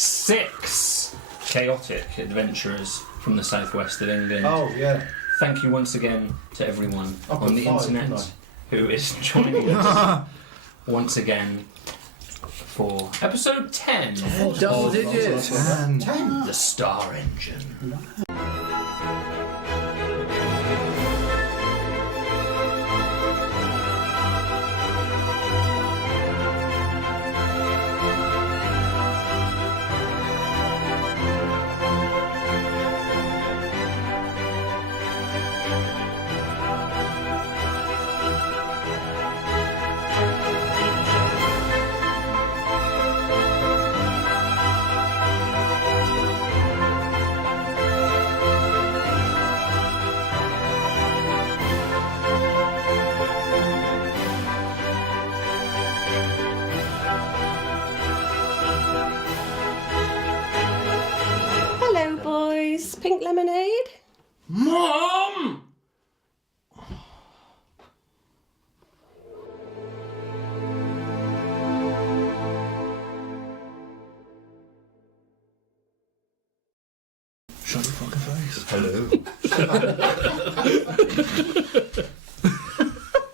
6 chaotic adventurers from the southwest of England. Oh, yeah. Thank you once again to everyone I've on the got 5, internet haven't who is joining us once again for episode 10 Double digits. 10. The Star Engine. Hello, boys. Pink lemonade? Mom! Shut your fucking face. Hello.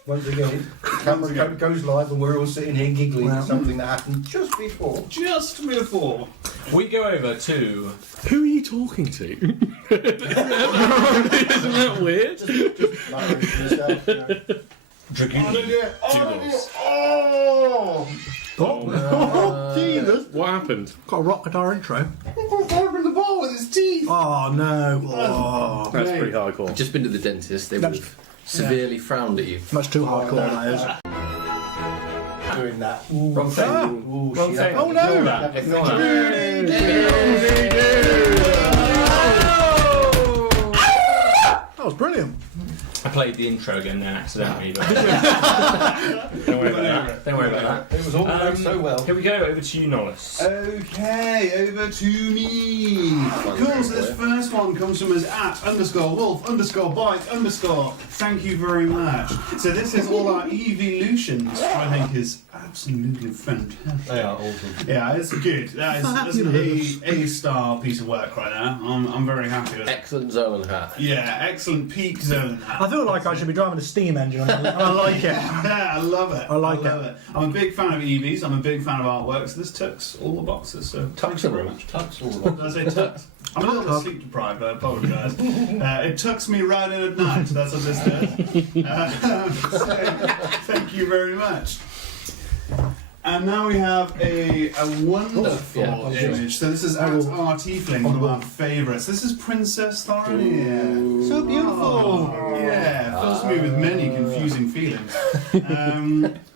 Once again, the camera goes live and we're all sitting here giggling at something that happened just before. Just before we go over to Who are you talking to? Isn't that weird? Just muttering to myself, you know. Dragoons. Oh, Jesus! What happened? Got a rock guitar intro. Open the ball with his teeth! Oh no! Oh, That's pretty hardcore. Just been to the dentist. They would That's- have severely frowned at you. much too hardcore, that is. Doing that. Wrong thing. Ooh, Wrong shit. thing. Oh, no. Ignore that. Ignore that. That was brilliant. I played the intro again then accidentally. But don't worry about that. Don't worry about It was all going so well. that. Here we go. Over to you, Nollis. Okay, over to me. Cool, so this first one comes from us @_wolf_bike_. Thank you very much. So this is all our evolutions, which I think is absolutely fantastic. They are awesome. Yeah, it's good. That's an A-star piece of work right now. I'm very happy with it. Excellent Zolan hat. Yeah, excellent peak zone hat. I feel like I should be driving a steam engine on it. I like it. Yeah, I love it. I like love it. I'm a big fan of EVs. I'm a big fan of artwork. So this ticks all the boxes. So thank you very much. Tucks all Did I say tucks? I'm a little bit sleep deprived. I apologise. It tucks me right in at night. That's what this does. So, thank you very much. And now we have a wonderful image. So this is our Tiefling, one of our favourites. This is Princess Tharania. So beautiful. Yeah, fills me with many confusing feelings.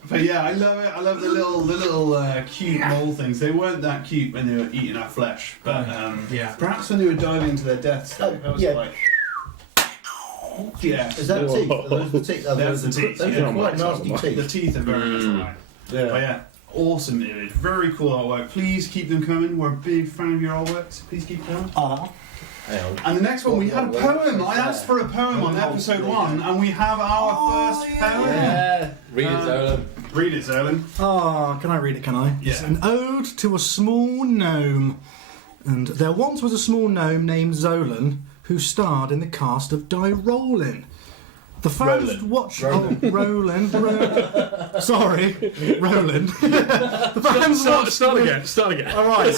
But yeah, I love it. I love the little cute mole things. They weren't that cute when they were eating our flesh, but perhaps when they were diving into their death state, that was like. Yeah. Is that teeth? Are those the teeth? That's the teeth, Those yeah. are quite nasty The teeth. teeth are very much alright. Yeah. But yeah, awesome image. Very cool artwork. Please keep them coming. We're a big fan of your artwork, so please keep coming. Hang on. And the next one, we had a poem. I asked for a poem on episode 1, and we have our first poem. Yeah. Read it, Zolan. Read it, Zolan. Oh, can I read it, can I? Yeah. It's an ode to a small gnome. And there once was a small gnome named Zolan who starred in the cast of Die Rollin'. The fans watched. Oh, Roland. Sorry, Roland. The fans watched. Start again. All right.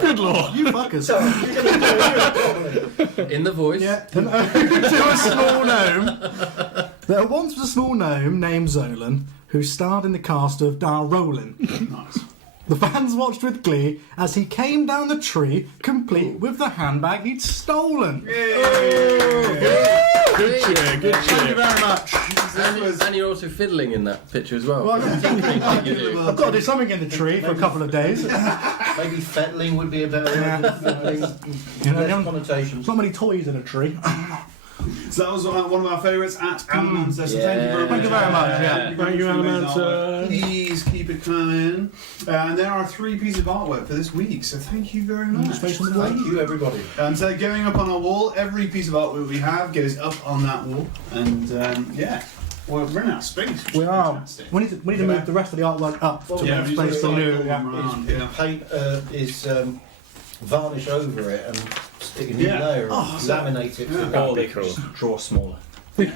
Good lord. You fuckers. In the voice. Yeah. An ode to a small gnome. There once was a small gnome named Zolan who starred in the cast of Die Rollin'. Nice. The fans watched with glee as he came down the tree, complete with the handbag he'd stolen. Good cheer. Good Thank you cheer. very much. And you're also fiddling in that picture as well. Well, I've got to do something in the tree for a couple of days. Maybe fettling would be a better fettling. You know, Less connotations. There's not many toys in a tree. So that was one of our favourites @Alamancer. So thank you very much. Thank you very much. Yeah. Thank you, Alamancer. Please keep it coming. And there are 3 pieces of artwork for this week. So thank you very much. Thank you, everybody. So going up on our wall, every piece of artwork we have goes up on that wall. And yeah, Well, we're running out of space. We are. Fantastic. We need to move the rest of the artwork up to Yeah, make we space just for gotta new. go Yeah. around, yeah. Paint is varnish over it and stick a new Yeah. layer Oh, and so- laminate it. Yeah. Or they could just draw smaller. Whoa.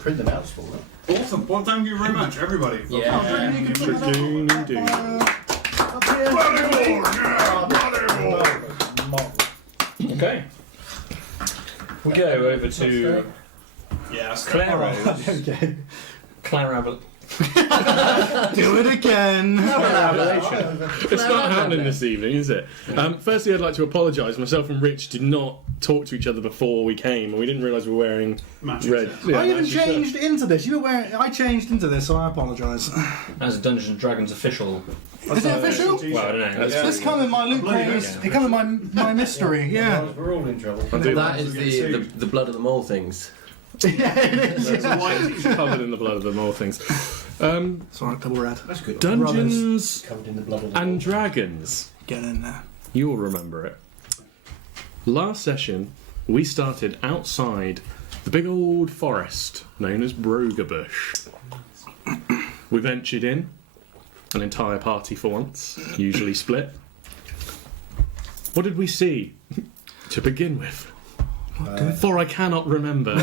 Print them out smaller. Awesome. Well, thank you very much, everybody. For Yeah. coming. Up here. Okay. We go over to Yeah, so Claro's. Okay. Claravel. Do it again. It's not happening this evening, is it? Firstly, I'd like to apologise. Myself and Rich did not talk to each other before we came, and we didn't realise we were wearing Magic red. set. Yeah, I even matching shirts. changed into this. You were wearing. I changed into this, so I apologise. As a Dungeons and Dragons official. Is it official? Well, I don't know. That's- This come in my loot craze. It come in my mystery. Yeah. We're all in trouble. I do That is the blood of the mole things. Yeah, it is. It's a white t-shirt. covered in the blood of them all things. Sorry, double red. That's good. Dungeons Covered in the blood of the and wolf. Dragons. Get in there. You'll remember it. Last session, we started outside the big old forest known as Brogabush. We ventured in, an entire party for once, usually split. What did we see to begin with? For I cannot remember.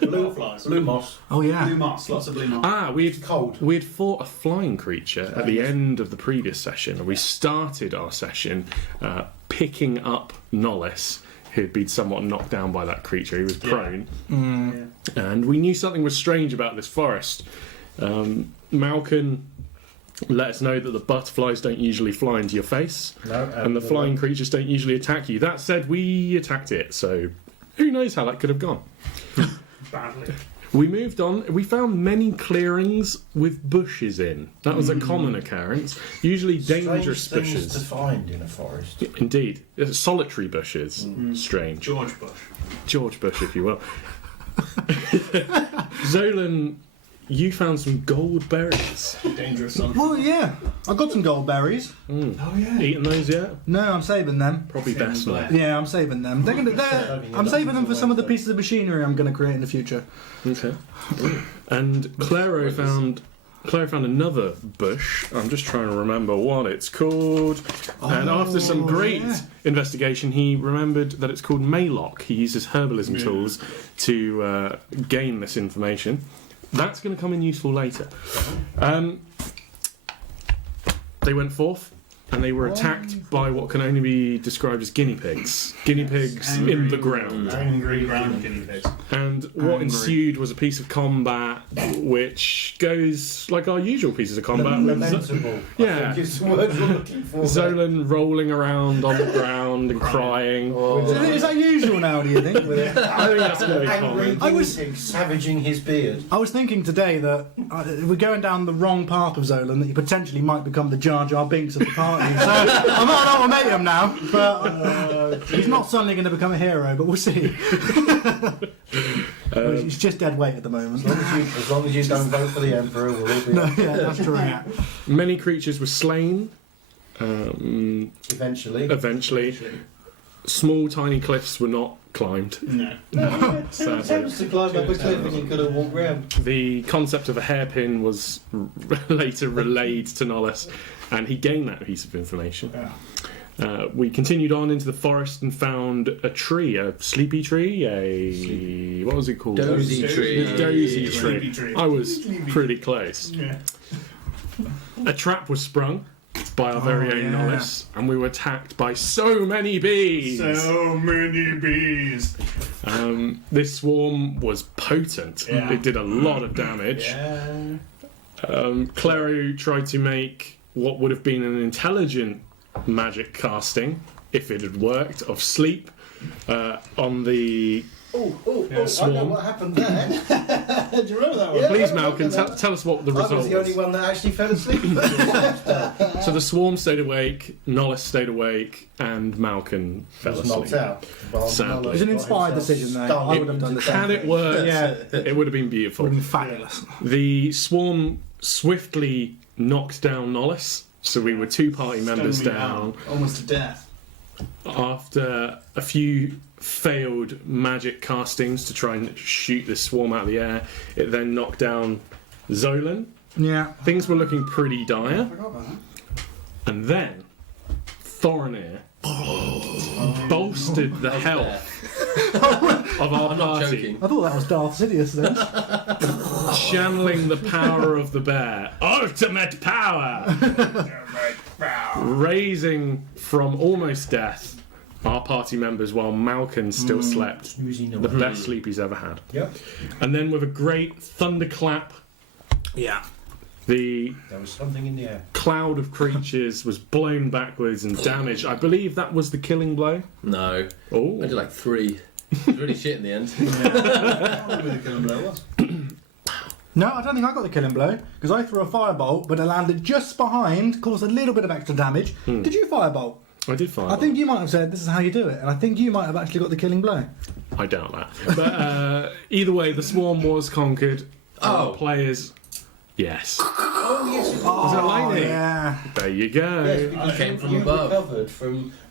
Blue Flies. Blue moss. Oh yeah. Blue moss. Lots of blue moss. We'd Cold. We'd fought a flying creature at the end of the previous session, and we started our session picking up Nollis, who'd been somewhat knocked down by that creature. He was prone, and we knew something was strange about this forest. Malcolm let us know that the butterflies don't usually fly into your face, No, and the flying creatures don't usually attack you. That said, we attacked it, so who knows how that could have gone. Badly. We moved on. We found many clearings with bushes in. That was a common occurrence. Usually dangerous Strange things to bushes. find in a forest. Indeed. Solitary bushes. Strange. George Bush. George Bush, if you will. Zolan, you found some gold berries. Dangerous son. Well, yeah. I got some gold berries. Oh yeah. Eaten those yet? No, I'm saving them. Probably best not. Yeah, I'm saving them. I'm saving them for some of the pieces of machinery I'm going to create in the future. Okay. And Claro found another bush. I'm just trying to remember what it's called. And after some great investigation, he remembered that it's called Maylock. He uses herbalism tools to gain this information. That's going to come in useful later. They went forth, and they were attacked by what can only be described as guinea pigs. Guinea pigs in the ground. Angry brown guinea pigs. And what ensued was a piece of combat which goes like our usual pieces of combat. with Lamentable. Yeah. I think is the word we're looking for. Zolan rolling around on the ground and crying. Is that usual now, do you think? I think that's very Angry common. I was- guinea pig savaging his beard. I was thinking today that we're going down the wrong path of Zolan, that he potentially might become the Jar Jar Binks of the party. So I'm not ultimatum him now, but he's not suddenly going to become a hero, but we'll see. He's just dead weight at the moment. As long as you don't vote for the Emperor, we'll all be No, yeah, that's true. Yeah. Many creatures were slain. eventually. Eventually, small tiny cliffs were not climbed. No. Sadly. Attempts to climb up a cliff and you could have walked round. The concept of a hairpin was later relayed to Nollis, and he gained that piece of information. We continued on into the forest and found a tree, a sleepy tree, what was it called? Dozy tree. A dozy Sleepy tree. tree. I was pretty close. Yeah. A trap was sprung by our very own yeah. Nollis, and we were attacked by so many bees. So many bees. This swarm was potent. Yeah. It did a lot of damage. Claro tried to make what would have been an intelligent magic casting, if it had worked, of sleep on the... I know Swarm. what happened there. Do you remember that one? Yeah. Please, I Malcolm, remember tell us what the I result was the only one that actually fell asleep. So the swarm stayed awake, Nollis stayed awake, and Malcolm fell was knocked asleep. out. Well, Sadly. Nollis It's an got inspired himself decision, though. stung I would have done into the same. Had it worked, Yeah. it would have been beautiful. Would have been fabulous. The swarm swiftly knocked down Nollis, so we were two party members Stung me down. Almost to death. After a few failed magic castings to try and shoot this swarm out of the air. It then knocked down Zolan. Yeah. Things were looking pretty dire. I forgot about that. And then Thorinir bolstered the health of our I'm not party, joking. I thought that was Darth Sidious then. channeling the power of the bear. Ultimate power! Raising from almost death our party members while Malkin still slept. Using The best sleep he's ever had. Yep. And then with a great thunderclap, Yeah. the There was something in the air. cloud of creatures was blown backwards and damaged. I believe that was the killing blow. No. Oh, I did like 3. It was really shit in the end. I don't know where the killing blow was. No, I don't think I got the killing blow because I threw a firebolt, but it landed just behind, caused a little bit of extra damage. Did you firebolt? I did fire. I think you might have said this is how you do it, and I think you might have actually got the killing blow. I doubt that. But either way, the swarm was conquered. Our players. Yes. Oh yes. Was it lightning? Yeah. There you go. Yes, because Came from you above. recovered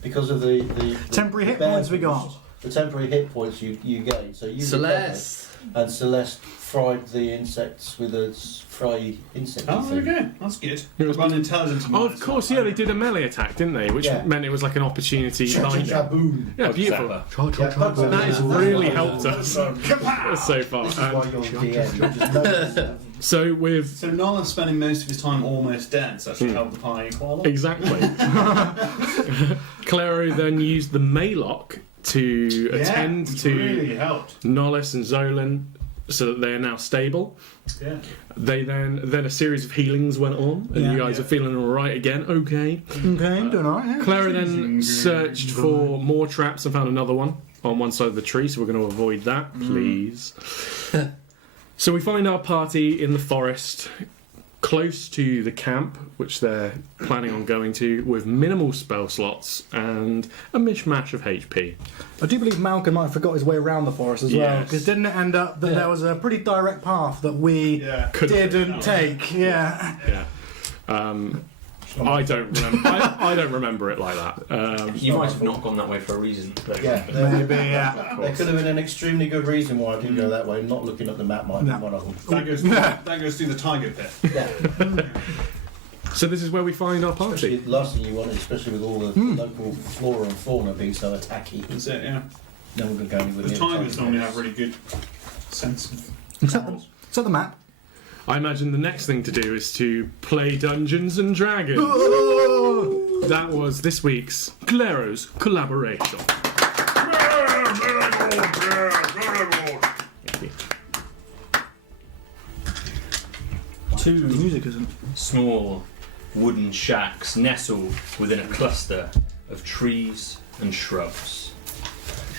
because of the Temporary hit bear points we boost. got. The temporary hit points you gained. So you Celeste. recovered, and Celeste fried the insects with a fry insect. Oh, there we thing. go. That's good. It was I've got an intelligence. Oh, of course, yeah, they did a melee attack, didn't they? Which Yeah. meant it was like an opportunity. lightning. Cha-cha-cha-boom. Yeah, beautiful. Zapper. Yeah, That has really helped us so far. This is why you're DM. You just know this stuff. So with So Nolan's spending most of his time almost dead, so that should help the party quite a lot. exactly, Claro then used the Maylock to attend which to really helped. Nollis and Zolan, so that they are now stable. Yeah. They then a series of healings went on, and you guys are feeling all right again. Okay. Okay, I'm doing alright. Yeah. Clara then searched for more traps and found another one on one side of the tree, so we're going to avoid that, please. So we find our party in the forest, close to the camp, which they're planning on going to, with minimal spell slots and a mishmash of HP. I do believe Malcolm might have forgot his way around the forest as well, Yes. because didn't it end up that there was a pretty direct path that we Yeah. didn't take? Yeah. Yeah. I don't remember. I don't remember it like that. You might have not gone that way for a reason. Though. Yeah, Maybe, yeah. there could have been an extremely good reason why I didn't go that way. Not looking at the map might be No. one of them. That goes through the tiger pit. Yeah. So this is where we find our party. Especially the last thing you wanted, especially with all the local flora and fauna being so attacky. That's it, yeah. No one could go anywhere Because near the tigers normally have really good sense of morals. So the map. I imagine the next thing to do is to play Dungeons and Dragons. That was this week's Claro's collaboration. The Two music isn't. small wooden shacks nestle within a cluster of trees and shrubs.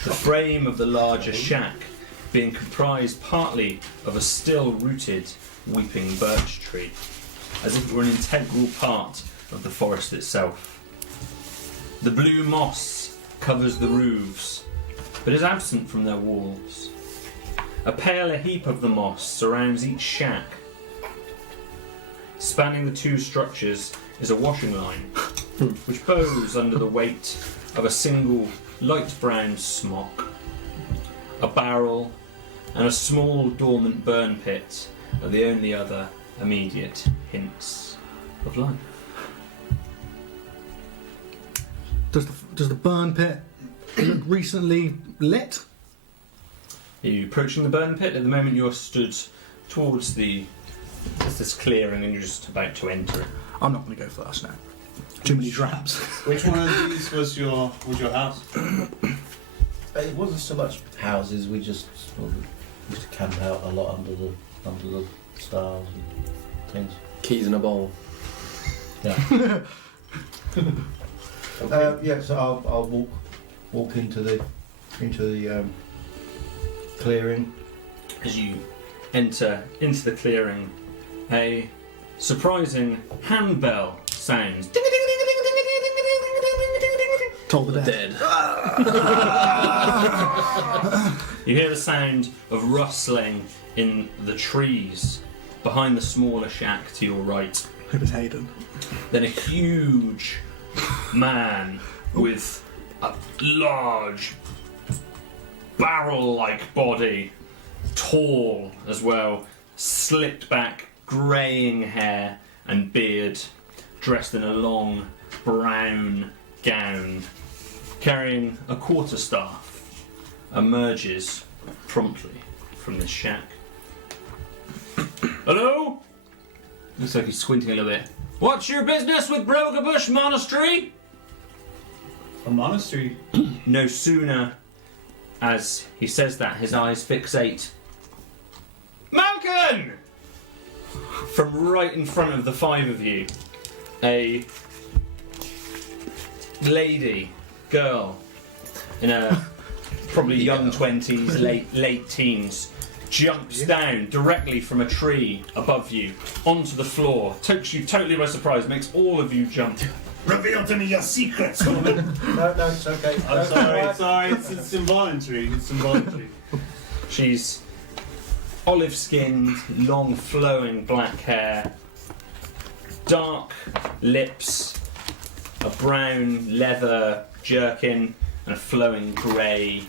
The frame of the larger shack being comprised partly of a still-rooted weeping birch tree, as if it were an integral part of the forest itself. The blue moss covers the roofs, but is absent from their walls. A paler heap of the moss surrounds each shack. Spanning the two structures is a washing line, which bows under the weight of a single light brown smock. A barrel and a small dormant burn pit are the only other immediate hints of life. Does the burn pit look recently lit? Are you approaching the burn pit? At the moment you're stood towards there's this clearing and you're just about to enter it. I'm not going to go first now. Too many traps. Which one of these was your house? It wasn't so much houses. We just used to camp out a lot under the stars and things. Keys in a bowl. Yeah. Yeah. So I'll walk into the clearing. As you enter into the clearing, a surprising handbell sounds. Told the dead. Dead. You hear the sound of rustling in the trees behind the smaller shack to your right. Hope it's Hayden. Then a huge man with a large barrel-like body, tall as well, slicked back, greying hair and beard, dressed in a long brown gown, carrying a quarterstaff, emerges promptly from this shack. Hello? Looks like he's squinting a little bit. What's your business with Brogabush Monastery? A monastery. No sooner as he says that, his eyes fixate. Malcolm! From right in front of the five of you, a girl, in a probably young 20s, late teens, jumps down directly from a tree above you onto the floor, takes you totally by surprise, makes all of you jump. Reveal to me your secrets, woman. No, it's okay. I'm sorry. It's involuntary. It's involuntary. She's olive-skinned, long flowing black hair, dark lips, a brown leather jerkin, and a flowing grey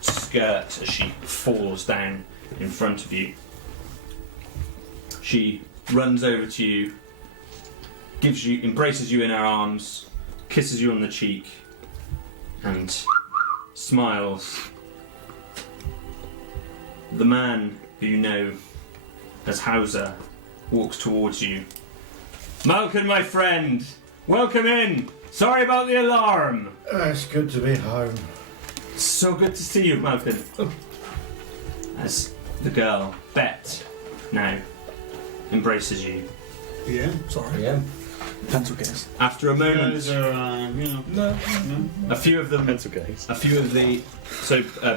skirt as she falls down in front of you. She runs over to you, embraces you in her arms, kisses you on the cheek, and smiles. The man who you know as Hauser walks towards you. Malcolm, my friend, welcome in. Sorry about the alarm. It's good to be home. So good to see you, Malcolm. As the girl, Bet, now embraces you. Yeah. Sorry. Yeah. Pencil case. After a You moment, guys are, No. a few of them, That's okay.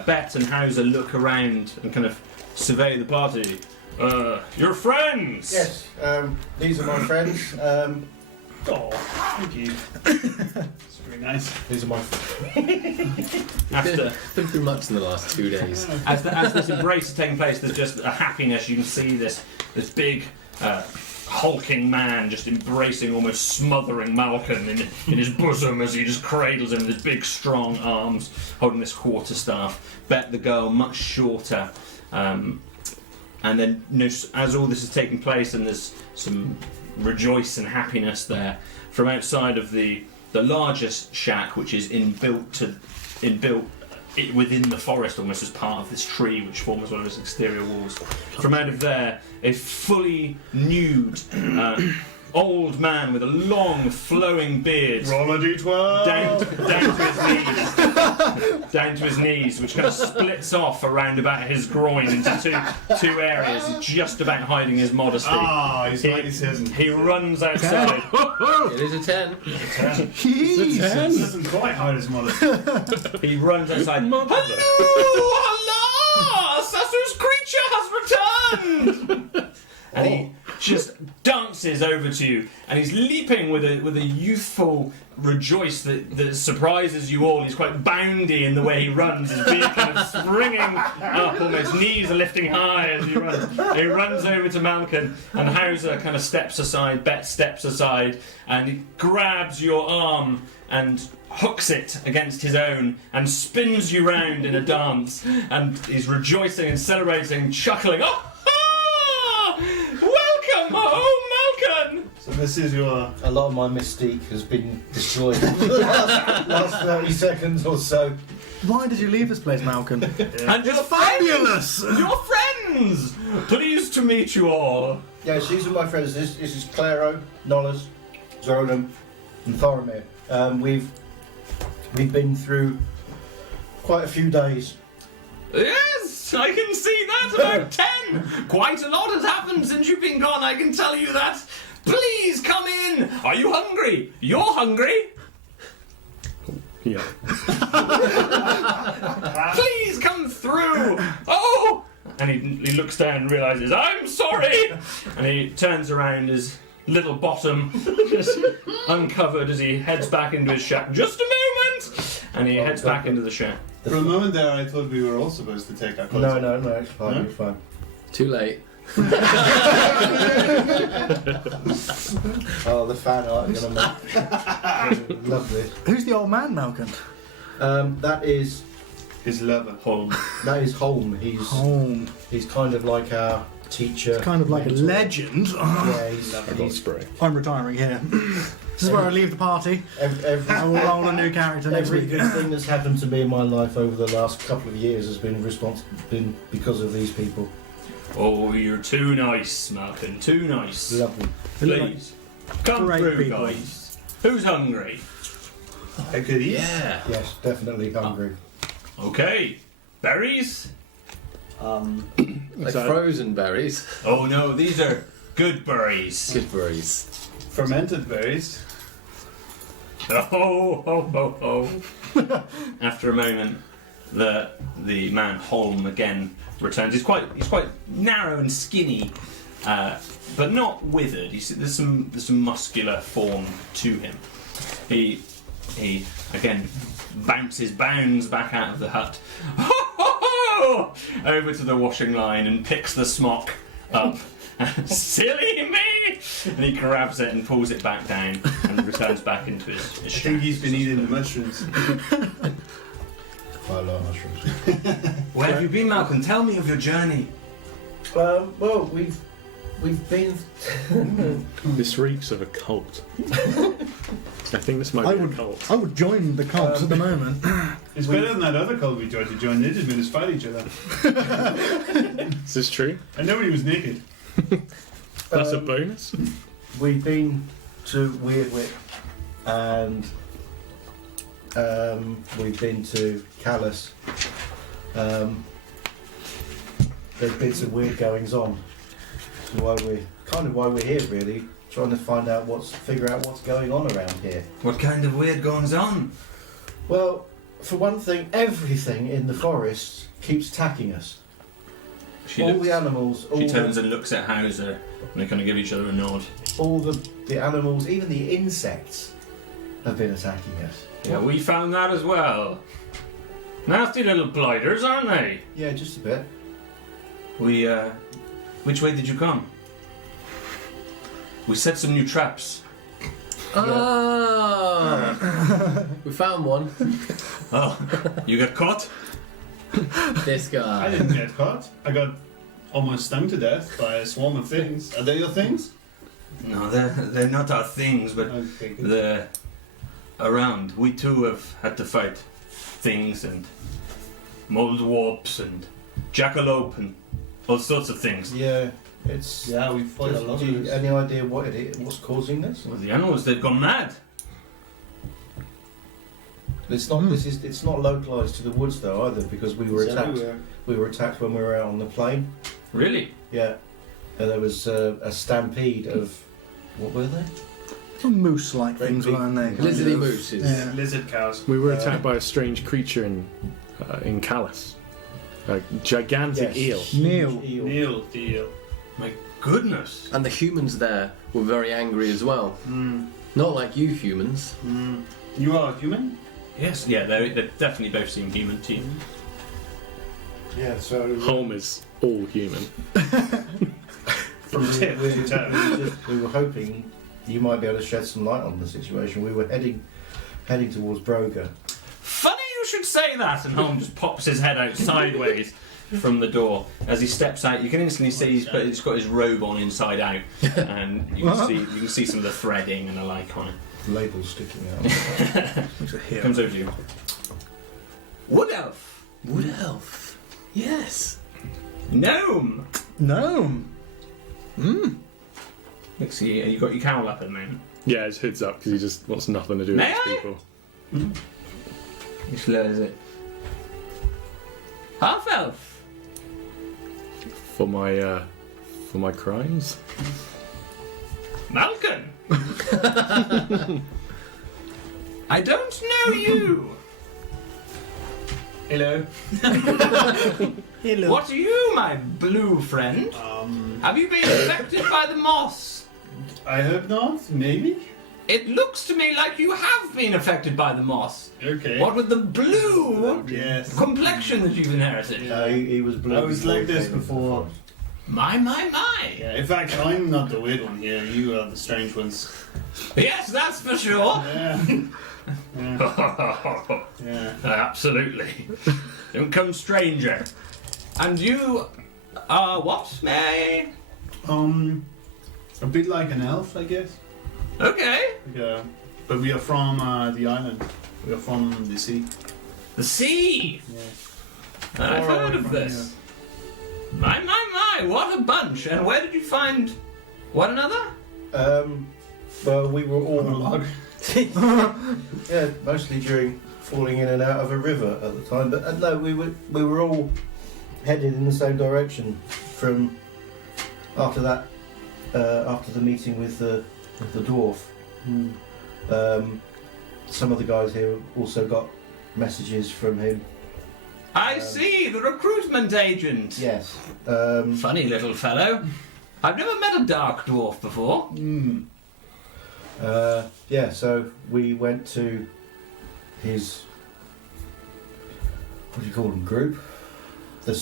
Bet and Hauser look around and kind of survey the party. Your friends. Yes. These are my friends. Oh, thank you. It's very nice. These are my. After Been through much in the last 2 days. as this embrace is taking place, there's just a happiness. You can see this big, hulking man just embracing, almost smothering Malcolm in his bosom as he just cradles him with his big, strong arms, holding this quarterstaff. Bet the girl, much shorter. And then, as all this is taking place, and there's some rejoice and happiness there, from outside of the largest shack, which is inbuilt within the forest, almost as part of this tree, which forms one of its exterior walls. From out of there, a fully nude old man with a long, flowing beard. Roll a d12. Down to his knees, which kind of splits off around about his groin into two areas, just about hiding his modesty. Ah, he's like he's hidden. He runs outside. It is a 10. He doesn't quite hide his mother. He runs outside. Hello! Sassu's creature has returned! And he just dances over to you, and he's leaping with a youthful rejoice that surprises you all. He's quite boundy in the way he runs, his beard kind of springing up, almost knees are lifting high as he runs. He runs over to Malcolm, and Hauser kind of steps aside, Bet steps aside, and he grabs your arm and hooks it against his own and spins you round in a dance, and he's rejoicing and celebrating, chuckling. Oh! Welcome home, Malcolm! So this is your. A lot of my mystique has been destroyed in the last 30 seconds or so. Why did you leave this place, Malcolm? And your Fabulous! friends! Your friends! Pleased to meet you all. Yes, these are my friends. This is Claro, Nollas, Zolan, and Thoromir. We've been through quite a few days. Yes, I can see that. About 10. Quite a lot has happened since you've been gone, I can tell you that. Please come in. Are you hungry? You're hungry. Yeah. Please come through. Oh! And he looks down and realises, I'm sorry. And he turns around, his little bottom just uncovered as he heads back into his shack. Just a moment. And he heads back into the shack. For a moment there, I thought we were all supposed to take our clothes No, off. it's fine, No? it's fine. Too late. Oh, the fan art I'm gonna make. Lovely. Who's the old man, Malcolm? That is His lover. Holm. That is Holm. He's kind of like our teacher. Kind of like a mentor. legend. Yeah, he's, I got spray. I'm retiring here. This is where I leave the party. I will roll a new character next every week. good thing that's happened to me in my life over the last couple of years has been because of these people. Oh, you're too nice, Malcolm. Too nice. Lovely. Please, come great through, people. guys. Who's hungry? I could eat. Yeah. Yes, definitely hungry. Okay. Berries? Like that? frozen berries. Oh no, these are good berries. Good berries. Fermented berries. Oh, ho, ho, ho. After a moment, the man Holm again returns. He's quite narrow and skinny, but not withered. You see, there's some muscular form to him. He again bounds back out of the hut, over to the washing line and picks the smock up. Silly me! And he grabs it and pulls it back down and returns back into his I think shack. he's been eating the mushrooms. I love mushrooms. Where have you been, Malcolm? Tell me of your journey. Well, we've been. This reeks of a cult. I think this might I be a would, cult. I would join the cult at the moment. It's better than that other cult we tried to join. They just made us fight each other. Is this true? And nobody was naked. That's a bonus? We've been to Weirdwit and we've been to Callus. There's been some weird goings on. Why we're here, really, trying to figure out what's going on around here. What kind of weird goings on? Well, for one thing, everything in the forest keeps attacking us. All the animals. She turns and looks at Hauser, and they kind of give each other a nod. All the animals, even the insects, have been attacking us. Yeah, we found that as well. Nasty little blighters, aren't they? Yeah, just a bit. We, which way did you come? We set some new traps. Oh! We found one. Oh, you got caught? This I guy. didn't get caught. I got almost stung to death by a swarm of things. Are they your things? No, they're not our things, but Okay, good. they're around. We too have had to fight things and mold warps and jackalope and all sorts of things. Yeah, it's. Yeah, we fought a lot of this. Any idea what's causing this? Well, the animals, they've gone mad. It's not. It's not localized to the woods though either, because we were It's attacked. everywhere. We were attacked when we were out on the plain. Really? Yeah, and there was a stampede of. What were they? Some moose-like Great things, big weren't they? Lizardy mooses. Yeah. Lizard cows. We were attacked by a strange creature in Callus. A gigantic eel. Neil. Eel. Neil, the eel. My goodness. And the humans there were very angry as well. Not like you humans. You are a human? Yes, yeah, they definitely both seem human to you. Yeah, so. Holm is all human. From tip to toe. We were hoping you might be able to shed some light on the situation. We were heading towards Broga. Funny you should say that! And Holm just pops his head out sideways from the door. As he steps out, you can instantly see he's got his robe on inside out, and you can see some of the threading and the like on it. Labels sticking out. Comes over to you. Wood elf, Wood elf. Yes. gnome. Gnome. Let's see, you got your cowl up at the moment. Yeah, his hood's up because he just wants nothing to do with May these I? people. Which letter is it? Half elf. For my crimes. Malcolm. I don't know you. Hello. Hello. What are you, my blue friend? Have you been affected by the moss? I hope not. Maybe. It looks to me like you have been affected by the moss. Okay. What with the blue Yes. complexion that you've inherited? He was blue. I was before like he this came into the before. forest. My. Yeah, in fact, I'm not the weird one here. You are the strange ones. Yes, that's for sure. Yeah. Yeah. Absolutely. Don't come stranger. And you are what, may A bit like an elf, I guess. Okay. Yeah. But we are from the island. We are from the sea. The sea. Yeah. I've Far heard away of from this. My, what a bunch. And where did you find one another? Well, we were all Prologue. yeah, mostly during falling in and out of a river at the time. But no, we were all headed in the same direction from after that. After the meeting with the dwarf, some of the guys here also got messages from him. I see, the recruitment agent. Yes. Funny little fellow. I've never met a dark dwarf before. Yeah. So we went to his, what do you call them, group? They're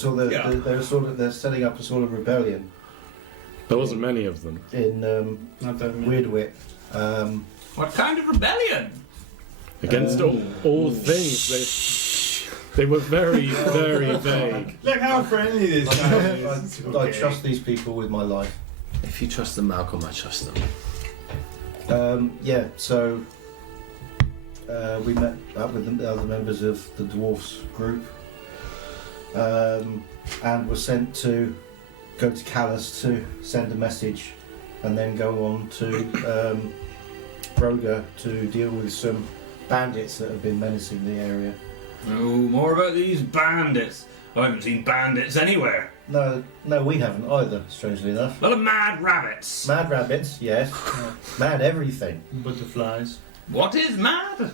setting up a sort of rebellion There wasn't many of them. in Not that many. Weirdwit. What kind of rebellion? Against all things. They were very, very vague. Look how friendly this guy is. It's I okay. trust these people with my life. If you trust them, Malcolm, I trust them. Yeah, so we met up with the other members of the dwarfs group and were sent to go to Callus to send a message and then go on to Broga to deal with some bandits that have been menacing the area. Oh, more about these bandits. I haven't seen bandits anywhere. No, we haven't either, strangely enough. Well, mad rabbits. Mad rabbits, yes. Mad everything. Butterflies. What is mad?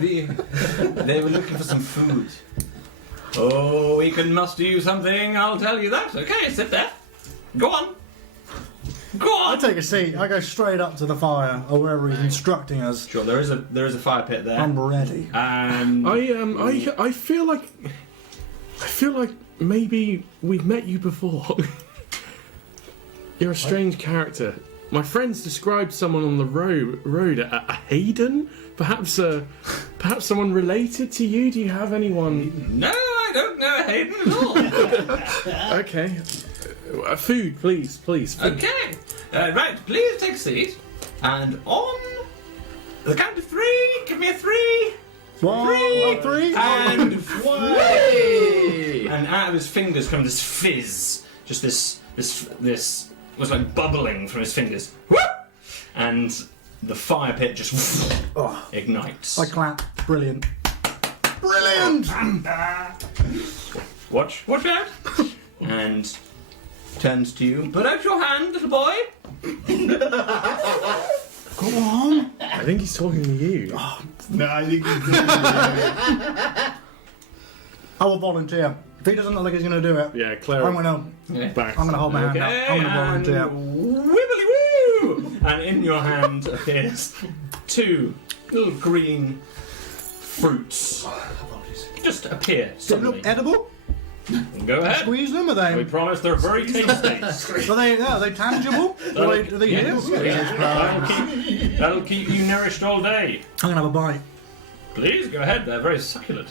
They were looking for some food. Oh, we can muster you something, I'll tell you that. Okay, sit there. Go on. Go I on. take a seat. I go straight up to the fire, or wherever he's instructing us. Sure, there is a fire pit there. I'm ready. And I feel like maybe we've met you before. You're a strange character. My friends described someone on the road, a Hayden. Perhaps someone related to you. Do you have anyone? no, I don't know Hayden at all. Okay. Food, please. Food. Okay. Right, please take a seat. And on the count of three, give me a three. One, three. And Hey! and out of his fingers comes this fizz. Just this was like bubbling from his fingers. Whoop! And the fire pit just ignites. I clap. Brilliant. Brilliant! Watch out! And turns to you. Put out your hand, little boy. Go on. I think he's talking to you. No, I think I will volunteer. If he doesn't look like he's going to do it, Yeah, Claire. I'm going back. to hold my hand up. I'm going to volunteer. Wibbly woo! And in your hand appears two little green fruits. Just appear Do they suddenly. look edible? Go ahead. Squeeze them? Are We they? promise they're very tasty. Are they tangible? Are they Yes. yes. That'll keep you nourished all day. I'm going to have a bite. Please go ahead. They're very succulent.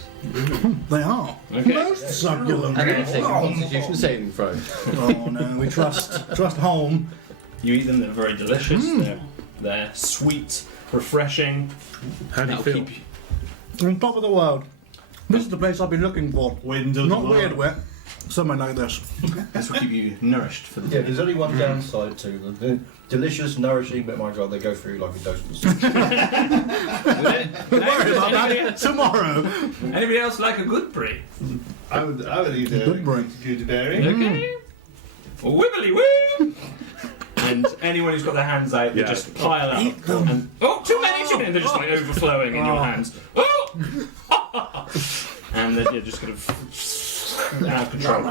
They are. Okay. Most succulent. I'm going to take a Constitution saving throw. Oh no, we trust Holm. You eat them. They're very delicious. They're sweet, refreshing. How do you That'll feel? keep you. On top of the world. This is the place I've been looking for. wait until Not tomorrow. weird wet. Somewhere like this. This will keep you nourished for the Yeah, day. there's only one downside to them. They're delicious, nourishing, but my god, they go through like a dose of salt. Don't worry about that. Tomorrow. Anybody else like a good brie? I would eat a Good brain. good berry. Okay. Wibbly woo! And anyone who's got their hands out, they Yeah. just pile up. Eat them. And, too many! And they're just like overflowing in your hands. Oh! And then you're just kind of out of control.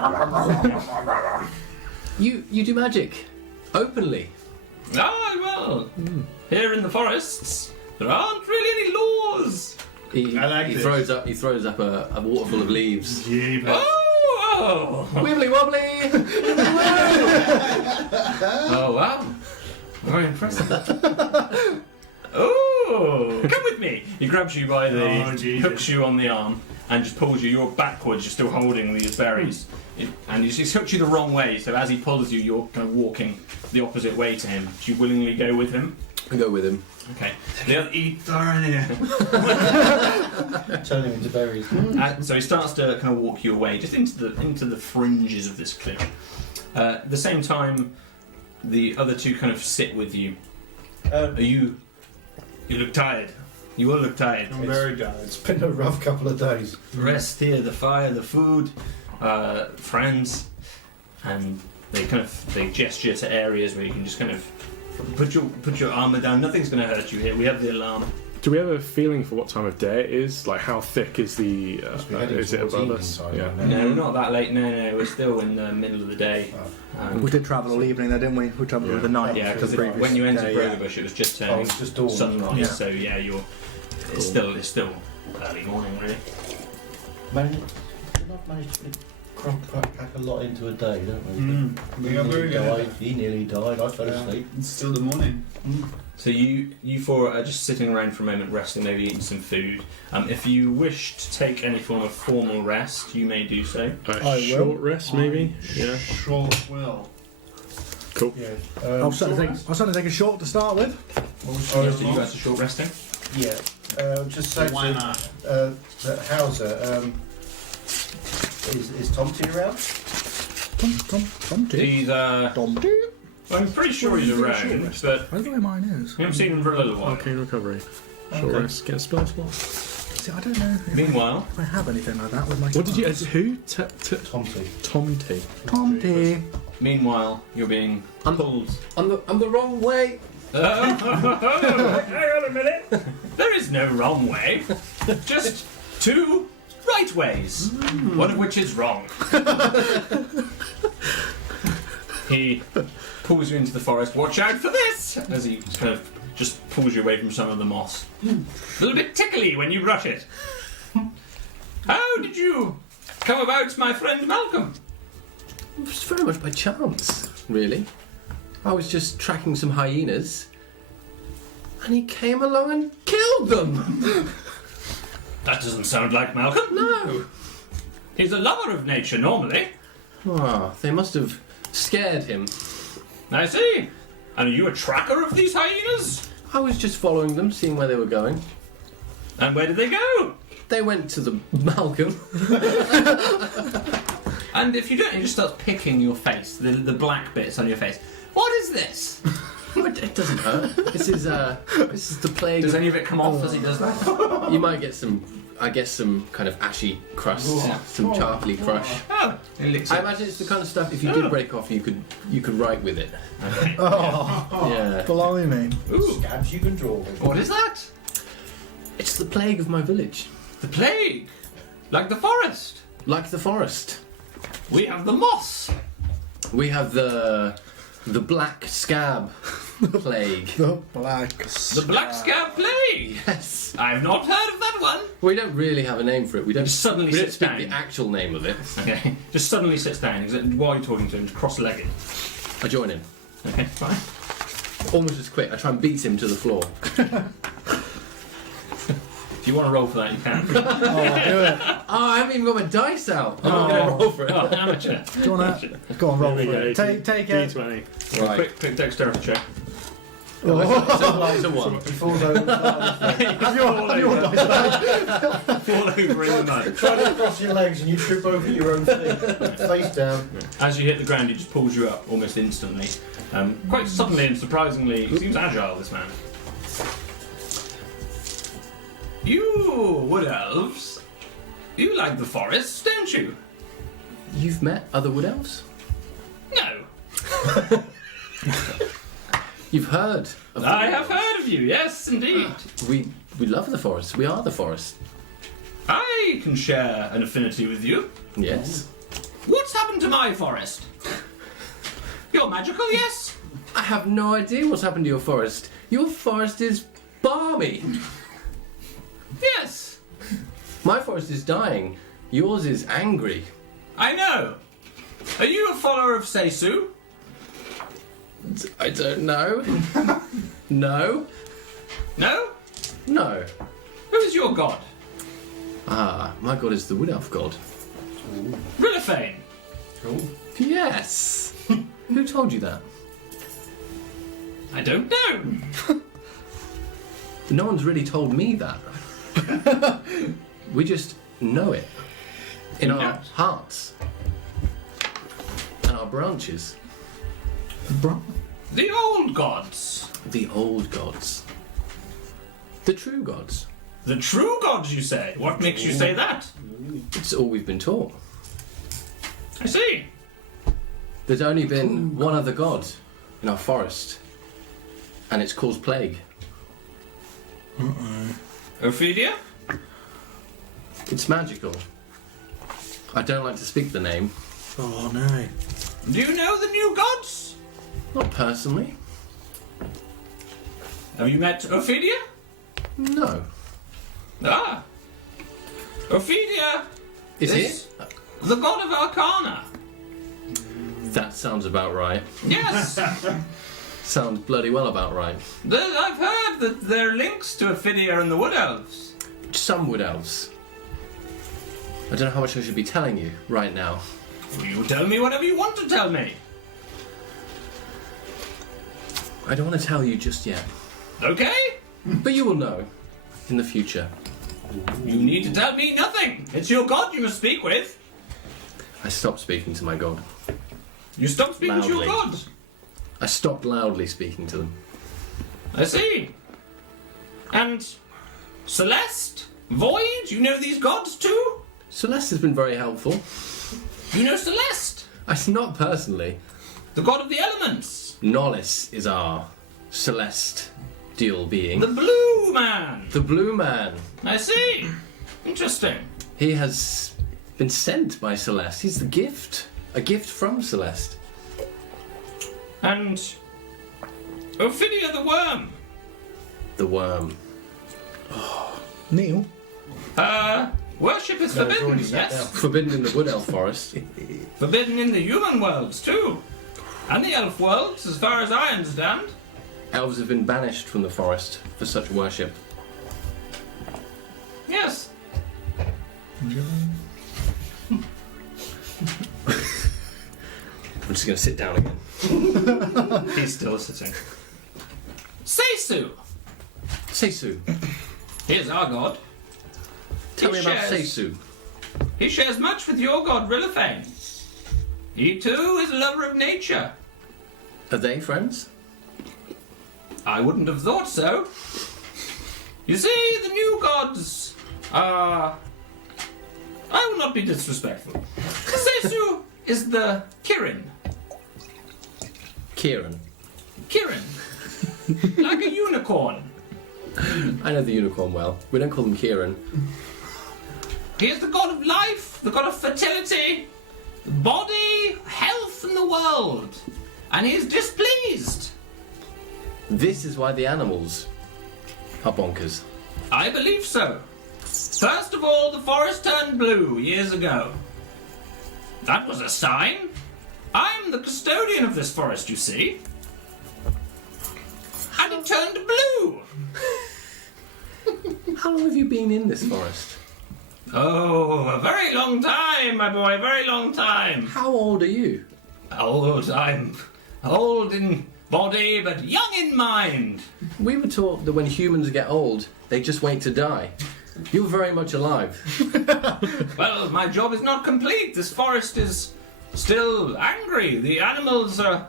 You do magic openly. Ah, well, here in the forests, there aren't really any laws. He, I like he this. throws up. He throws up a water full of leaves. Jeebus. Oh! Wibbly wobbly. Oh, wow. Very impressive. Oh! Come with me! He grabs you by the... Oh, Jesus. hooks you on the arm and just pulls you. You're backwards, you're still holding these berries. And he's hooked you the wrong way, so as he pulls you, you're kind of walking the opposite way to him. Do you willingly go with him? I go with him. Okay. Eat Thorin here. Turn him into berries. So he starts to kind of walk you away, just into the fringes of this cliff. At the same time, the other two kind of sit with you. Are you? You look tired. You all look tired. I'm very tired. It's been a rough couple of days. Rest here, the fire, the food, friends, and they gesture to areas where you can just kind of put your armor down. Nothing's going to hurt you here. We have the alarm. Do we have a feeling for what time of day it is? Like, how thick is the... Must be heading is it towards above evening us? time, Yeah. right? No, not that late. No, we're still in the middle of the day. We did travel all evening there, didn't we? We travelled with the night. Yeah, because the previous when you entered day, Brogabush, it was just turning it's just dawn. sunrise. Yeah. So yeah, it's still early morning, really. We've managed to pack a lot into a day, don't we? We are very good. He nearly died. I fell asleep. It's still the morning. So you four are just sitting around for a moment, resting, maybe eating some food. If you wish to take any form of formal rest, you may do so. A short rest, maybe? Yeah. Sure will. Cool. Yeah. I'll certainly take a short to start with. So you guys are short resting? Yeah. Just say Why to not? that Hauser, is Tomty around? Tomty. He's Tomty? I'm pretty sure he's around, but I don't know where mine is. we haven't seen him for a little while. Arcane recovery. Short rest. Get a spell slot. See, I don't know Meanwhile, if I have anything like that with my What did you... cards. Who? Tomty. Tomty. Tomty. meanwhile, you're being pulled. I'm the wrong way. Hang on a minute. There is no wrong way. Just two right ways. One of which is wrong. He pulls you into the forest. Watch out for this! As he kind of just pulls you away from some of the moss. A little bit tickly when you brush it. How did you come about, my friend Malcolm? It was very much by chance, really. I was just tracking some hyenas, and he came along and killed them. That doesn't sound like Malcolm. No. He's a lover of nature normally. Ah, they must have scared him. I see. And are you a tracker of these hyenas? I was just following them, seeing where they were going. And where did they go? They went to the Malcolm. And if you don't, he just starts picking your face, the black bits on your face. What is this? It doesn't hurt. This is the plague. Does any of it come off as he does that? You might get some, I guess, some kind of ashy crust, some charcoaly crush. Oh, it licks I it. imagine it's the kind of stuff if you did break off, you could write with it. Okay. Yeah, Blimey. Ooh, Scabs you can draw with. what is that? it's the plague of my village, The plague. Like the forest. like the forest. We have the moss. We have the black scab plague. The black. The black scab plague. Yes. I've not heard of that one. We don't really have a name for it. We don't Just suddenly we don't sits speak down. the actual name of it. Okay. Just suddenly sits down while you're talking to him, cross-legged. I join him. Okay, fine. Almost as quick. I try and beat him to the floor. If you want to roll for that, you can. Oh, do it. Oh, I haven't even got my dice out. I'm not going to roll for it. Oh, amateur. Do you want to? Go on, roll for Okay, it. Take it. D20. Right. Quick dexterity check. It's a one. He falls over. Fall over in the mud. Try to cross your legs and you trip over your own feet. Face down. As you hit the ground, he just pulls you up almost instantly. Quite suddenly and surprisingly, he seems agile, this man. You wood elves, you like the forest, don't you? You've met other wood elves? No. You've heard of the I wood have elves. heard of you, yes, indeed. We love the forest. We are the forest. I can share an affinity with you. Yes. What's happened to my forest? You're magical, yes? I have no idea what's happened to your forest. Your forest is balmy. Yes. My forest is dying. Yours is angry. I know. Are you a follower of Seisu? I don't know. No. No? No. Who is your god? Ah, my god is the wood elf god. Rilliphane. Yes. Who told you that? I don't know. No one's really told me that. We just know it. In our Yeah. hearts. And our branches. The old gods. The old gods. The true gods. The true gods, you say? What makes you say that? It's all we've been taught. I see. There's only been one other god in our forest. And it's caused plague. Ophelia? It's magical. I don't like to speak the name. Oh no. Do you know the new gods? Not personally. Have you met Ophelia? No. Ah. Ophelia Is is the god of Arcana. That sounds about right. Yes. Sounds bloody well about right. I've heard that there are links to Ophelia and the Wood Elves. Some wood elves. I don't know how much I should be telling you right now. You tell me whatever you want to tell me. I don't want to tell you just yet. Okay? But you will know in the future. You need to tell me nothing. It's your god you must speak with. I stopped speaking to my god. You stop speaking to your Loudly. god. I stopped loudly speaking to them. I see. And Celeste? Void? You know these gods too? Celeste has been very helpful. You know Celeste? Not personally. The god of the elements. Nollis is our celestial being. The blue man. The blue man. I see. Interesting. He has been sent by Celeste. He's the gift. A gift from Celeste. And Ophidia the worm. The worm. Neil? Worship is No, it's forbidden, already sat yes? down. Forbidden in the wood elf forest. Forbidden in the human worlds too. And the elf worlds, as far as I understand. Elves have been banished from the forest for such worship. Yes. I'm just going to sit down again. He's still sitting. Seisu. Seisu. Here's our god. Tell He me about shares- Seisu. He shares much with your god, Rilliphane. He too is a lover of nature. Are they friends? I wouldn't have thought so. You see, the new gods are... I will not be disrespectful. Seisu is the Kirin. Kieran. Kirin. Like a unicorn. I know the unicorn well. We don't call them Kieran. He is the god of life, the god of fertility, body, health, and the world. And he is displeased. This is why the animals are bonkers. I believe so. First of all, the forest turned blue years ago. That was a sign. I'm the custodian of this forest, you see. And it turned blue. How long have you been in this forest? Oh, a very long time, my boy, a very long time. How old are you? Old, I'm old in body, but young in mind. We were taught that when humans get old, they just wait to die. You're very much alive. Well, my job is not complete. This forest is still angry. The animals are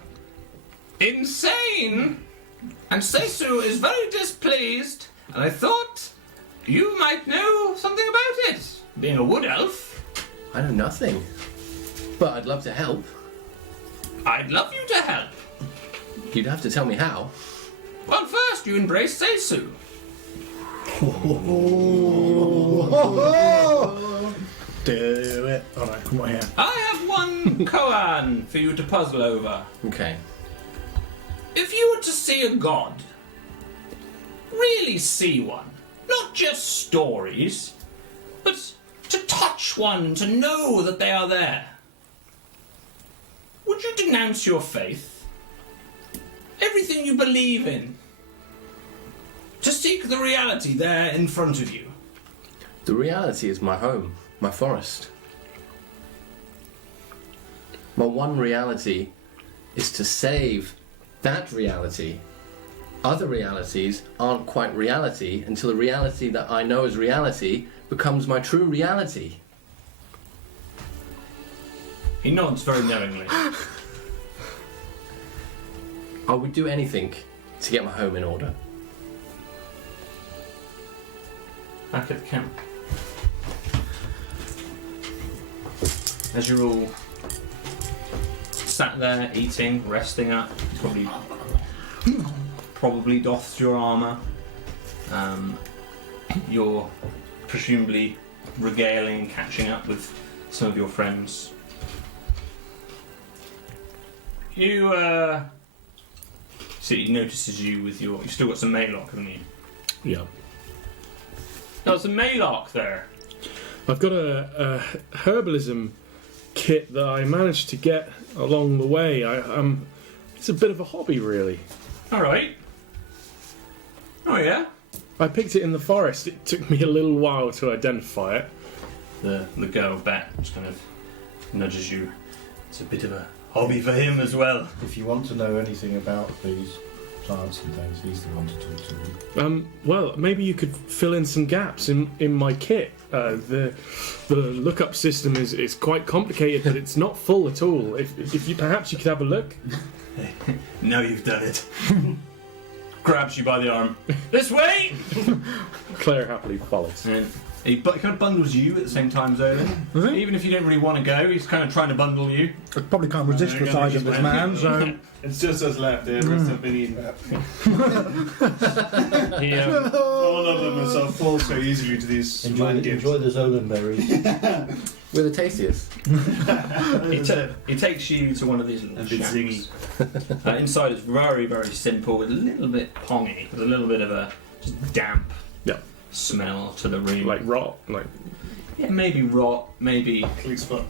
insane. And Seisu is very displeased. And I thought you might know something about it, being a wood elf. I know nothing. But I'd love to help. I'd love you to help. You'd have to tell me how. Well, first you embrace Seisu. Do it. Oh no, I'm not here. I have one koan for you to puzzle over. Okay. If you were to see a god, really see one, not just stories, But to touch one, to know that they are there, would you denounce your faith? Everything you believe in? To seek the reality there in front of you? The reality is my home, my forest. My one reality is to save that reality. Other realities aren't quite reality until the reality that I know as reality becomes my true reality. He nods very knowingly. I would do anything to get my home in order. Back at the camp. As you're all sat there eating, resting up, probably doffed your armour. You're presumably regaling and catching up with some of your friends. You see, he notices you with your. You've still got some Maylock, haven't you? Yeah. There's some Maylock there. I've got a herbalism kit that I managed to get along the way. It's a bit of a hobby, really. All right. Oh yeah. I picked it in the forest. It took me a little while to identify it. The girl Bet just kind of nudges you. It's a bit of a hobby for him as well. If you want to know anything about these plants and things, he's the one to talk to. Well, maybe you could fill in some gaps in my kit. The lookup system is quite complicated, but it's not full at all. If you perhaps you could have a look. Now you've done it. Grabs you by the arm. This way! Claire happily follows. And he kind of bundles you at the same time, Zolan. Even if you don't really want to go, he's kind of trying to bundle you. I probably can't resist the size of this man, so... It's just us left. The rest have been eaten. He, None of them are so full so easily to these Enjoy the Zolan berries. We're the tastiest. he takes you to one of these little A bit shacks. zingy. Inside is very, very simple, with a little bit pongy, with a little bit of a just damp smell to the room. Like rot, like Yeah, maybe rot, maybe Please fuck.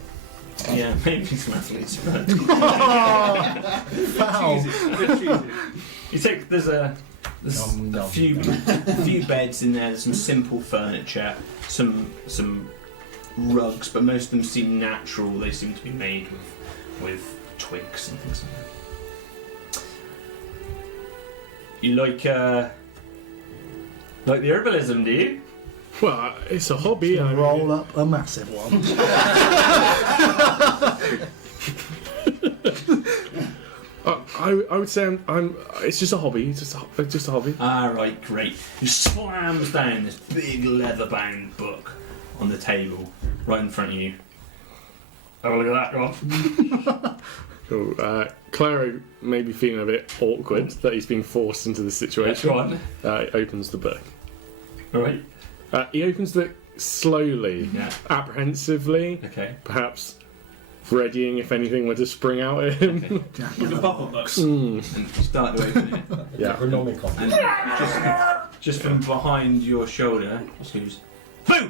yeah, maybe some athlete's foot. Foul. You take there's a few beds in there. There's some simple furniture, some rugs, but most of them seem natural. They seem to be made with twigs and things like that. You like the herbalism, do you? well, it's a hobby. Gonna roll up a massive one. I would say I'm. It's just a hobby. It's just a hobby. Right, great. He slams down this big leather-bound book on the table right in front of you. Have a look at that, go on. Cool. Claro may be feeling a bit awkward that he's been forced into this situation. Go on. He opens the book. All right. He opens it slowly, Yeah. apprehensively, Okay. perhaps readying if anything were to spring out at him. Okay. With the pop-up books. And you start to open it. Yeah. Chronomicon. And just from behind your shoulder, just goes, boo!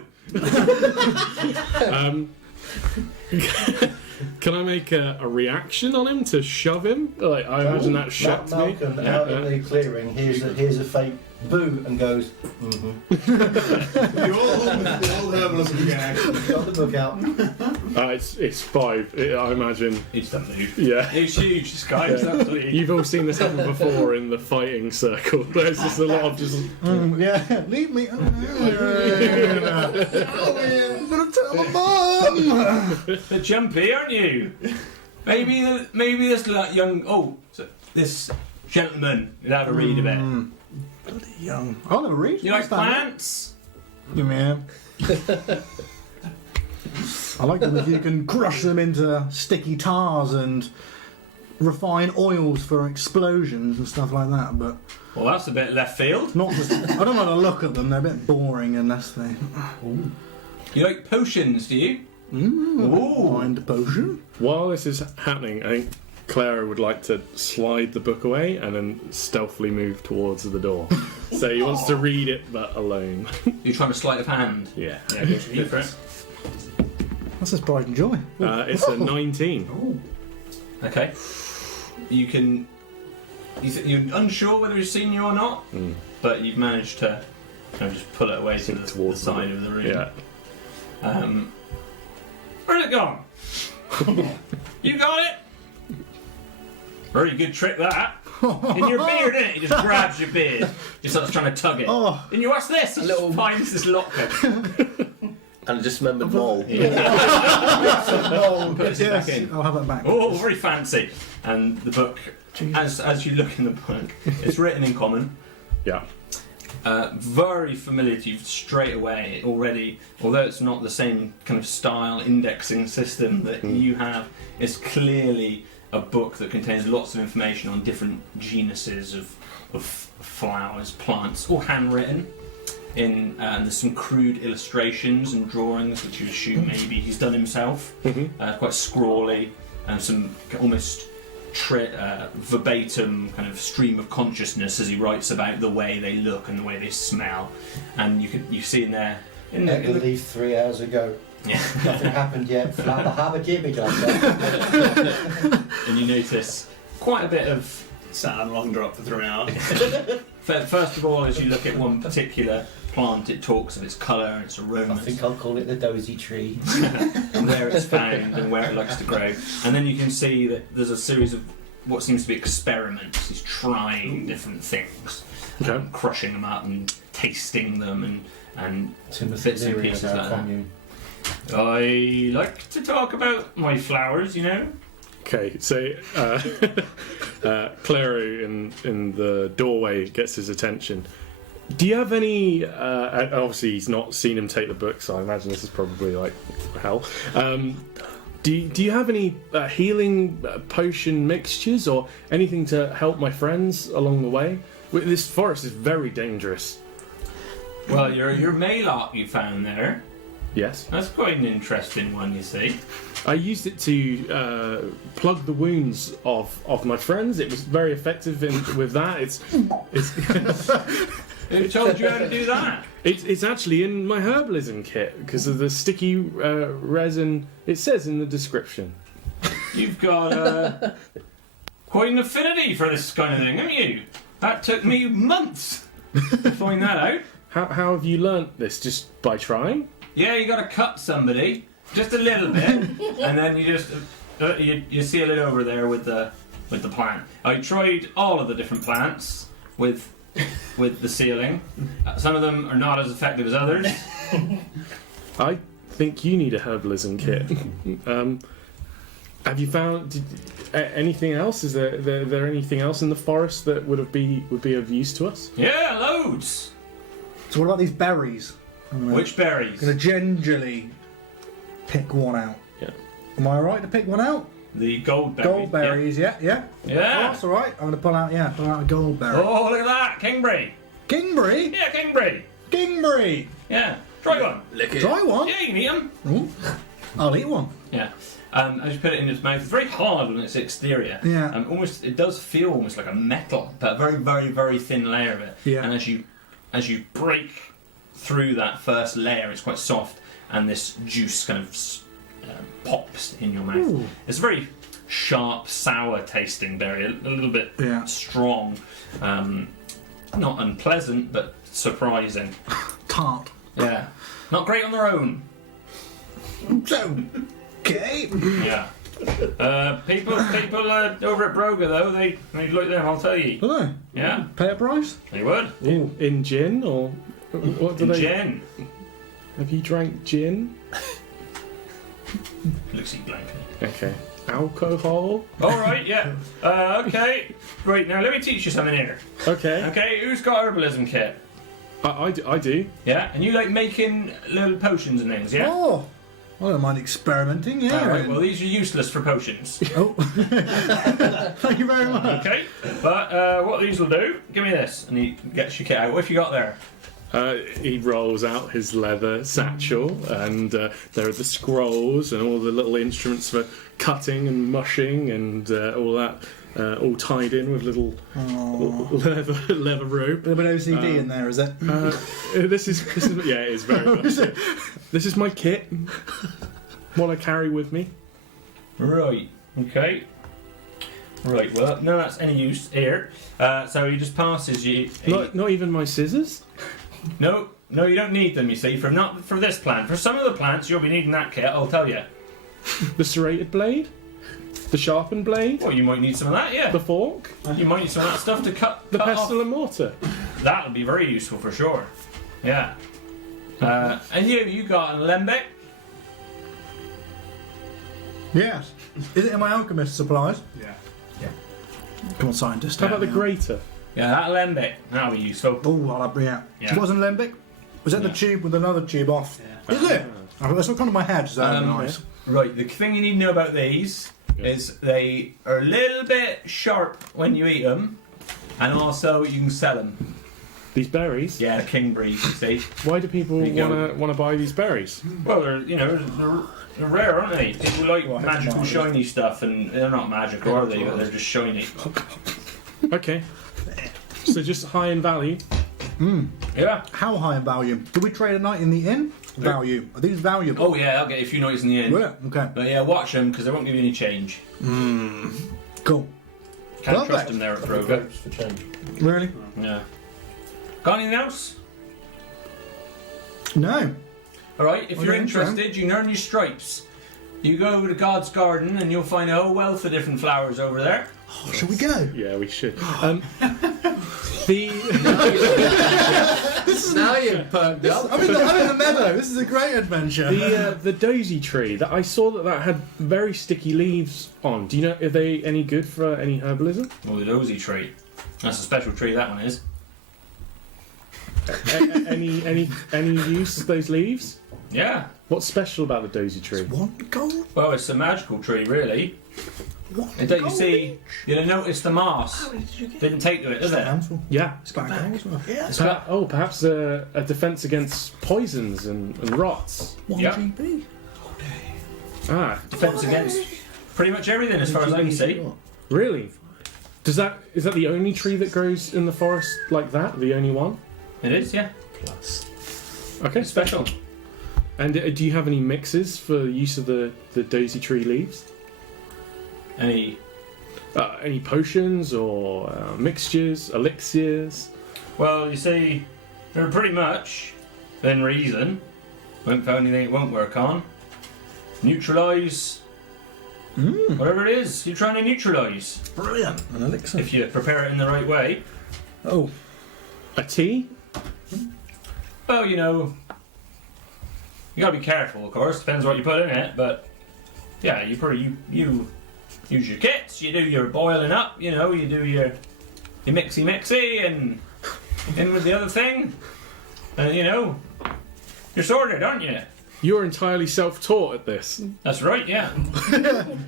Can I make a reaction on him to shove him? Like I imagine that shocked me. Malcolm, out in the clearing, here's a fake boo and goes, You're all herbalism again, actually. got the book out. It's 5. I imagine. It's that move. Yeah. It's huge, this guy. It's absolutely. You've all seen this happen before in the fighting circle. There's just a lot of just. Yeah, leave me alone. I'm gonna tell my mum. They're jumpy, aren't you? Maybe this this gentleman would have a read a bit. Bloody young. I'll never read. You like plants? Yeah, man. I like them if you can crush them into sticky tars and refine oils for explosions and stuff like that, but Well, that's a bit left field. not just. I don't want to look at them, they're a bit boring unless they. You like potions, do you? Find a potion. While this is happening, I think Clara would like to slide the book away and then stealthily move towards the door. So he wants to read it, but alone. You're trying to sleight of hand. Yeah. Yeah, go for it. That's his pride and joy. It's a 19. Okay. You can. You're unsure whether he's seen you or not, but you've managed to kind of just pull it away to the Towards side of the room. Yeah. Where's it gone? You got it? Very good trick, that. In your beard, isn't it? He just grabs your beard. He starts trying to tug it. Oh. And you, what's this? He just finds this locker. And a dismembered mole. Puts it Yes, back in. I'll have that back. Oh, very fancy. And the book, as you look in the book, it's written in common. Yeah. Very familiar to you straight away already, although it's not the same kind of style indexing system that you have. It's clearly a book that contains lots of information on different genuses of flowers, plants, all handwritten. There's some crude illustrations and drawings, which you assume maybe he's done himself. Quite scrawly, and some almost verbatim kind of stream of consciousness as he writes about the way they look and the way they smell. And you see in there. I believe 3 hours ago. Yeah. Nothing happened yet. Have a Jimmy glass. And you notice quite a bit of. Sat on long drop for 3 hours. First of all, as you look at one particular plant, it talks of its colour and its aroma. I think I'll call it the dozy tree. And where it's found and where it likes to grow. And then you can see that there's a series of what seems to be experiments. He's trying different things, crushing them up and tasting them and bits and pieces like that. I like to talk about my flowers, you know. Okay, so Claro in the doorway gets his attention. Do you have any? Obviously, he's not seen him take the book, so I imagine this is probably like hell. Do you have any healing potion mixtures or anything to help my friends along the way? This forest is very dangerous. Well, your Maylock you found there. Yes. That's quite an interesting one, you see. I used it to plug the wounds of my friends. It was very effective with that. It's Who told you how to do that? It's actually in my herbalism kit because of the sticky resin. It says in the description. You've got quite an affinity for this kind of thing, haven't you? That took me months to find that out. How have you learnt this? Just by trying? Yeah, you got to cut somebody just a little bit, and then you just you seal it over there with the plant. I tried all of the different plants with the sealing. Some of them are not as effective as others. I think you need a herbalism kit. Have you found anything else? Is there anything else in the forest that would be of use to us? Yeah, loads. So what about these berries? Which berries? I'm going to gingerly pick one out. Yeah. Am I alright to pick one out? The gold berries. Gold berries, yeah. Yeah. Oh, that's alright. I'm going to pull out a gold berry. Oh, look at that, kingberry. Kingberry? Yeah, kingberry. Kingberry! Yeah, try one. Lick it. Try one? Yeah, you can eat them. Ooh. I'll eat one. Yeah. As you put it in its mouth, it's very hard on its exterior. Yeah. It does feel almost like a metal, but a very, very, very thin layer of it. Yeah. And as you break through that first layer, it's quite soft, and this juice kind of pops in your mouth. Ooh. It's a very sharp, sour tasting berry, a little bit strong, not unpleasant, but surprising. Tart. Yeah. Not great on their own. Okay. Yeah. People over at Broga though, they like them, I'll tell you. Do they? Yeah, Pay a price? they would. In gin or what do In they? gin. Have you drank gin? Looks at you blankly. Okay. Alcohol? Alright, yeah. Okay. Right, now let me teach you something here. Okay. Okay, who's got herbalism kit? I do. Yeah? And you like making little potions and things, yeah? Oh. I don't mind experimenting, yeah. Alright, well these are useless for potions. Oh. Thank you very much. Okay. But what these will do, give me this. And he gets your kit out. What have you got there? He rolls out his leather satchel, and there are the scrolls and all the little instruments for cutting and mushing and all that, all tied in with little leather rope. A bit of OCD in there, is it? This is yeah, it is very much. This is my kit. What I carry with me. Right. Okay. Right. Well, no, that's any use here. So he just passes you. Not even my scissors. No, you don't need them. You see, not for this plant. For some of the plants, you'll be needing that kit. I'll tell you. The serrated blade. The sharpened blade. Well, you might need some of that. Yeah. The fork. You might need some of that stuff to cut. The cut pestle off. and mortar. That'll be very useful for sure. Yeah. And you got an alembic. Yes. Is it in my alchemist supplies? Yeah. Come on, scientist. How about the now. grater? Yeah, that alembic. That'll be useful. Oh, I'll have, yeah. Yeah. What was an alembic? Was that the Yeah. tube with another tube off? Yeah. Is it? Oh, that's not gone to my head, so nice. Right. The thing you need to know about these is they are a little bit sharp when you eat them, and also you can sell them. These berries. Yeah, the king breed. You see. Why do people There you go. want to buy these berries? Well, they're rare, aren't they? People like Well, magical, shiny stuff, and they're not magical, are they? But they're just shiny. Okay. So just high in value. Yeah. How high in value? Do we trade a night in the inn? Value. Are these valuable? Oh yeah, I'll get you a few nights in the end. Will it? Okay. But yeah, watch them because they won't give you any change. Cool. Can't Perfect. trust them there at Prologue. Ropes for change. Really? Yeah. Got anything else? No. All right. If Well, you're yeah, interested, you can earn your stripes. You go over to God's Garden and you'll find a whole wealth of different flowers over there. Oh, shall we go? Yeah, we should. Now you've perked up. I'm in the meadow. This is a great adventure. The dozy tree. That I saw that had very sticky leaves on. Do you know, are they any good for any herbalism? Well, the dozy tree. That's a special tree. That one is. Any use those leaves? Yeah. What's special about the dozy tree? One gold. Well, it's a magical tree, really. And don't you see? You'll notice the moss didn't take to it, does it? Handful. Yeah. It's got gold. Yeah. It's got Perhaps a defense against poisons and rots. 1 Yeah. GB. Ah, defense against pretty much everything, as far as I can see. really? Is that the only tree that grows in the forest like that? The only one? It is, yeah. Okay. It's special. And do you have any mixes for use of the dozy tree leaves? Any? Any potions or mixtures, elixirs? Well, you see, they're pretty much within reason. Won't find anything it won't work on. Neutralise. Whatever it is, you're trying to neutralise. Brilliant. An elixir. If you prepare it in the right way. Oh. A tea? Well, you gotta be careful, of course. Depends what you put in it, but yeah, you use your kits. You do your boiling up. You do your mixy and in with the other thing, and you're sorted, aren't you? You're entirely self-taught at this. That's right. Yeah.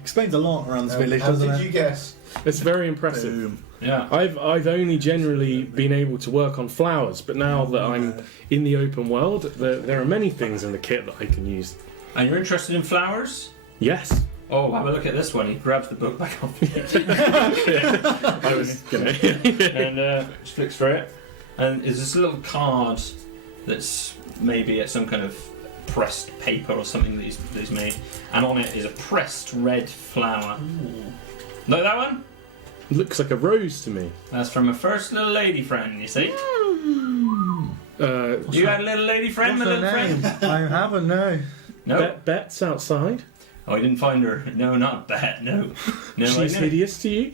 Explains a lot around this village, How doesn't did it? you guess? It's very impressive. Boom. Yeah. I've only generally been able to work on flowers, but now that I'm in the open world, there are many things in the kit that I can use. And you're interested in flowers? Yes. Oh, have a look at this one. He grabs the book back off I was gonna. and just flicks for it. And there's this little card that's maybe at some kind of pressed paper or something that he's made, and on it is a pressed red flower. Like that one? Looks like a rose to me. That's from a first little lady friend, you see? You had a little lady friend, my little friend? I haven't, no. No. Bet's outside. Oh, I didn't find her. No, not Bet. No. No, I She's didn't. hideous to you.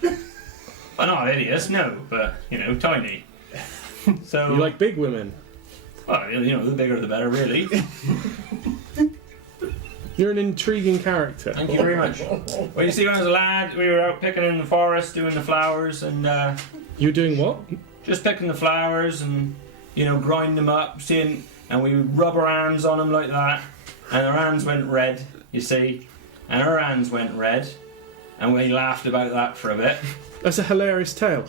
Well, not hideous, no, but tiny. So You like big women. well, the bigger the better, really. You're an intriguing character. Thank you very much. Well, you see, when I was a lad, we were out picking in the forest, doing the flowers, and You're doing what? just picking the flowers and grinding them up, and we rub our hands on them like that, and our hands went red. You see, and our hands went red, and we laughed about that for a bit. That's a hilarious tale.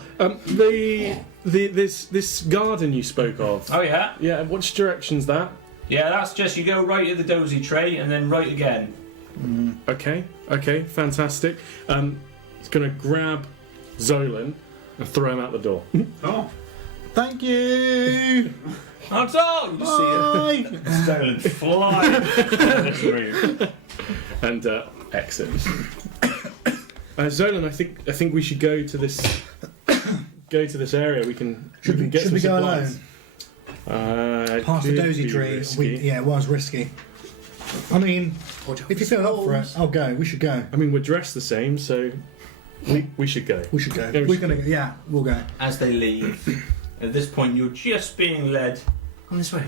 This garden you spoke of. Oh yeah? Yeah, which direction's that? Yeah, that's just, you go right at the dozy tray and then right again. Okay, fantastic. It's going to grab Zolan and throw him out the door. Oh. Thank you. That's all! You see it. Stolen fly out of this room. And exit. Zolan, I think we should go to this area. We can get Should some we go supplies. alone? Past the dozy tree. It was risky. I mean, if you feel up for it, I'll go. We should go. I mean, we're dressed the same, so we should go. We should go. Yeah, We're gonna. Yeah, we'll go. As they leave, at this point you're just being led on this way.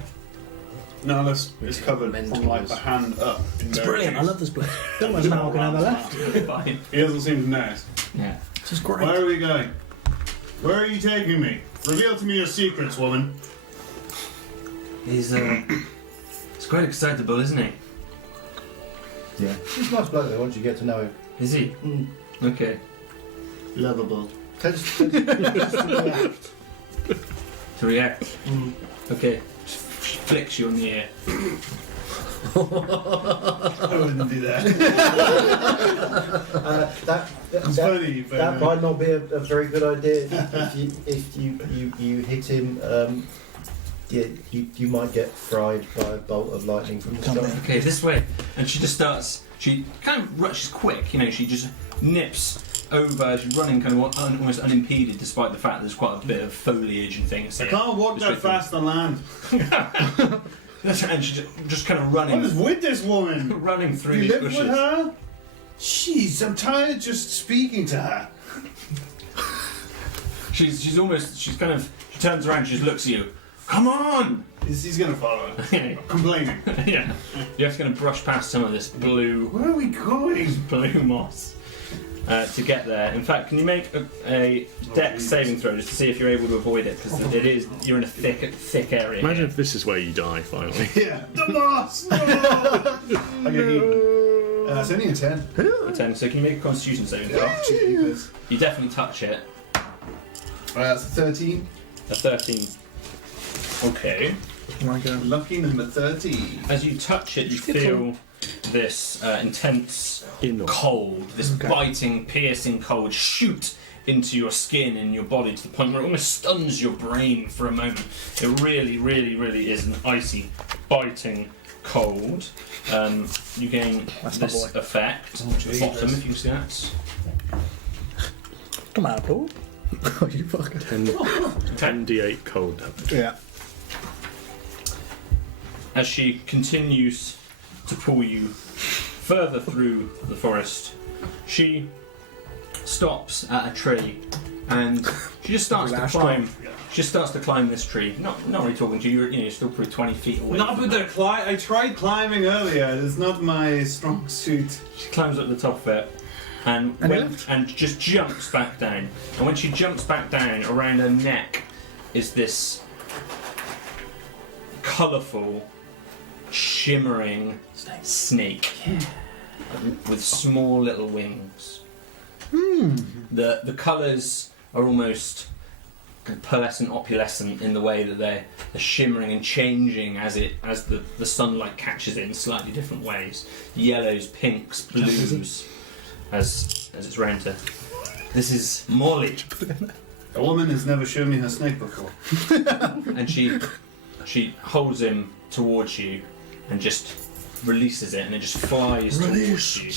Nihilus is covered from like the hand up. It's brilliant. I love this place. Don't much now I can have a left. Fine. He doesn't seem to notice. Yeah. This is great. Where are we going? Where are you taking me? Reveal to me your secrets, woman. He's quite excitable, isn't he? Yeah. He's a nice bloke though, once you get to know him. Is he? Mm. Okay. Lovable. Tends to react. To react. Mm. Okay. She flicks you on the ear. I wouldn't do that. It's funny, but that might not be a very good idea. If you hit him, you might get fried by a bolt of lightning from the sky. Okay, this way. And she just starts. She kind of rushes quick. You know, she just nips over. She's running kind of almost unimpeded, despite the fact there's quite a bit of foliage and things. I can't walk that fast on land. And she's just kind of running. What is with this woman? Running through You these live bushes. with her? Jeez, I'm tired just speaking to her. She turns around. She just looks at you. Come on! He's gonna follow her. Complaining. Yeah. You're just going to brush past some of this blue Where are we going? moss to get there. In fact, can you make a dex saving throw just to see if you're able to avoid it? Because you're in a thick area. Imagine here. if this is where you die finally. Yeah. The moss! No! I get eaten. It's only a 10. A 10. So can you make a Constitution saving throw? You definitely touch it. That's 13. A 13. Okay. Oh my god. Lucky number 13. As you touch it, you feel this intense In cold, this biting, piercing cold shoot into your skin and your body to the point where it almost stuns your brain for a moment. It really, really, really is an icy, biting cold. You gain this effect at the bottom, if you can see that. Come on, Paul. Oh, you fucking. 10 d8 cold damage. Yeah. As she continues to pull you further through the forest, she stops at a tree and she just starts to climb. She just starts to climb this tree. Not really talking to you. You're still probably 20 feet away. Not from with her. the I tried climbing earlier. It's not my strong suit. She climbs up the top of it and just jumps back down. And when she jumps back down, around her neck is this colourful, shimmering snake with small little wings. The colours are almost pearlescent, opalescent in the way that they're shimmering and changing as the sunlight catches it in slightly different ways. Yellows, pinks, blues, as it's round her. This is Morley, A woman has never shown me her snake before. and she holds him towards you and just releases it, and it just flies towards you.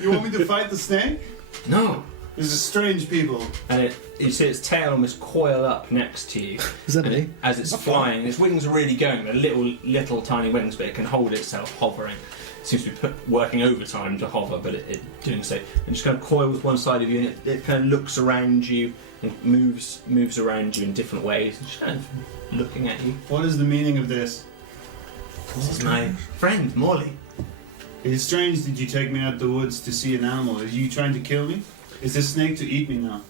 You want me to fight the snake? No. These are strange people. And you see its tail almost coil up next to you. Is that And me? as it's flying, its wings are really going. They're little tiny wings, but it can hold itself hovering. It seems to be working overtime to hover, but it doing so. And just kind of coils one side of you, and it kind of looks around you and moves around you in different ways, and just kind of looking at you. What is the meaning of this? This is my friend Morley. It is strange that you take me out the woods to see an animal. Are you trying to kill me? Is this snake to eat me now?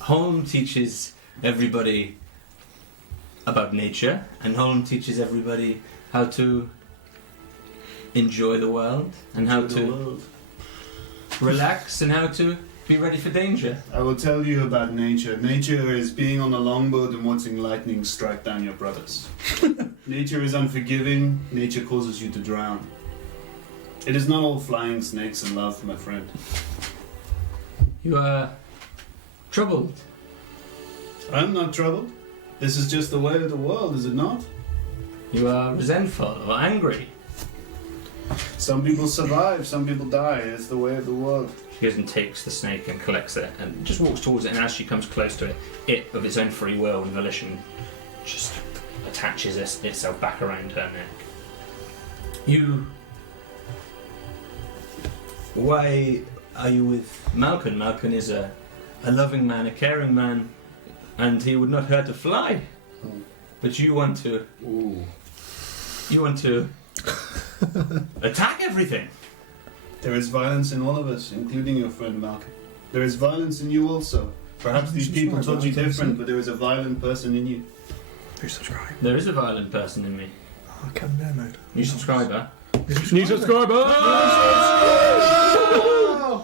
Holm teaches everybody about nature, and Holm teaches everybody how to enjoy the world and how to relax and how to be ready for danger. I will tell you about nature. Nature is being on a longboat and watching lightning strike down your brothers. Nature is unforgiving. Nature causes you to drown. It is not all flying snakes and love, my friend. You are troubled. I'm not troubled. This is just the way of the world, is it not? You are resentful or angry. Some people survive, some people die. It's the way of the world. She goes and takes the snake and collects it and just walks towards it, and as she comes close to it, it, of its own free will and volition, just attaches itself back around her neck. You... Why are you with Malcolm? Malcolm is a loving man, a caring man, and he would not hurt a fly. But you want to... Ooh. You want to... attack everything. There is violence in all of us, including your friend Malcolm. There is violence in you also. Perhaps these people taught you different, but there is a violent person in you. Who subscribe? There is a violent person in me. Oh, Captain Bear Mode. New subscriber. New subscriber!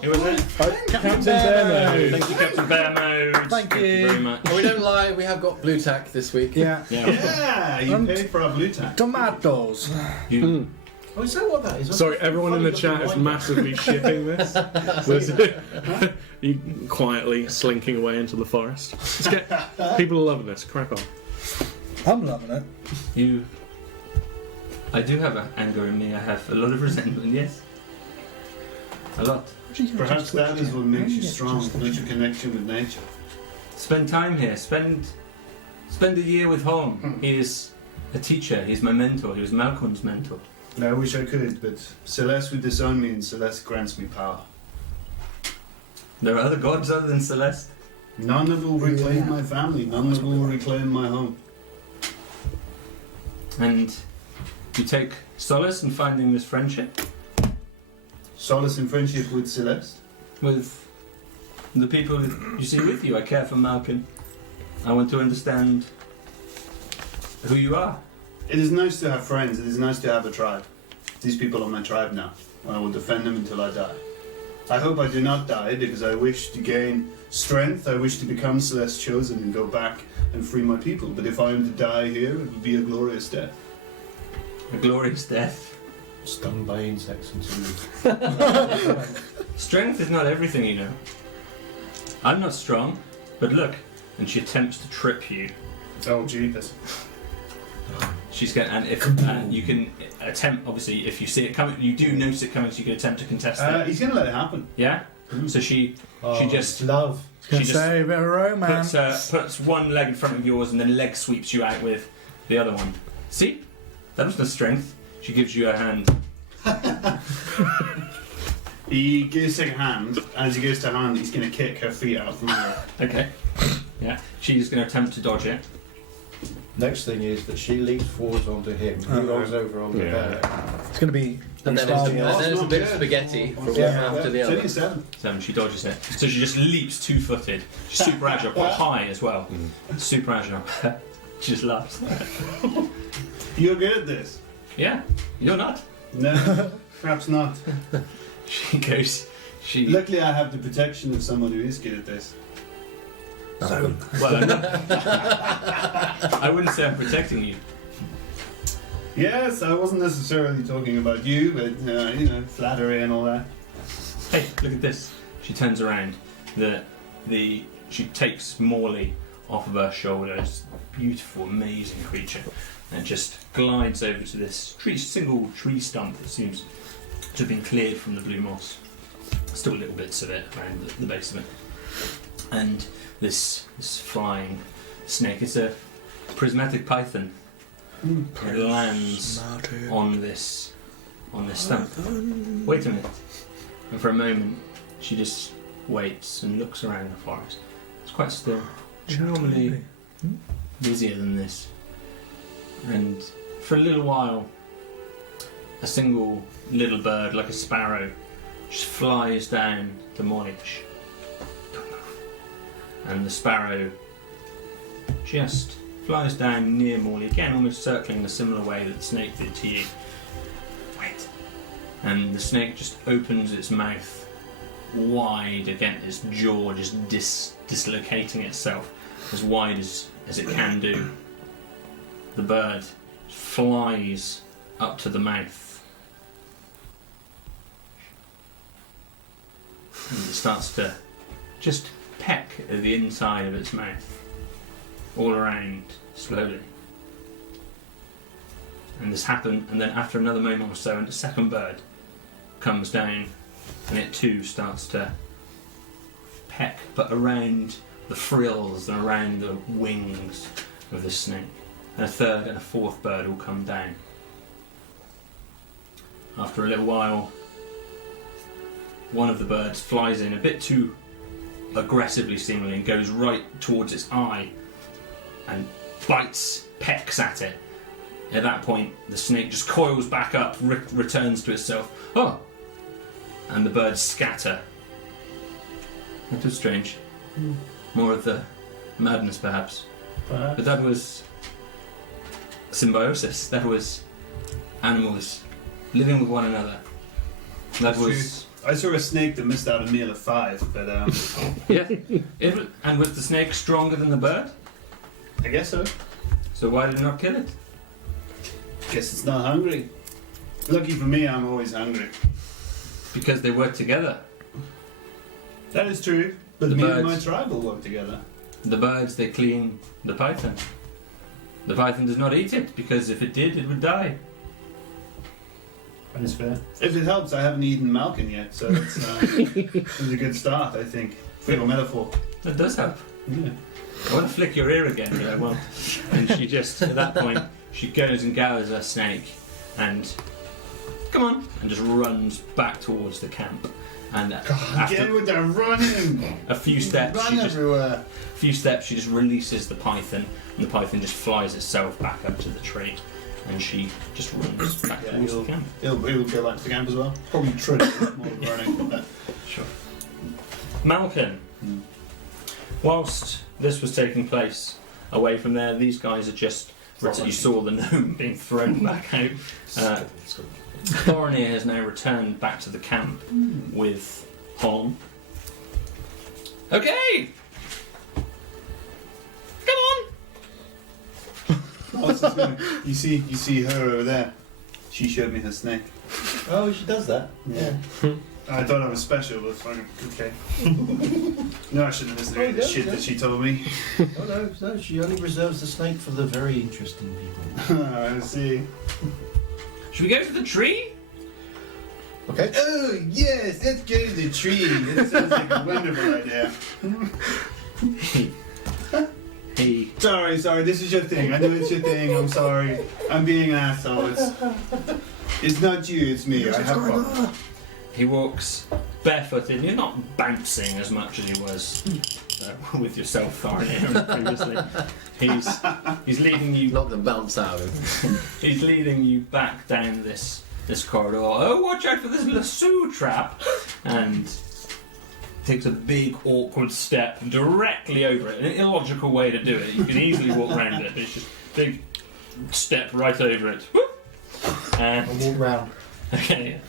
Who was it? Captain Bear Mode. Thank you, Captain Bear Mode. Thank you. very much. We don't lie, we have got blue tack this week. Yeah. Yeah, you paid for our blue tack. Tomatoes. You, Oh, is that what that is? Sorry, everyone in the chat is massively shipping this. You quietly slinking away into the forest. People are loving this. Crack on. I'm loving it. you. I do have anger in me. I have a lot of resentment. Yes. A lot. Perhaps that is what makes you strong, not your connection with nature. Spend time here. Spend a year with Holm. He is a teacher. He's my mentor. He was Malcolm's mentor. I wish I could, but Celeste would disown me and Celeste grants me power. There are other gods other than Celeste. None that will reclaim my family, none that will reclaim my home. And you take solace in finding this friendship Solace in friendship with Celeste. with the people that you see with you. I care for Malcolm. I want to understand who you are. It is nice to have friends, it is nice to have a tribe. These people are my tribe now, and I will defend them until I die. I hope I do not die, because I wish to gain strength, I wish to become Celeste's chosen and go back and free my people. But if I am to die here, it would be a glorious death. A glorious death. Stung by insects and so Strength is not everything, you know. I'm not strong, but look. And she attempts to trip you. Oh, jeepers. She's going, and if you can attempt, obviously, if you see it coming, you do notice it coming, so you can attempt to contest it. He's going to let it happen. Yeah. So she just love. she just Say a bit of romance. puts one leg in front of yours, and then leg sweeps you out with the other one. See, that was the strength. She gives you a hand. He gives a hand, and as he goes to hand, he's going to kick her feet out from under. Okay. Yeah. She's going to attempt to dodge it. Next thing is that she leaps forwards onto him. He rolls over on the Yeah. bed. It's going to be. And then Star there's Wars. a bit of spaghetti from one after the It's only other. a 7. 7. She dodges it. So she just leaps 2-footed. She's super agile, quite high as well. Super agile. She just laughs. You're good at this. Yeah. You're not. No, perhaps not. She goes. She. Luckily, I have the protection of someone who is good at this. Well, I'm not. I wouldn't say I'm protecting you. Yes, I wasn't necessarily talking about you, but you know, flattery and all that. Hey, look at this. She turns around. She takes Morley off of her shoulders. Beautiful, amazing creature, and just glides over to this single tree stump that seems to have been cleared from the blue moss. Still little bits of it around the base of it, and this flying snake. It's a prismatic python. It lands on this stump. Wait a minute. And for a moment, she just waits and looks around the forest. It's quite still. Normally busier than this. And for a little while, a single little bird, like a sparrow, just flies down the Morlich. And the sparrow just flies down near Morley, again almost circling the similar way that the snake did to you. Wait. and the snake just opens its mouth wide again, its jaw just dislocating itself as wide as it can do. The bird flies up to the mouth and it starts to just peck at the inside of its mouth, all around, slowly. And this happened, and then after another moment or so, and the second bird comes down, and it too starts to peck, but around the frills and around the wings of the snake. And a third and a fourth bird will come down. After a little while, one of the birds flies in a bit too aggressively seemingly and goes right towards its eye and bites, pecks at it. At that point, the snake just coils back up, returns to itself. Oh! And the birds scatter. That was strange. More of the madness, perhaps. But that was symbiosis. That was animals living with one another. That was... I saw a snake that missed out a meal of 5, but Yeah. And was the snake stronger than the bird? I guess so. So why did it not kill it? Guess it's not hungry. Lucky for me, I'm always hungry. Because they work together. That is true, but The me and my birds. tribe will work together. The birds, they clean the python. The python does not eat it, because if it did, it would die. That is fair. If it helps, I haven't eaten Malkin yet, so it's a good start, I think. For your metaphor. That does help. Yeah. I want to flick your ear again, but I won't. And she just, at that point, she goes and gathers her snake and, come on, and just runs back towards the camp. And Get after with the running! a few steps, Run everywhere! she just releases the python, and the python just flies itself back up to the tree. And she just runs back towards the camp. He'll go back to the camp as well. Probably trudging more than running. But Sure. Malkin. Whilst this was taking place away from there, these guys are just... You saw the gnome being thrown back out. Thorinir has now returned back to the camp with Holm. Okay! Come on! you see her over there. She showed me her snake. Oh, she does that. Yeah. I thought I was special, but fine. Okay. No, I shouldn't have listened to the shit that she told me. Oh no, she only reserves the snake for the very interesting people. I see. Should we go to the tree? Okay. Oh, yes, let's go to the tree. That sounds like a wonderful idea. Hey. Sorry, this is your thing. I know it's your thing. I'm sorry. I'm being an asshole. It's not you, it's me. I have fun. He walks barefooted. You're not bouncing as much as he was with yourself, Thorinir, previously. He's leading you. Knock the bounce out of him. He's leading you back down this corridor. Oh, watch out for this lasso trap! And takes a big, awkward step directly over it. An illogical way to do it. You can easily walk around it, but it's just big step right over it. Whoop! I'll walk round. Okay.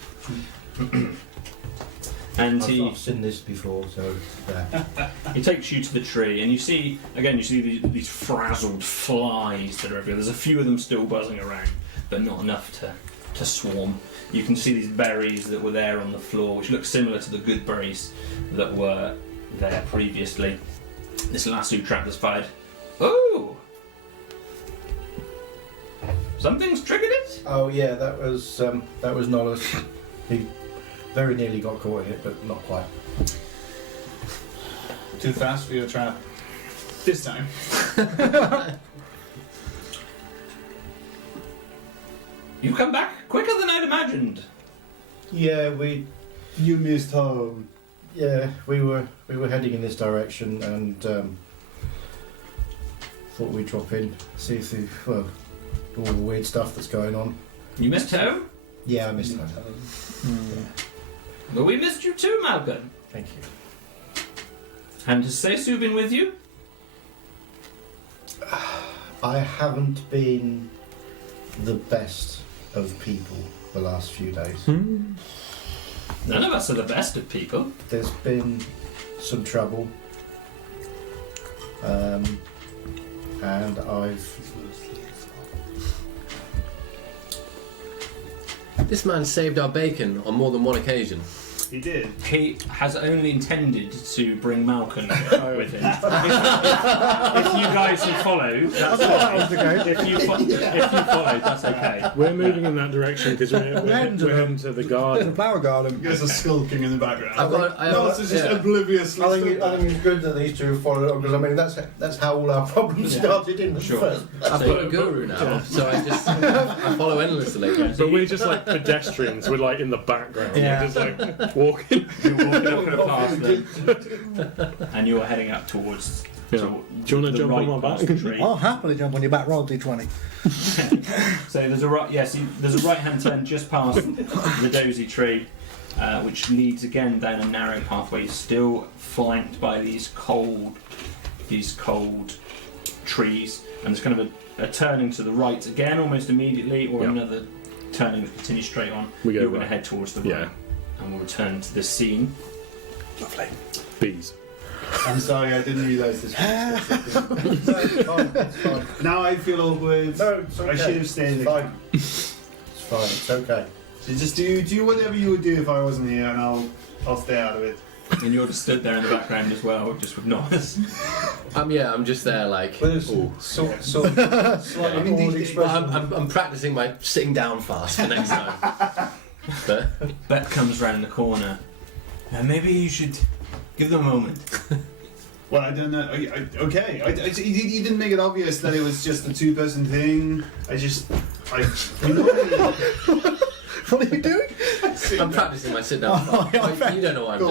And I've seen this before, so he takes you to the tree, and you see these frazzled flies that are everywhere. There's a few of them still buzzing around, but not enough to swarm. You can see these berries that were there on the floor, which look similar to the good berries that were there previously. This lasso trap that's fired. Oh! Something's triggered it? Oh yeah, that was Nolus. He very nearly got caught in it, but not quite. Too fast for your trap. This time. You've come back quicker than I'd imagined. Yeah, You missed home. we were heading in this direction and thought we'd drop in, see if all the weird stuff that's going on. You missed home? Yeah, I missed that. But we missed you too, Malcolm. Thank you. And has Sesu been with you? I haven't been the best of people. the last few days. None of us are the best of people. There's been some trouble, and This man saved our bacon on more than one occasion. He did. He has only intended to bring Malcolm with him. If you guys have followed, that's okay. If you followed, that's okay. We're moving in that direction because we're heading to the The garden. flower garden. You guys are skulking in the background. No, it's just obliviously. I think it's good that these two have followed on, because I mean that's how all our problems started in the first. I've got a guru now, so I follow endlessly. But we're just like pedestrians. We're like in the background. Yeah. We're just like walking. You're walking up past them, and you're heading up towards. Yeah. To, Do you want to the jump right on my past back? the tree. I'll happily jump on your back. Roll D20. So there's a right, yes, there's a right-hand turn just past the dozy tree, which leads again down a narrow pathway, still flanked by these cold trees, and there's kind of a turning to the right again, almost immediately, or another turning that continues straight on. We go You're going to right. head towards the right, and we'll return to the scene. Lovely. Bees. I'm sorry, I didn't realise this. It's fine. Now I feel awkward. No, it's okay. I should have stayed. It's fine. It's fine. It's okay. So just do whatever you would do if I wasn't here, and I'll stay out of it. And you're just stood there in the background as well, just with Norris. I'm just there like. With Ooh. slightly bored expression. I'm practicing my sitting down fast for next time. But Bet comes round the corner. Now maybe you should give them a moment. Well, I don't know. Okay, you didn't make it obvious that it was just a two-person thing. What are you doing? I'm practicing my sit down fast. You don't know what I'm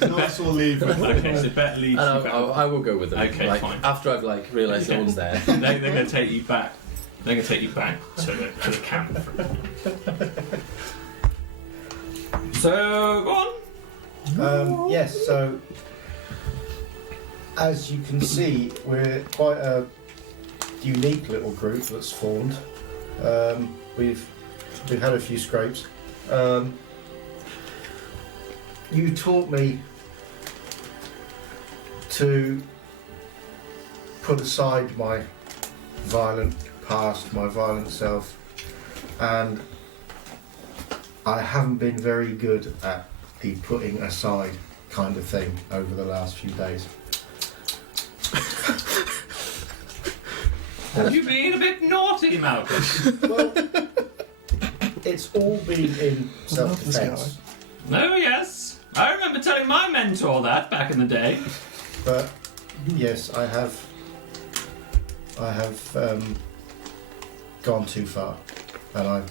doing. Norris will leave. Okay, so Bet leads you And back. I will go with them. Okay, like, fine. After I've realised no one's there. They're going to take you back. They're going to take you back to the camp. So, go on. Yes, so as you can see, we're quite a unique little group that's formed. We've had a few scrapes. You taught me to put aside my violent past, my violent self, and I haven't been very good at the putting aside kind of thing over the last few days. Have you been a bit naughty, Malcolm? Well, it's all been in self-defense, Oh, yes. I remember telling my mentor that back in the day. but yes, I have gone too far, and I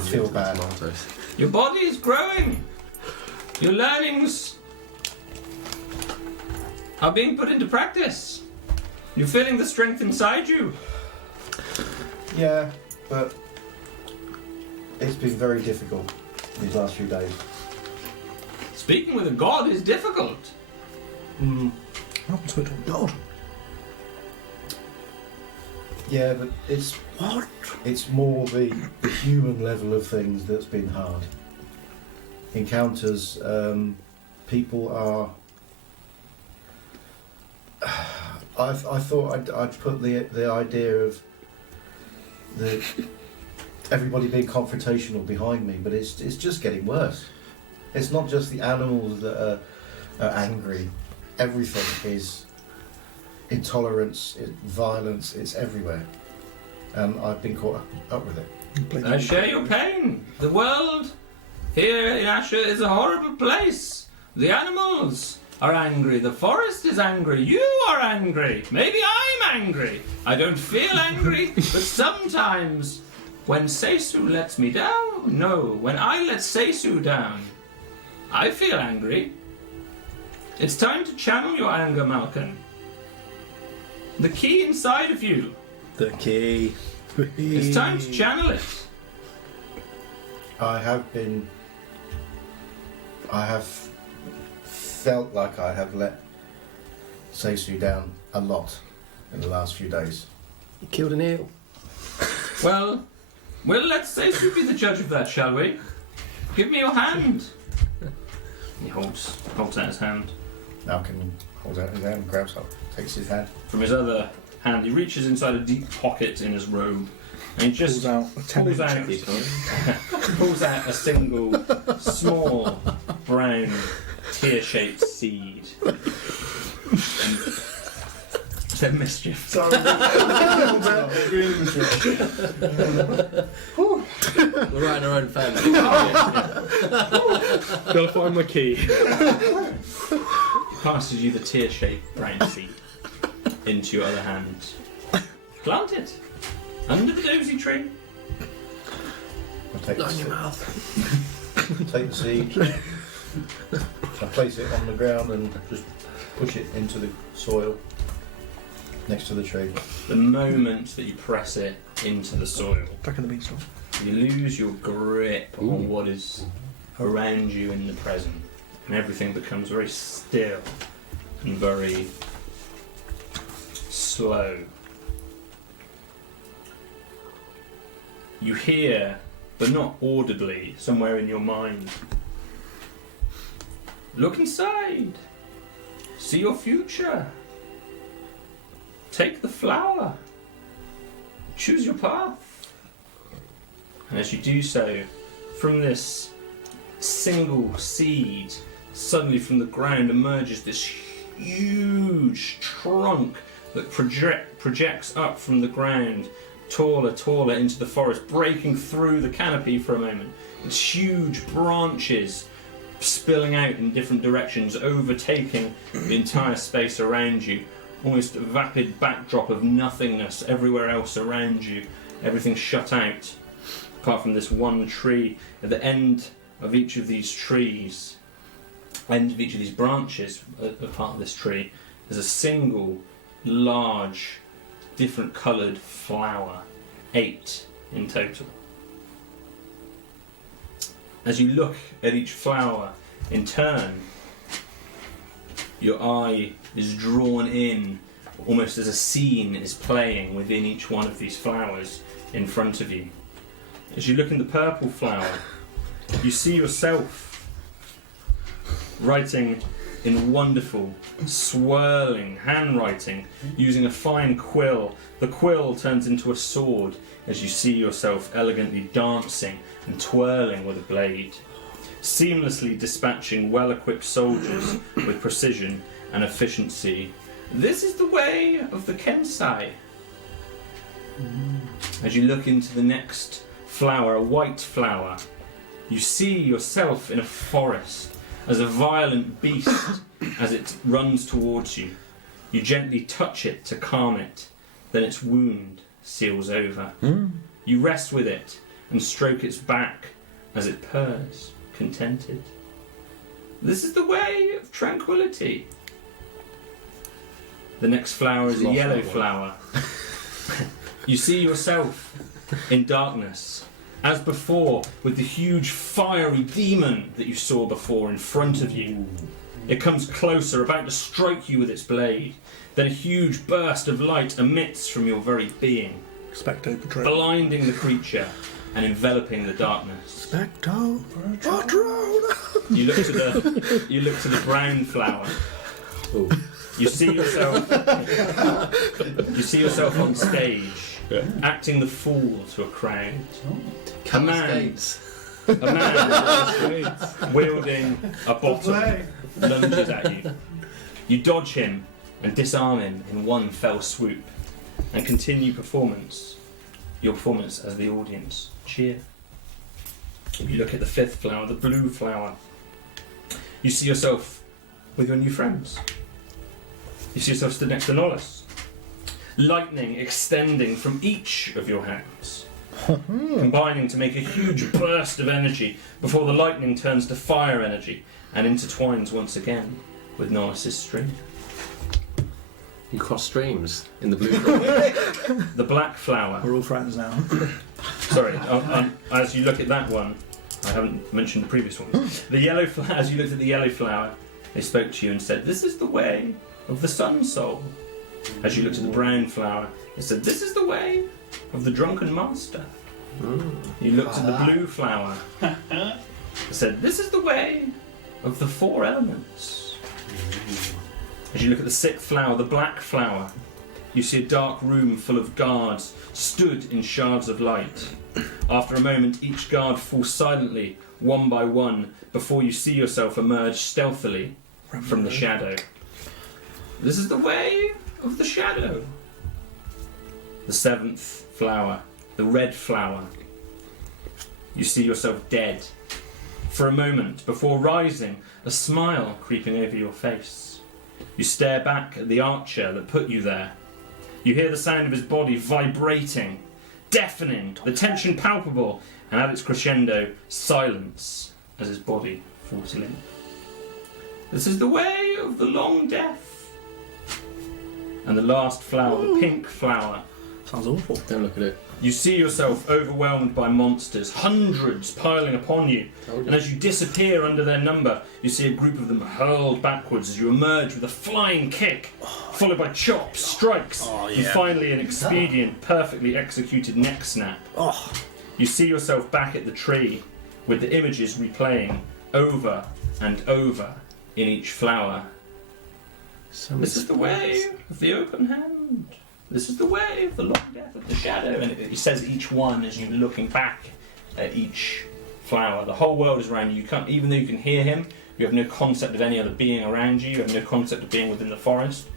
feel bad. Your body is growing. Your learnings are being put into practice. You're feeling the strength inside you. Yeah, but it's been very difficult these last few days. Speaking with a god is difficult. Happens with a god. Yeah, but it's more the human level of things that's been hard. Encounters, people are. I thought I'd put the idea of everybody being confrontational behind me, but it's just getting worse. It's not just the animals that are angry. Everything is intolerance, violence. It's everywhere, and I've been caught up with it. I share your pain. The world here in Asher is a horrible place. The animals are angry. The forest is angry. You are angry. Maybe I'm angry. I don't feel angry, but sometimes when Seisu lets me down, when I let Seisu down, I feel angry. It's time to channel your anger, Malcolm. The key inside of you. The key. It's time to channel it. I have felt like I have let Seisu down a lot in the last few days. You killed an eel. Well, let's say you be the judge of that, shall we? Give me your hand. He holds out his hand. Malcolm holds out his hand, grabs up, takes his hand. From his other hand, he reaches inside a deep pocket in his robe, and he just pulls out a single small brown tear-shaped seed. Said mischief. Sorry. We're right in our own family. Gotta find my key. He passes you the tear-shaped brown seed into your other hand. Plant it under the dozy tree. I take Not in your mouth. Take the seed. I place it on the ground and just push it into the soil next to the tree. The moment that you press it into the soil, Back in the beanstalk. you lose your grip on what is around you in the present, and everything becomes very still and very slow. You hear, but not audibly, somewhere in your mind, look inside, see your future, take the flower, choose your path. And as you do so, from this single seed, suddenly from the ground emerges this huge trunk that projects up from the ground, taller into the forest, breaking through the canopy for a moment. Its huge branches spilling out in different directions, overtaking the entire space around you. Almost a vapid backdrop of nothingness everywhere else around you. Everything shut out, apart from this one tree. At the end of each of these trees, end of each of these branches, a part of this tree, there's a single large, different coloured flower. 8 in total. As you look at each flower in turn, your eye is drawn in almost as a scene is playing within each one of these flowers in front of you. As you look in the purple flower, you see yourself writing in wonderful, swirling handwriting using a fine quill. The quill turns into a sword as you see yourself elegantly dancing and twirling with a blade, seamlessly dispatching well-equipped soldiers with precision and efficiency. This is the way of the Kensai. As you look into the next flower, a white flower, you see yourself in a forest as a violent beast as it runs towards you. You gently touch it to calm it, then its wound seals over. You rest with it and stroke its back as it purrs, contented. This is the way of tranquility. The next flower is a yellow flower. You see yourself in darkness, as before, with the huge fiery demon that you saw before in front of you. It comes closer, about to strike you with its blade. Then a huge burst of light emits from your very being, Specto Patrol. blinding the creature and enveloping the darkness. Specto Patrol. You look to the brown flower. Ooh. You see yourself on stage, acting the fool to a crowd. A man wielding a bottle lunges at you. You dodge him and disarm him in one fell swoop, and continue your performance as the audience cheer. You look at the 5th flower, the blue flower. You see yourself with your new friends. You see yourself stood next to Nollis. Lightning extending from each of your hands, combining to make a huge burst of energy before the lightning turns to fire energy and intertwines once again with Nollis' string. You cross streams in the blue flower. The black flower. We're all friends now. Sorry, as you look at that one, I haven't mentioned the previous ones. The yellow flower. As you looked at the yellow flower, they spoke to you and said, "This is the way of the sun soul." As you looked at the brown flower, they said, "This is the way of the drunken master. You looked at the blue flower. It said, "This is the way of the 4 elements." As you look at the 6th flower, the black flower, you see a dark room full of guards stood in shards of light. After a moment, each guard falls silently, one by one, before you see yourself emerge stealthily from the shadow. This is the way of the shadow. The 7th flower, the red flower. You see yourself dead. For a moment, before rising, a smile creeping over your face. You stare back at the archer that put you there. You hear the sound of his body vibrating, deafening, the tension palpable, and at its crescendo, silence as his body falls limp. This is the way of the long death. And the last flower, the pink flower. Sounds awful. Don't look at it. You see yourself overwhelmed by monsters, hundreds piling upon you. And as you disappear under their number, you see a group of them hurled backwards as you emerge with a flying kick, followed by chops, strikes, and finally an expedient, perfectly executed neck snap. You see yourself back at the tree, with the images replaying over and over in each flower. This is the way of the open hand. This is the way of the long death of the shadow. And it says each one as you're looking back at each flower. The whole world is around you. Even though you can hear him, you have no concept of any other being around you. You have no concept of being within the forest.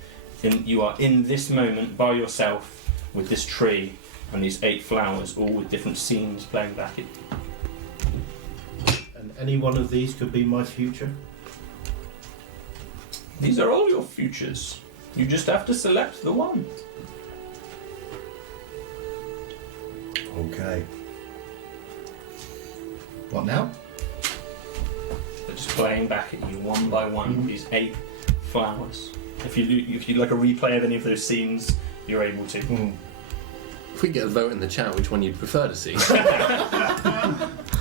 And you are in this moment by yourself with this tree and these 8 flowers, all with different scenes playing back at you. And any one of these could be my future. These are all your futures. You just have to select the one. Okay. What now? They're just playing back at you one by one, these 8 flowers. If you'd like a replay of any of those scenes, you're able to. If we get a vote in the chat, which one you'd prefer to see?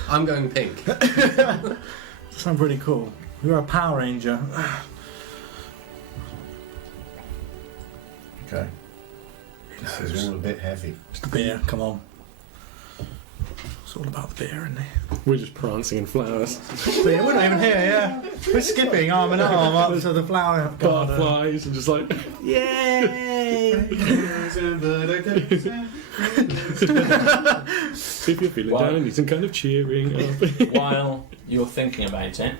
I'm going pink. Sounds pretty cool. You're a Power Ranger. Okay. This is all a bit heavy. It's the beer, come on. It's all about the beer, isn't it? We're just prancing in flowers. Beer, we're not even here, yeah. We're skipping arm in arm up to the flower garden. Butterflies and just like... Yay! If you're feeling down and need some kind of cheering up. While you're thinking about it,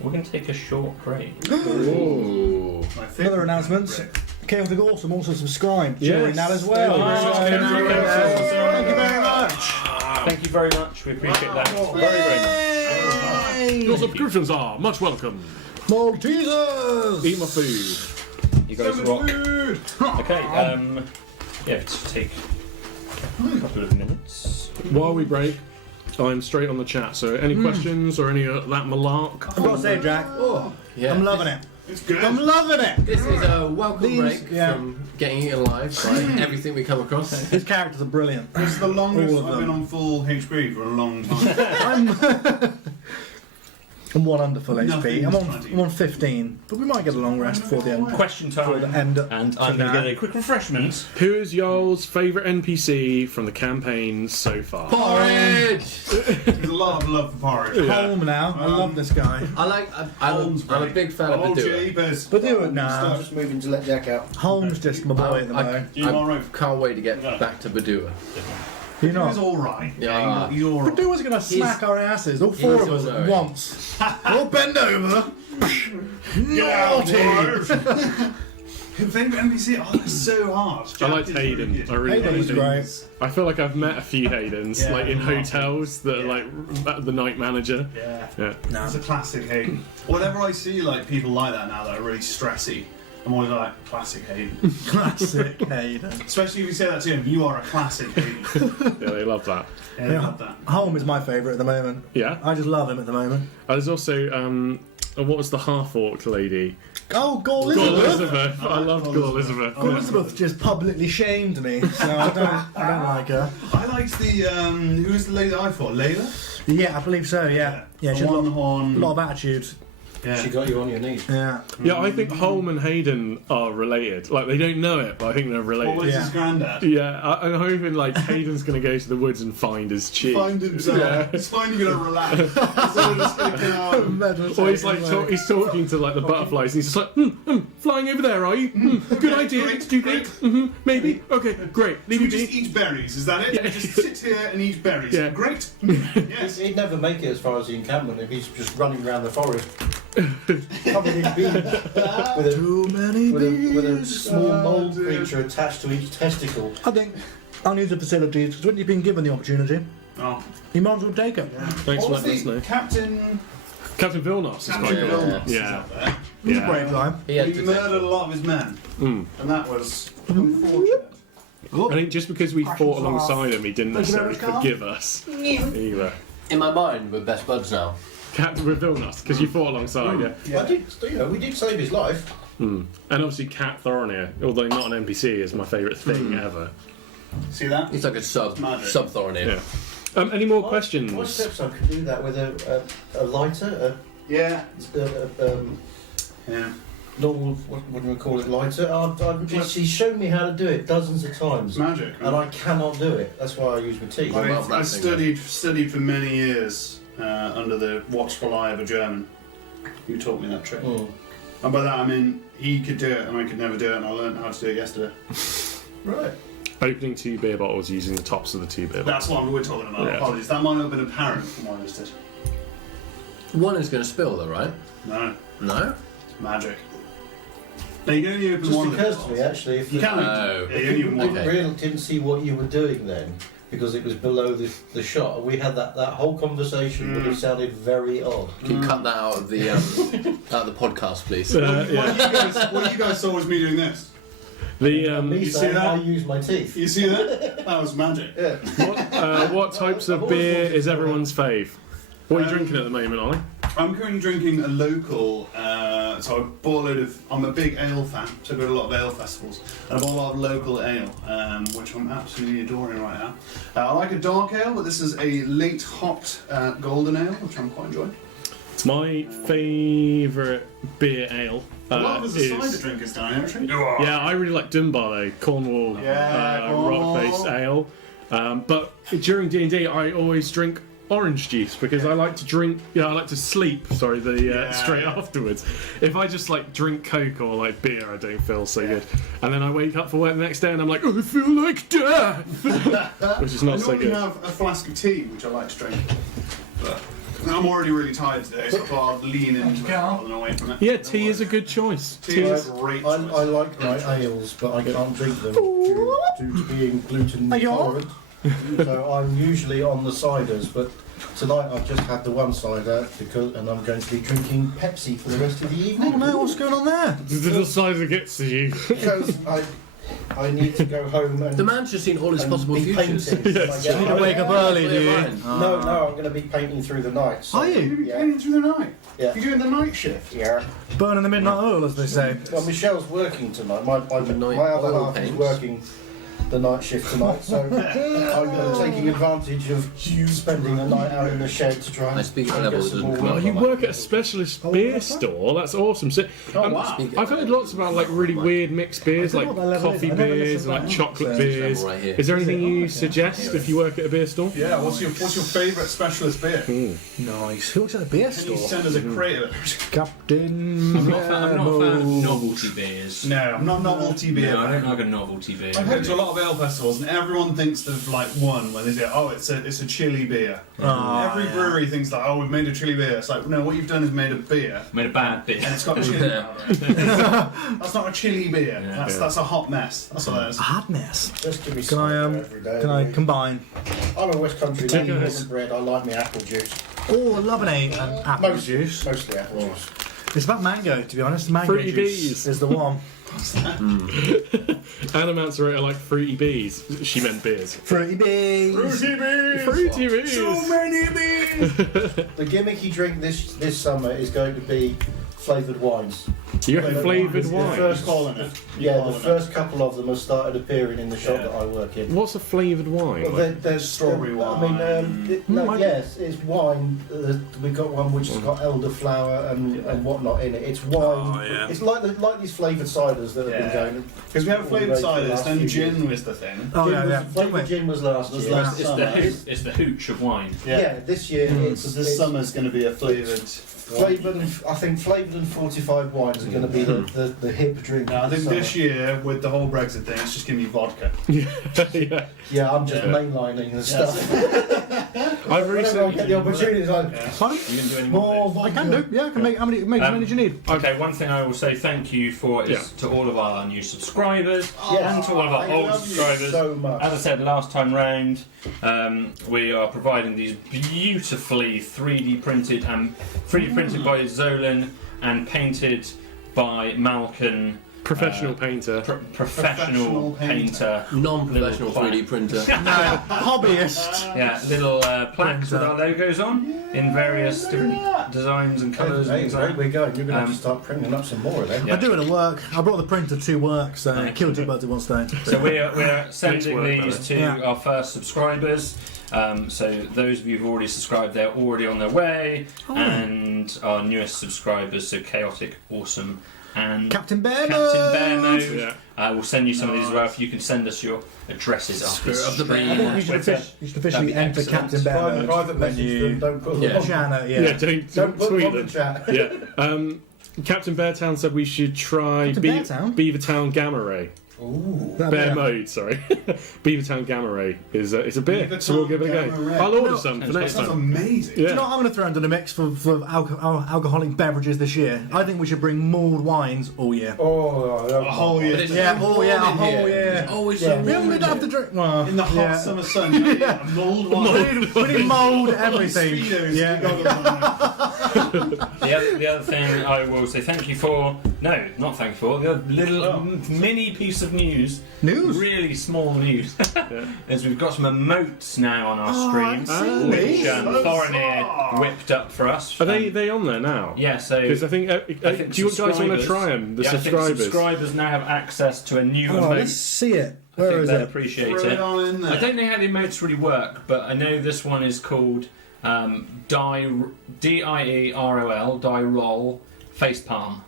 we're going to take a short break. Ooh. Other announcements. Care of the Awesome also subscribe during Yes. that as well. Thank you very much. Thank you very much. We appreciate that very, very much. Your subscriptions are much welcome. Maltesers! Eat my food. You guys rock. Okay, just take a couple of minutes. While we break, I'm straight on the chat, so any questions or any of that malark? I've got to say, Jack, Yeah. I'm loving it. It's good. I'm loving it. This is a welcome These- break yeah. from getting eaten alive by everything we come across. His characters are brilliant. This is the longest All of I've been them. on full HP for a long time. I'm 1 under full HP. Nothing's I'm funny. on 15, but we might get a long rest before the end. Question Before the time. end. And I'm going to get a quick refreshment. Who is y'all's favourite NPC from the campaign so far? Porridge! There's a lot of love for porridge. Holm now. I love this guy. I'm a big fan of Oh, Badua. jeepers. But do it I'm now. just moving to let Jack out. Holm's just my boy at the moment. You alright? Can't wait to get back to Badua. You He's know. alright. Yeah. He's alright. But was going to smack our asses, all 4 of he's us all at right. once. We'll bend over. Naughty! Naughty! Favourite NPC? Oh, that's so hard. I Jack liked is really Hayden. good. I really Hayden was liked Hayden. great. I feel like I've met a few Haydens, Yeah, like in yeah. hotels that are Yeah. like the night manager. Yeah. Yeah. No. It's a classic Hayden. Whenever I see like people like that now that are really stressy, I'm always like, classic Hayden. Classic Hayden. Especially if you say that to him, you are a classic Hayden. Yeah, they love that. Yeah, I love that. Holm is my favourite at the moment. Yeah. I just love him at the moment. There's also what was the half-orc lady? Oh, Gaul Gaul Elizabeth! Elizabeth. I loved Gaul Elizabeth. Gaul Elizabeth just publicly shamed me, so I don't like her. I liked the who was the lady that I fought? Layla? Yeah, I believe so, yeah. Yeah, the she had a one lot on of attitude. She got you on your knees. Yeah. Yeah, I think Holm and Hayden are related. Like, they don't know it, but I think they're related. What was Yeah. his granddad? Yeah, I'm hoping like Hayden's gonna go to the woods and find his cheek. Find himself. Yeah. He's finally gonna relax. He's all just thinking, oh, Or he's like he's talking to like the butterflies, and he's just like, flying over there, are you? Good idea. great, Do you think? Maybe. Okay, great. Leave we you just be. eat berries, is that it? Yeah. We just sit here and eat berries. Yeah. Great. Yes. He'd never make it as far as the encampment if he's just running around the forest. Covered in bees. With Too many with a bees. small mole dear. creature attached to each testicle. I think I'll use the facilities because when you've been given the opportunity, Oh. you might as well take it. Thanks for What was letting us the know. Captain Vilnos is quite Captain good. Vilnos is Yeah. up there. He's a Yeah. brave guy. He had He potential. murdered a lot of his men, Mm. and that was unfortunate. I think just because we fought alongside him, he didn't Thank you necessarily very much, forgive us either. In my mind, we're best buds now. Captain Vilnos, because you fought alongside, yeah. I did, we did save his life. And obviously Cat Thorinir, although not an NPC, is my favourite thing ever. See that? He's like a sub Magic. Thorinir. Yeah. Any more My questions? stepson could do that with a lighter, Yeah. a Yeah. normal, what would we call it, lighter. He's shown me how to do it dozens of times, It's magic. and I cannot do it. That's why I use my teeth. I love that I thing, studied for many years under the watchful eye of a German who taught me that trick. Mm. And by that I mean he could do it and I could never do it, and I learned how to do it yesterday. Right. Opening 2 beer bottles using the tops of the 2 beer bottles. That's what we're talking about. Yeah. Apologies. That might not have been apparent from what I just did. One is going to spill, though, right? No. No? It's magic. Now you can only open Just one of the occurs to bottles. me actually, if You the- can Oh. yeah, you only open one. Okay. really didn't see what you were doing then because it was below the shot. We had that whole conversation, but it sounded very odd. Can you cut that out of the out of the podcast, please? What you guys saw was me doing this. The Me you see saying that? I use my teeth. You see that? That was magic. Yeah. what types of beer is everyone's fave? What are you drinking at the moment, Ollie? I'm currently drinking a local, so I bought a load of, I'm a big ale fan, so I go to a lot of ale festivals, and I bought a lot of local ale, which I'm absolutely adoring right now. I like a dark ale, but this is a late hot golden ale, which I'm quite enjoying. My favourite beer ale A lot of us are cider is... drinkers down here, actually. Yeah, I really like Dunbar though, Cornwall Cornwall. rock-based ale. But during D&D, I always drink orange juice because I like to drink. Yeah, I like to sleep. Sorry, straight afterwards. If I just like drink Coke or like beer, I don't feel so good. And then I wake up for work the next day and I'm like, oh, I feel like death, which is I not so normally good. have a flask of tea, which I like to drink, but I'm already really tired today, so I thought I'd lean into it rather than away from it. Yeah, tea is a good choice. Tea is a great I choice. like my ales, but I can't drink them due to being gluten intolerant. So I'm usually on the ciders, but tonight I've just had the one cider and I'm going to be drinking Pepsi for the rest of the evening. Oh no, what's going on there? The little cider gets to you. Because I need to go home and The man's just seen all his and possible be futures. painting when I get You need to home. wake up early, do you? No, I'm going to be painting through the night. So, Are you? You'll be Yeah. painting through the night. Yeah. You're doing the night shift. Yeah. Burning the midnight oil, as they say. Well, Michelle's working tonight. My Midnight other oil half is paints. working the night shift tonight, so I'm taking advantage of spending the night out in the shed to try and I speak at get levels some that more doesn't Oh, come work. you work at a specialist beer store? That's awesome. So, wow. I've heard lots about like really weird mixed beers, I like don't know what that level coffee is. I never beers, listened and like to that. chocolate So- beers. Right here. Is there anything you suggest if you work at a beer store? Yeah, what's your favourite specialist beer? Nice. Who works at a beer Can you store? send us a crate of it? Captain. I'm not a fan of Remo. novelty beers. No, I'm not novelty beer. No, I don't like a novelty beer. I've been to a lot of ale festivals, and everyone thinks of like one when they say, "Oh, it's a chili beer." Every brewery thinks like, "Oh, we've made a chili beer." It's like, no, what you've done is made a beer, Made a bad beer. and it's got chili. Yeah. That's not a chili beer. Yeah. That's a hot mess. That's what that is. A hot mess. Just give me Can I cider every day. can I combine? I'm a West Country Take lady, a- wasn't bred. I like my apple juice. Oh, I love an apple juice. Mostly apple juice. It's about mango, to be honest. Mango Fruity juice bees. is the one. Anna Mansoret like fruity bees. She meant beers. Fruity bees. Fruity bees. So many bees. The gimmicky drink this summer is going to be flavoured wines. You reckon flavoured The wine? first- Calling it. Yeah, the first couple of them have started appearing in the shop Yeah. that I work in. What's a flavoured wine? Well, there's Strawberry I mean, Mm, yes, it's wine. We've got one which has got elderflower and whatnot in it. It's wine. yeah. It's like these flavoured ciders that have been Yeah. going. Because we have flavoured All the way for the ciders, last then few gin years. was the thing. Oh yeah, yeah. Flavoured gin was last Was year. last It's summer. it's the hooch of wine. Yeah, this year So it's this summer's going to be a flavoured. flavoured. I think flavoured and fortified wines are going to be the hip drink. No, I think summer. this year with the whole Brexit thing, it's just going to be vodka. Yeah. Yeah, I'm just Yeah. mainlining the stuff. I've Whenever I recently. get the opportunity, it's like Yeah. Fine. You can do any more more. vodka. I can do. Yeah, I can make how many as many as you need. Okay, one thing I will say thank you for is to all of our new subscribers Yes. and to all of our I old love you subscribers. so much. As I said last time round, we are providing these beautifully 3D printed by Zolan and painted by Malkin, Professional painter. professional painter. Non-professional Little 3D printer. Hobbyist. Yeah, little plaques with our logos on in various different designs and colours and Hey, things where like we going? You're going to have Um, to start printing up some more of them. Yeah. I do it at work. I brought the printer to work, so I killed two birds with one stone. So we're sending work, these to Yeah. our first subscribers. So those of you who've already subscribed, they're already on their way. And our newest subscribers, so Chaotic, Awesome, and Captain Bear Captain Bear Mode. Yeah. We'll send you some of these as well. If you can send us your addresses after Spirit of the stream. I think you should, Twitter. you should That'd officially be enter excellent. Captain Bear mode Private when message you them, don't put them Yeah. on. channel. Yeah, Yeah. don't Don't put them on tweet the them. chat. Yeah. Captain Beartown said we should try Captain Beartown? Beavertown Gamma Ray. Ooh. Bear mode, sorry. Beavertown Gamma Ray is it's a beer, so we'll give it a Beavertown go. Gamma Ray. I'll order No, some for sounds next That's time. amazing. Do you know Yeah. what I'm going to throw into the mix for alcoholic beverages this year? I think we should bring mulled wines all year. Oh, A whole year. But it's Yeah, so oh, yeah, warm in oh, here. yeah. It's always Yeah. so We warm don't in even have to here. drink. Well, In the hot yeah. summer sun, you get a mulled wine. We need mould everything. Speedos, Yeah. you got them. The other thing I will say thank you for. No, not thank you for. The other little mini piece of news. News. Really small news. Is we've got some emotes now on our stream, I've which seen Thorinir whipped up for us. Are they on there now? Yeah, so Because I think I think do you guys want to subscribers- try them? The yeah, I think subscribers. subscribers now have access to a new Oh, let's emote. see it. I Where think is they'll it? appreciate Throw it. it on in there. I don't know how the emotes really work, but I know this one is called DIEROL, die roll, facepalm.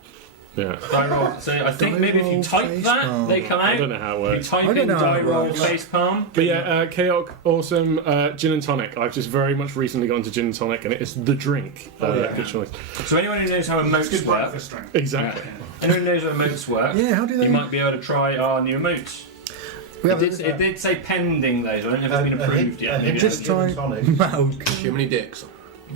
Yeah. Die roll. So I think maybe if you roll type that, facepalm. they come I out. don't know how it If you works. type I don't in know how die it roll works. facepalm. But yeah, Chaotic, awesome gin and tonic. I've just very much recently gone to gin and tonic, and it is the drink. yeah. Good choice. So anyone who knows how It's emotes good work, breakfast drink. Exactly. anyone who knows how emotes work, Yeah, how do they? you might be able to try our new emotes. We It have did, it did say pending though, so I don't know if it's been approved yet. Maybe just it try- Moog. Too many dicks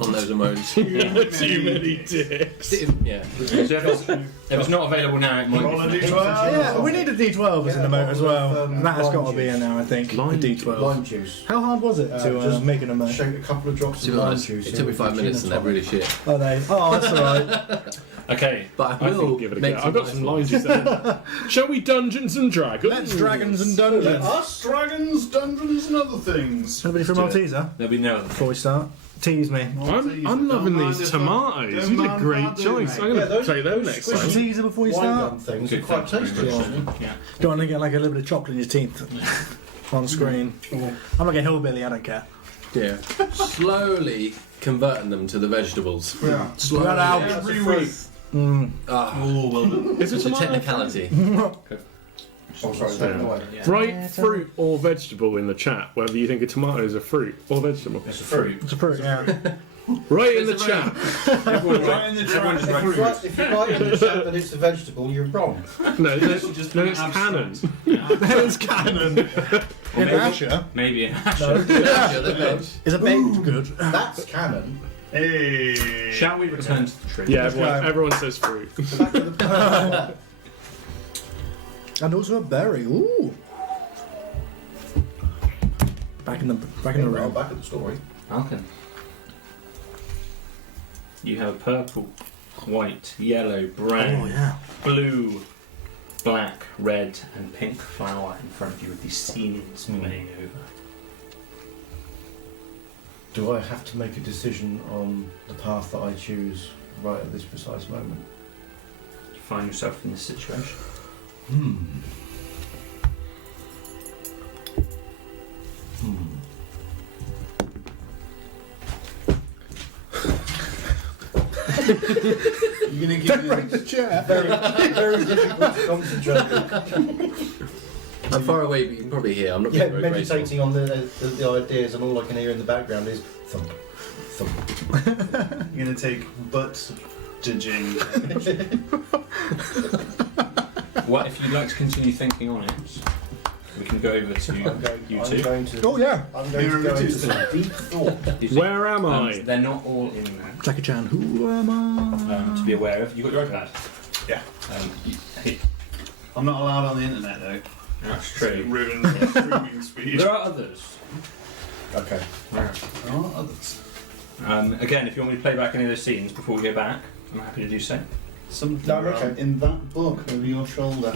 on those emotes. Too many dicks. Yeah. has. So if it's not available now, it might Roll a be. D12. Yeah, we need a D12 as in the moat as well. Bottle of, That has got to lime be in there, I think. Lime The D12. Lime juice. How hard was it to just make an emote? Shake a couple of drops To of be lime honest, juice. it took me 5 minutes and they're really shit. Oh, they? Oh, that's alright. Okay, But I I will think give it a make go. some I've got nice some ones. lines. There. Shall we Dungeons and Dragons? Let's Dragons and Dungeons. Us, dragons, dungeons, and other things. Anybody from Let's do Malteser? there'll be no other. Before we start? Tease me. I'm loving these tomatoes. You did a great choice. I'm going to take those next time. Teaser before you Wine start? gun things Good, are quite thank you tasty. very actually. much. Yeah. Don't want to get like a little bit of chocolate in your teeth on screen. I'm like a hillbilly, I don't care. Yeah. Slowly converting them to the vegetables. Yeah. Slowly. Run out. Every week. Ah, Oh, well done. Is it it's a tomato? technicality. Oh, sorry, don't know. Yeah. Write fruit or vegetable in the chat whether you think a tomato is a fruit or vegetable. It's a fruit. It's a fruit, yeah. Write in the It's a chat. Everyone, Right in the everyone just track. wrote If fruit. you write in the chat that it's a vegetable, you're wrong. No, Just no, an it's abstract. canon. There's cannon. In Asher Maybe an ash. No, Yeah, they're veg. is a baked good. that's canon. Hey. Shall we return to the tree? Yeah, Let's go. everyone says fruit. Back to the And also a berry. Ooh. Back in the I'm room. back at the story. Malcolm. You have purple, white, yellow, brown, Oh yeah. blue, black, red, and pink flower in front of you with these scenes moving over. Do I have to make a decision on the path that I choose right at this precise moment? find yourself in this situation? You're gonna give me the chair. Very difficult to concentrate. I'm far away, but you can probably hear. I'm not Yeah, being very graceful. meditating on the ideas, and all I can hear in the background is thump, thump. You're gonna take butt judging. What if you'd like to continue thinking on it? We can go over to you two. Oh yeah. I'm going to go into some deep thought. You see, Where am I? they're not all in there Jackie Chan, who am I? to be aware of. You got your iPad? Yeah. Hey, I'm not allowed on the internet though. that's true. Ruin the streaming speed. There are others. Okay. There are others. Again, if you want me to play back any of those scenes before we go back, I'm happy to do so. Some of No, them are okay. in that book over your shoulder.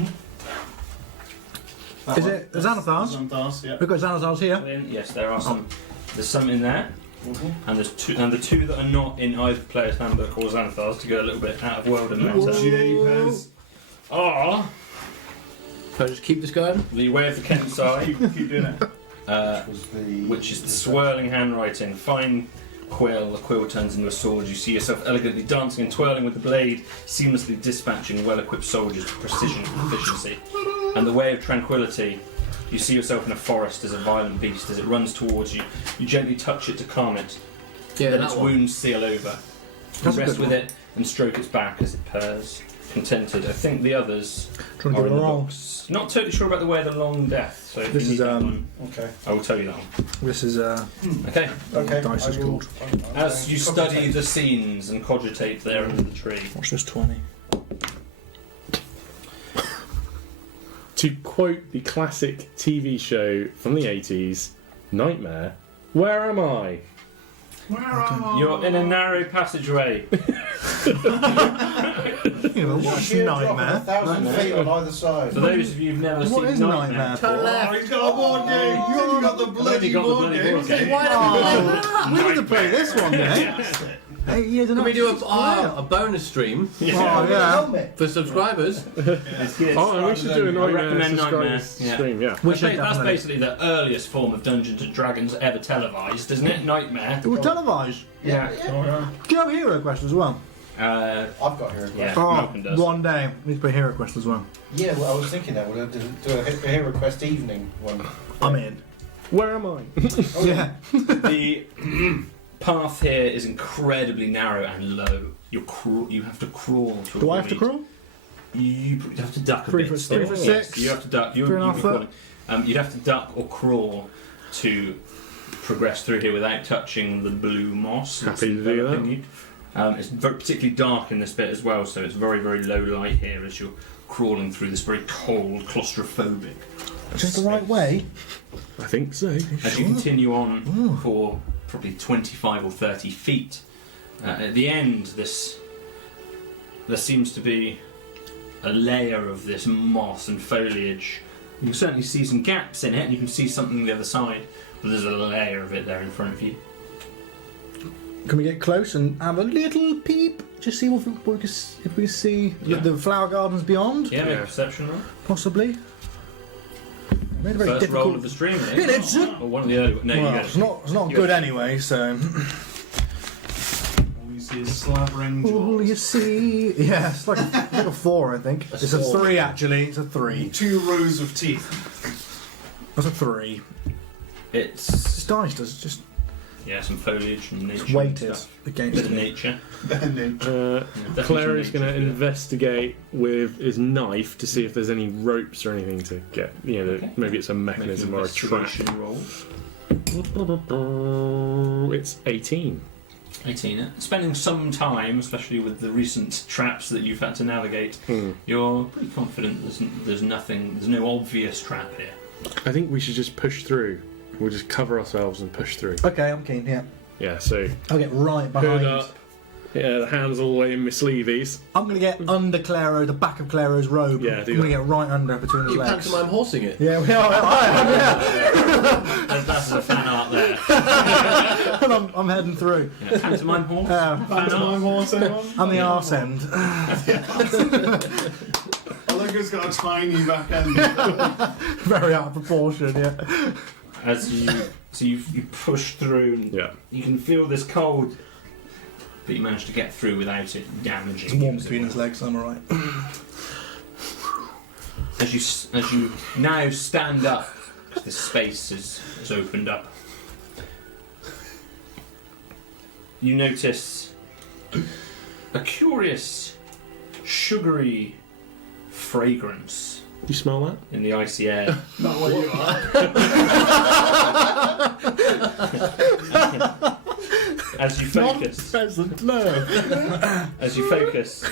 That Is one. it Xanathar's? Xanathar's, yeah. We've got Xanathar's here. Then, yes, there are some. There's some in there, and there's two, and the two that are not in either Player's Handbook or Xanathar's, to go a little bit out of world and matter, JPEGs. are Can I just keep this going? the Way of the Kensai, Keep doing it. which is the swirling handwriting, fine quill. The quill turns into a sword. You see yourself elegantly dancing and twirling with the blade, seamlessly dispatching well-equipped soldiers with precision and efficiency. And the Way of Tranquility. You see yourself in a forest as a violent beast. As it runs towards you, you gently touch it to calm it. Yeah, Then that its one. wounds seal over. You That's a rest good with one. it and stroke its back as it purrs, contented. I think the others Trying to are get in it the wrong. books. Not totally sure about the Way of the Long Death, so if This you need is, that one, Okay. I will tell you that one. This is Okay. Okay. Dice is I will- called. I'm As going you to study concentrate. the scenes and cogitate there under the tree, What's this 20? To quote the classic TV show from the 80s, Nightmare, where am I? Where am I? you're in a narrow passageway. You know, what's Sheer drop of Nightmare? 1,000 Nightmare. feet on either side. For those of you who've never What seen is Nightmare? Turn Oh, left. he's got a board game. You got the bloody got the board bloody game. board game. Why don't we play that? We need to play this one then. Hey, yeah, Can we do a bonus stream Oh yeah. Helmet. for subscribers? Oh, we should do a Nightmare recommend Nightmare, subscribers yeah. stream, yeah. We That's should that's definitely. basically the earliest form of Dungeons and Dragons ever televised, isn't it? Nightmare. It was televised. Yeah. Do you have Hero Quest as well? I've got here. Yeah. Oh, Malcolm does. one day. We need to play Hero Quest as well. Yeah, well, I was thinking that we'll do a Hero Quest evening one. I'm in. Where am I? Oh, Yeah. The path here is incredibly narrow and low. You have to crawl to Do I have to avoid- crawl? You have to duck a 3 bit. foot still. 3 foot Yes, 6, you have to duck. 3.5 foot. You'd have to duck or crawl to progress through here without touching the blue moss. that's Happy to do enveloping that. you. It's particularly dark in this bit as well, so it's very, very low light here as you're crawling through this very cold, claustrophobic. Just the right way. I think so. As you continue on for probably 25 or 30 feet, at the end, there seems to be a layer of this moss and foliage. You can certainly see some gaps in it, and you can see something on the other side, but there's a layer of it there in front of you. Can we get close and have a little peep? Just see if we can see Yeah. the flower gardens beyond, Yeah, make Yeah. a perception roll. possibly. Made a very First difficult. roll of the stream, eh? It is. Or one of the early. No, you Well, get it's it. not You good got it. anyway. So All you see is slabbering all you jaws. see, yeah, it's like a 4, I think. It's a 3 actually. It's a 3. 2 rows of teeth. It's a 3. It's This dice does just some foliage and nature. it's and weighted stuff. against Bit of it. nature. And then Yeah, Claire is going to definitely investigate with his knife to see if there's any ropes or anything to get, Okay. maybe it's a Make an mechanism or a trap. investigation roll. It's 18. 18. Spending some time, especially with the recent traps that you've had to navigate, you're pretty confident there's no obvious trap here. I think we should just push through. We'll just cover ourselves and push through. Okay, I'm keen. Yeah, Yeah, so I'll get right hood behind. up, Yeah, the hands all the way in my sleeveys. I'm going to get under Claro, the back of Claro's robe. Yeah, I'm do going to get right under between his You legs. pantomime horsing it. Yeah, we are. I am, yeah. That's the fan art there. And I'm heading through. Yeah, pantomime horse. Pantomime horse, anyone? I'm the arse end. I think it's got a tiny back end. Very out of proportion, yeah. As you push through, and Yeah. you can feel this cold, but you manage to get through without it damaging. It's warm you. between his legs, I'm alright. As you now stand up, the space is opened up. You notice a curious, sugary fragrance You smell that? in the icy air. Not what you are. As you focus, Present, no. as you focus,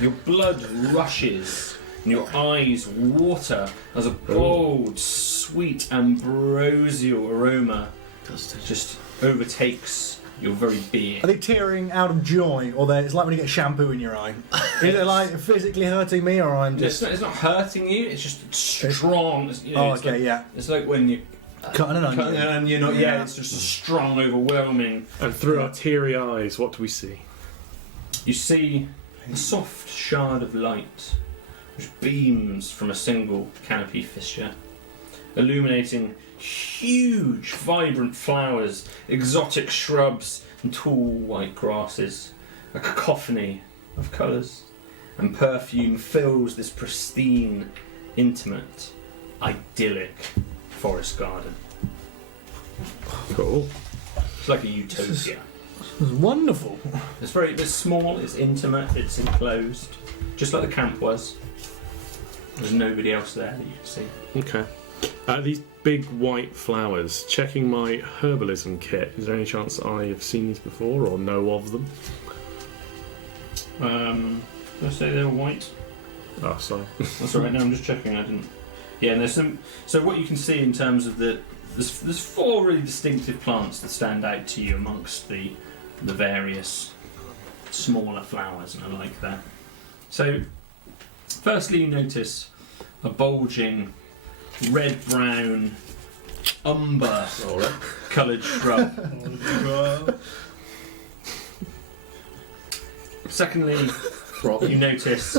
your blood rushes and your eyes water as a bold, sweet, ambrosial aroma just overtakes your very being. Are they tearing out of joy, or it's like when you get shampoo in your eye? Is it like physically hurting me, or I'm just It's not hurting you. It's just strong. It's, you know, oh, it's okay, like, yeah, It's like when you cutting an cut onion. an onion. Yeah, it's just a strong, overwhelming. And through our teary eyes, what do we see? You see a soft shard of light which beams from a single canopy fissure, illuminating huge, vibrant flowers, exotic shrubs, and tall white grasses. A cacophony of colours and perfume fills this pristine, intimate, idyllic forest garden. Cool. It's like a utopia. It's wonderful. It's small, it's intimate, it's enclosed, just like the camp was. There's nobody else there that you can see. Okay. These big white flowers, checking my herbalism kit, is there any chance I have seen these before or know of them? Did I say they were white? Oh, sorry. That's all right. No, I'm just checking. I didn't. Yeah, and there's some. So what you can see in terms of there's four really distinctive plants that stand out to you amongst the various smaller flowers and I like that. So, firstly, you notice a bulging red-brown umber coloured shrub. Secondly, you notice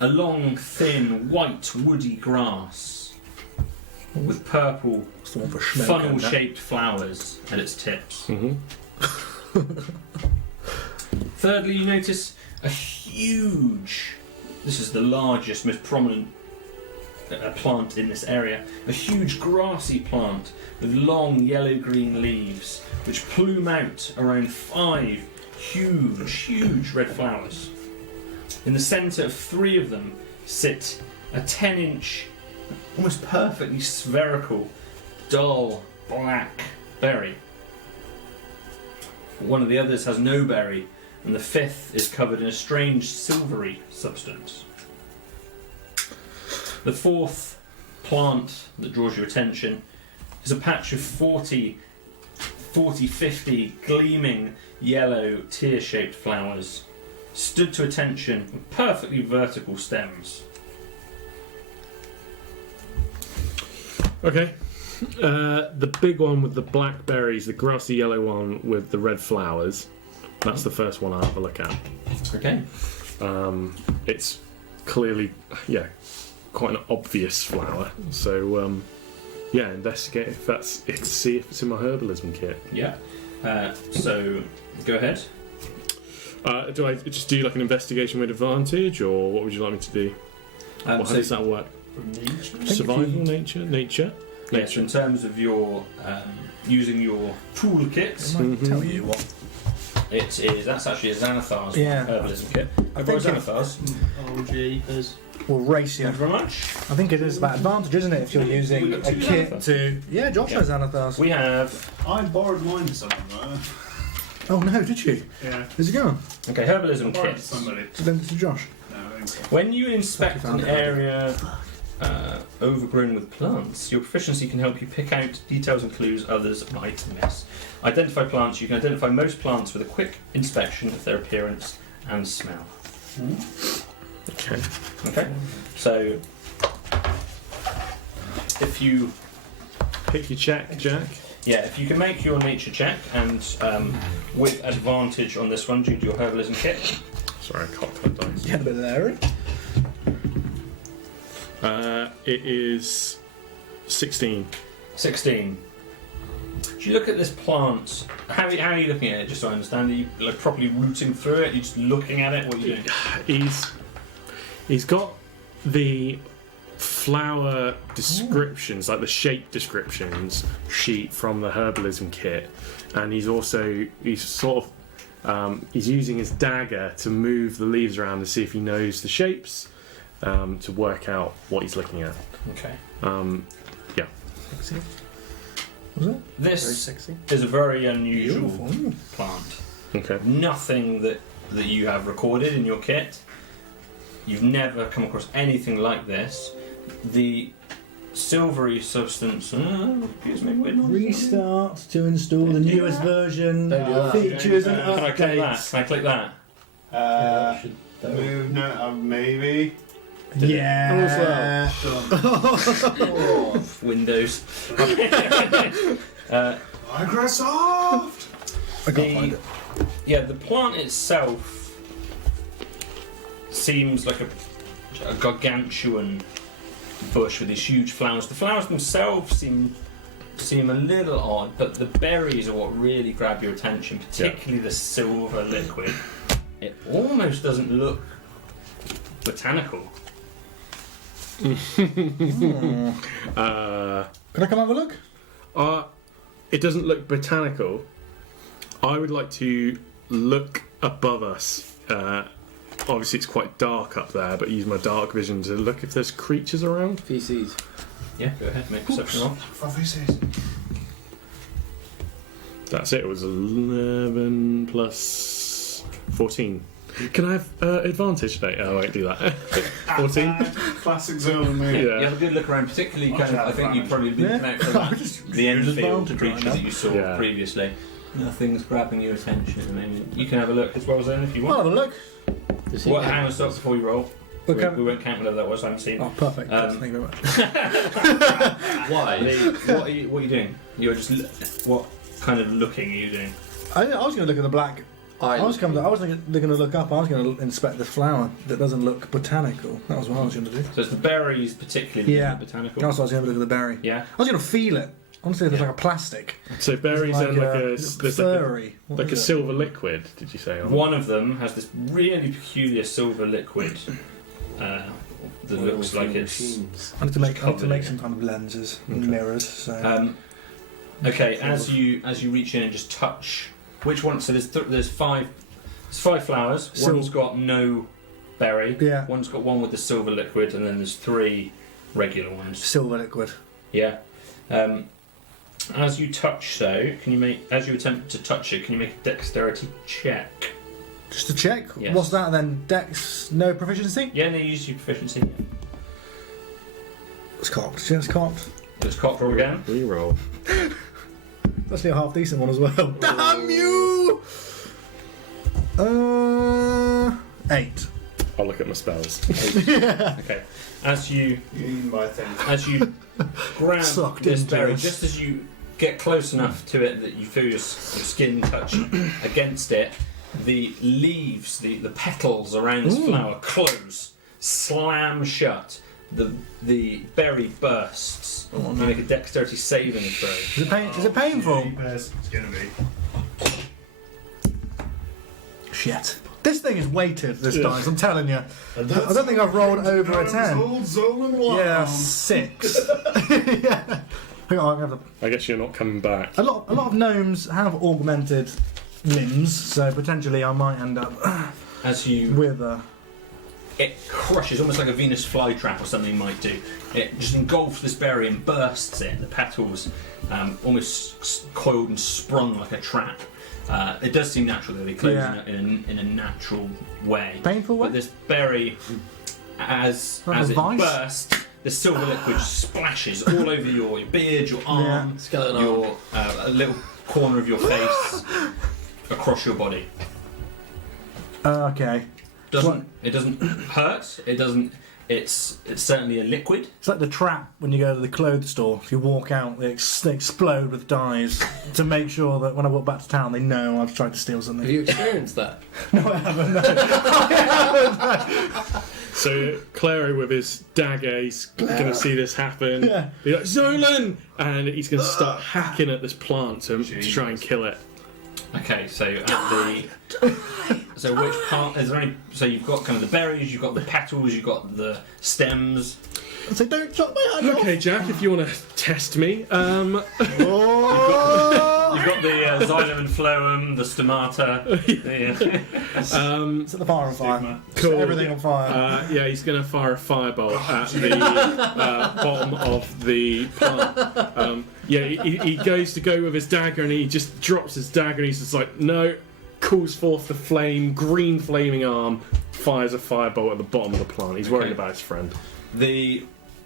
a long, thin, white, woody grass with purple, It's the one for smoke. funnel-shaped flowers at its tips. Mm-hmm. Thirdly, you notice a huge, this is the largest, most prominent plant in this area, a huge grassy plant with long yellow-green leaves which plume out around 5 huge red flowers. In the centre of 3 of them sit a 10-inch, almost perfectly spherical, dull black berry. One of the others has no berry, and the 5th is covered in a strange silvery substance. The 4th plant that draws your attention is a patch of 50 gleaming yellow tear-shaped flowers, stood to attention with perfectly vertical stems. Okay. The big one with the black berries, the grassy yellow one with the red flowers. That's the first one I'll have a look at. Okay. It's clearly, quite an obvious flower. So, investigate if see if it's in my herbalism kit. Yeah. So, go ahead. Do I just do like an investigation with advantage, or what would you like me to do? How does that work? Survival, nature. Yes, in terms of your using your toolkits, I might tell you what. that's actually a Xanathar's Yeah. herbalism kit. I I've got think Xanathar's. Oh, jeepers. Well, race you. Thank you very much. I think it is about advantage, isn't it, if you're using We've got a 2 kit Xanathars. to... Yeah, Josh has Xanathars. We have I borrowed mine to someone, right? Oh no, did you? Yeah. Where's it going? herbalism Borrowed to kits. somebody. Lend it to Josh. No, I think so. When you inspect found an it. area overgrown with plants. Your proficiency can help you pick out details and clues others might miss. Identify plants. You can identify most plants with a quick inspection of their appearance and smell. Okay. Okay. So, if you Pick your check, Jack. if you can make your nature check and with advantage on this one due to your herbalism kit. Sorry, I cocked my dice. Get a bit of Larry. It is 16. 16. Do you look at this plant? How are you looking at it? Just so I understand. Are you like properly rooting through it? Are you just looking at it? What are you doing? He's got the flower descriptions, like the shape descriptions sheet from the herbalism kit, and he's using his dagger to move the leaves around to see if he knows the shapes, to work out what he's looking at. Okay. Yeah. Sexy. Was it? This Very sexy. is a very unusual Beautiful. plant. Okay. Nothing that you have recorded in your kit. You've never come across anything like this. The silvery substance appears maybe weird noise. Restart to install the newest version. Don't do that. Features and Can I click that? updates. Can I click that? Move, no, maybe. Yeah. Done. Windows. Microsoft! I can't find it. Yeah, the plant itself seems like a gargantuan bush with these huge flowers. The flowers themselves seem a little odd, but the berries are what really grab your attention, particularly the silver liquid. It almost doesn't look botanical. Can I come have a look? It doesn't look botanical. I would like to look above us. Obviously, it's quite dark up there, but use my dark vision to look if there's creatures around. Feces. Yeah, go ahead, make a perception roll. For feces. That's it. It was 11 plus 14. Can I have advantage today? Oh, I won't do that. 14? Classic Zolan move. You Yeah. have a good look around, particularly kind of. I think you've probably been Yeah. from the Enfield advantage creatures right that you saw Yeah. previously. Nothing's grabbing your attention at the moment. You can have a look as well, Zone, if you I'll want. have a look. Does he What? have- Hang on, stop before you roll. We won't count whatever that was. I haven't seen. Oh, perfect. Um, Thank you very much. Why? What are you doing? You're just what kind of looking are you doing? I was going to look at the black. I was going to look up. I was going to inspect the flower that doesn't look botanical. That was what I was going to do. So it's the berries, particularly Yeah. botanical. That's what I was going to look at the berry. Yeah. I was going to feel it. Honestly, there's like a plastic. So berries are like there's like furry. What a is it? silver liquid. Did you say? One of them has this really peculiar silver liquid that looks like it's. Machines. I need to make covered in some kind of lenses and mirrors. So Okay, as you reach in and just touch, which one? So there's five flowers. One's got no berry. Yeah. One's got one with the silver liquid, and then there's 3 regular ones. silver liquid. Yeah. As you touch, as you attempt to touch it, can you make a dexterity check? Just to check. Yes. What's that then? Dex, no proficiency. Yeah, no, use your proficiency. It's cocked. It's cocked. Just cock roll again. Reroll. That's a half decent one as well. Damn you! 8. I'll look at my spells. Okay. As you grab Sucked this into berry, us. just as you get close enough to it that you feel your skin touch against it, the leaves, the petals around this flower close, slam shut. The berry bursts. You make a dexterity saving throw. Is it painful? It's gonna be. Shit. This thing is weighted, this Yeah. dice, I'm telling you. I don't think I've rolled over a 10. Old Zolan one. Yeah, 6. Yeah. Hang on, I'm gonna have I guess you're not coming back. to... A lot of gnomes have augmented limbs, so potentially I might end up As you with a... it crushes, almost like a Venus flytrap or something might do. It just engulfs this berry and bursts it. The petals almost coiled and sprung like a trap. It does seem natural, though. They close in a natural way. Painful way? But this berry, as Like it a vice? bursts, the silver liquid splashes all over your beard, your arm, Skeleton your a little corner of your face, across your body. Okay. It doesn't hurt. It doesn't. It's certainly a liquid. It's like the trap when you go to the clothes store. If you walk out, they explode with dyes to make sure that when I walk back to town, they know I've tried to steal something. Have you experienced that? No, I haven't. No. So Clary with his dagger, he's going to see this happen. Yeah. He's like, Zolan! And he's going to start hacking at this plant to try and kill it. Okay, so at the so which part is there any? So you've got kind of the berries, you've got the petals, you've got the stems. So don't chop my hand off. Okay, Jack, if you want to test me. You've got the xylem and phloem, the stomata. Set the fire on fire. Cool. Set everything on fire. Yeah, he's going to fire a firebolt at the bottom of the plant. He goes to go with his dagger and he just drops his dagger and he's just like, no, calls forth the flame, green flaming arm, fires a firebolt at the bottom of the plant. He's worried about his friend. The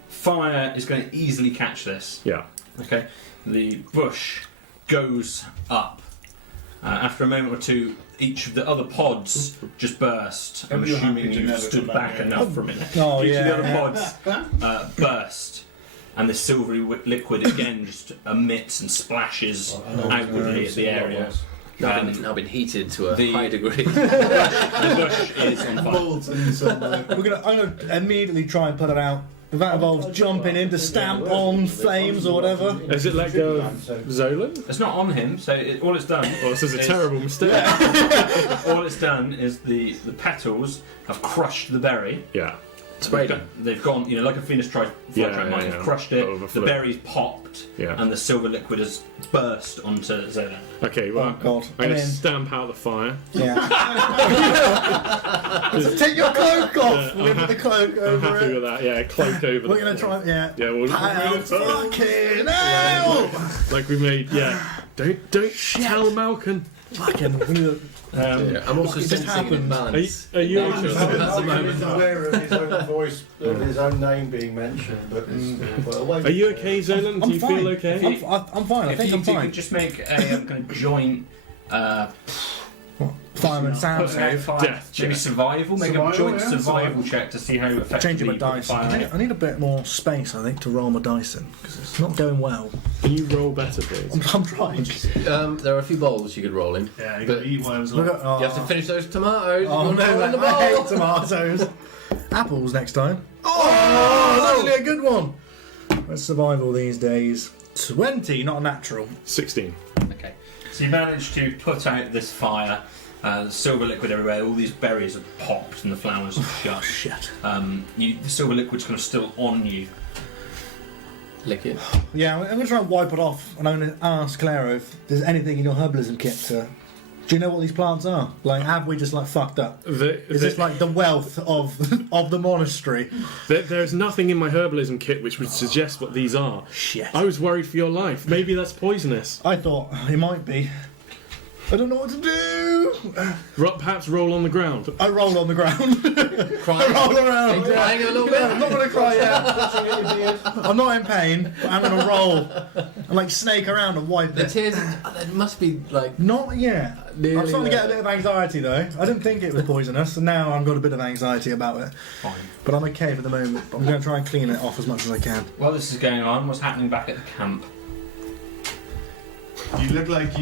fire is going to easily catch this. Yeah. Okay. The bush goes up. After a moment or two, each of the other pods just burst. I'm You're assuming happy to you never stood come back back enough for a minute. Oh, Each yeah. of the other pods burst, and the silvery liquid again just emits and splashes outwardly at the area. Now been heated to a the- high degree. The bush is on fire. Molten somewhere. I'm gonna immediately try and put it out. If that involves jumping in to stamp on flames or whatever. Has it let go of Zolan? It's not on him, so all it's done. Oh, this is a is- terrible mistake. All it's done is the petals have crushed the berry. Yeah. Sprayed They've gone, like a Venus Yeah, flytrap might have crushed it. Overflow. The berries popped, Yeah. and the silver liquid has burst onto Zola. Okay, well, Oh, God. I'm going I'm to in. stamp out the fire. Yeah. Take your cloak off. We're gonna put the cloak I'm over happy it. with that. Yeah, cloak over We're the gonna try. Yeah. Yeah, we'll Fucking hell! like we made. Yeah, don't tell Malcolm. Fucking. we need to- I'm also What just sensing an happened? imbalance. Are you Nature of okay? that's the moment. He's aware of his own voice, of his own name being mentioned, but it's well, away Are you okay, Zolan? Do I'm you fine. feel okay? I'm fine. I If think you I'm could fine. just make a kind of joint. Fireman sound Put out save. fire. Death Maybe check. survival. Make a Survival, joint yeah, survival check to see how effectively Changing my you put dice. fire I out. need a bit more space, I think, to roll my dice in because it's not going well. Can you roll better, please? I'm trying. There are a few bowls you could roll in. Yeah, you But- got to eat whatever's Look left. at, oh, You have to finish those tomatoes. oh You've got to no, roll in the I hate bowl. tomatoes. Apples next time. Oh, that's actually a good one. Let's survival these days. 20, not a natural. 16. Okay. So you managed to put out this fire. The silver liquid everywhere. All these berries have popped and the flowers have shut. Shit. The silver liquid's kind of still on you. Lick it. Yeah, I'm going to try and wipe it off, and I'm going to ask Clara if there's anything in your herbalism kit to... Do you know what these plants are? Like, have we just, like, fucked up? Is this, like, the wealth of the monastery? There's nothing in my herbalism kit which would suggest what these are. Shit. I was worried for your life. Maybe that's poisonous. I thought it might be. I don't know what to do. Perhaps roll on the ground. I roll on the ground. Crying. I roll around. Crying a little Yeah, I'm bit. not going to cry yet. I'm not in pain, but I'm going to roll and like snake around and wipe The it. tears. There must be like. Not yet. Nearly I'm starting to get a there. bit of anxiety though. I didn't think it was poisonous, and now I've got a bit of anxiety about it. Fine. But I'm okay for the moment. I'm going to try and clean it off as much as I can. While this is going on, what's happening back at the camp? You look like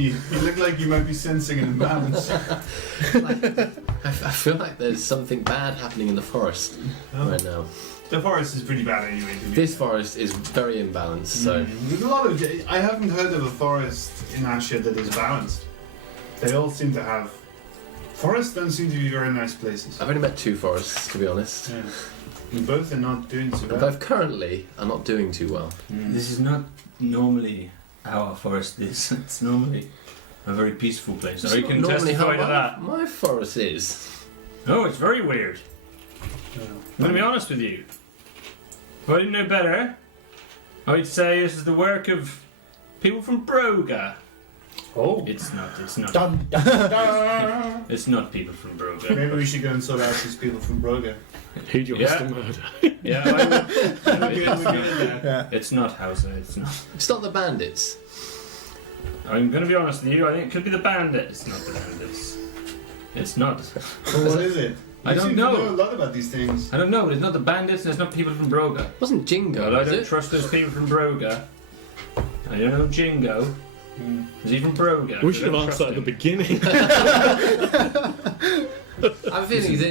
you might be sensing an imbalance. I feel like there's something bad happening in the forest right now. The forest is pretty bad anyway. To me. This forest is very imbalanced. So There's a lot of. I haven't heard of a forest in Asia that is balanced. They all seem to have. Forests don't seem to be very nice places. I've only met two forests, to be honest. Yeah. And both are not doing so And well. both currently are not doing too well. This is not normally how our forest is. It's normally a very peaceful place. So you can Normally testify to how that. my forest is. Oh, it's very weird. I'm going to be honest with you. If I didn't know better, I would say this is the work of people from Broga. Oh. It's not. It's not. Dun, dun, dun. It's not people from Broga. Maybe we should go and sort out these people from Broga. Who do you want us to murder? Yeah, it's not Hausa. It's not. It's not the bandits. I'm going to be honest with you. I think it could be the bandits. It's not the bandits. It's not. Well, what is it? I don't know. You know a lot about these things. I don't know. But it's not the bandits. And it's not people from Broga. It wasn't Jingo, Well, I was don't it? trust those people from Broga. I don't know Jingo. Is he from Broga? We should have I don't asked that at the trust beginning. I'm feeling he's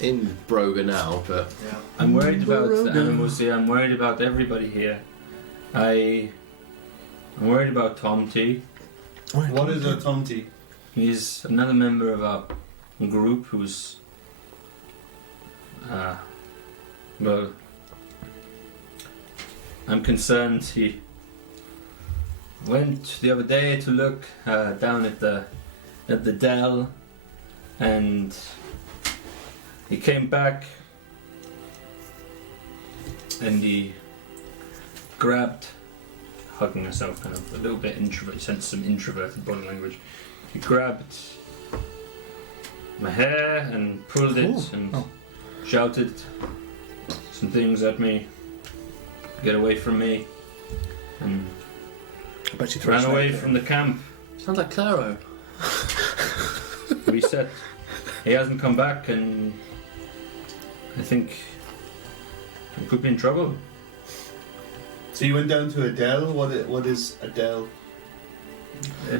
in Broga now, but him. I'm worried about the animals here. I'm worried about everybody here. I'm worried about Tom T. What is a tomty? He's another member of our group who's, well, I'm concerned he went the other day to look down at the dell, and he came back and he grabbed, hugging herself, kind of a little bit introvert. He sensed some introverted body language. He grabbed my hair and pulled it and shouted some things at me. Get away from me! And I bet you ran away from the camp. sounds like Claro. We said he hasn't come back, and I think he could be in trouble. So you went down to Adele. What is Adele?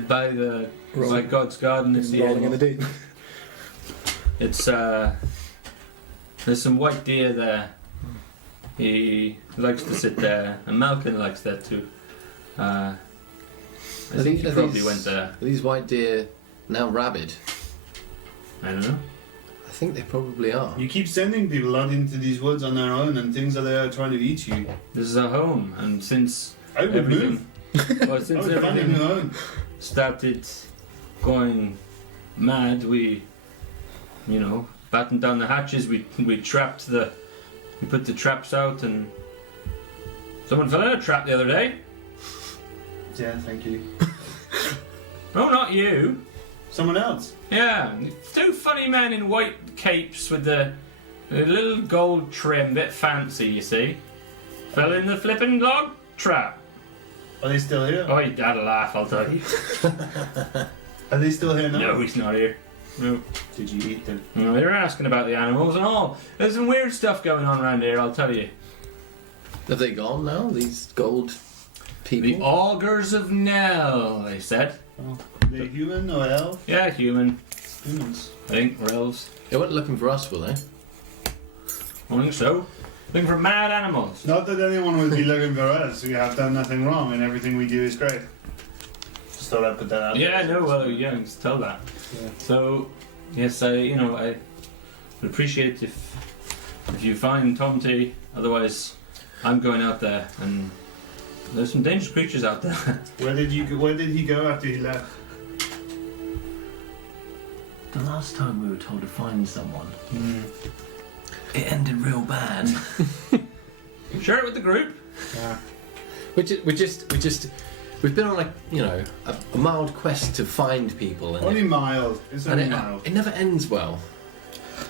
By God's garden, it's the rolling in end. the deep. It's there's some white deer there. He likes to sit there, and Malcolm likes that too. I think he probably went there. Are these white deer now rabid? I don't know. I think they probably are. You keep sending people out into these woods on their own, and things are there trying to eat you. This is our home, and since I would move. well, I since would find a everything new home. started going mad, we, battened down the hatches. We put the traps out, and someone fell in a trap the other day. Yeah, thank you. No, not you. Someone else. Yeah, two funny men in white capes with the little gold trim, bit fancy, you see. Fell in the flippin' log trap. Are they still here? Oh, he had a laugh, I'll tell you. Are they still here now? No, he's not here. No. Did you eat them? No, they were asking about the animals and all. There's some weird stuff going on around here, I'll tell you. Have they gone now? These gold people? The augurs of Nell, they said. Oh. Are they human or elf? Yeah, human. Humans. I think, or elves. They weren't looking for us, were they? I think so. Looking for mad animals. Not that anyone would be looking for us. We have done nothing wrong, and everything we do is great. Just thought I'd put that out. Yeah, there. no, well, yeah, just tell that. Yeah. So, yes, I would appreciate if you find Tom T. Otherwise, I'm going out there, and there's some dangerous creatures out there. Where did he go after he left? The last time we were told to find someone, it ended real bad. Share it with the group. Yeah. We've been on a mild quest to find people, and Only mild. It's only mild. it never ends well.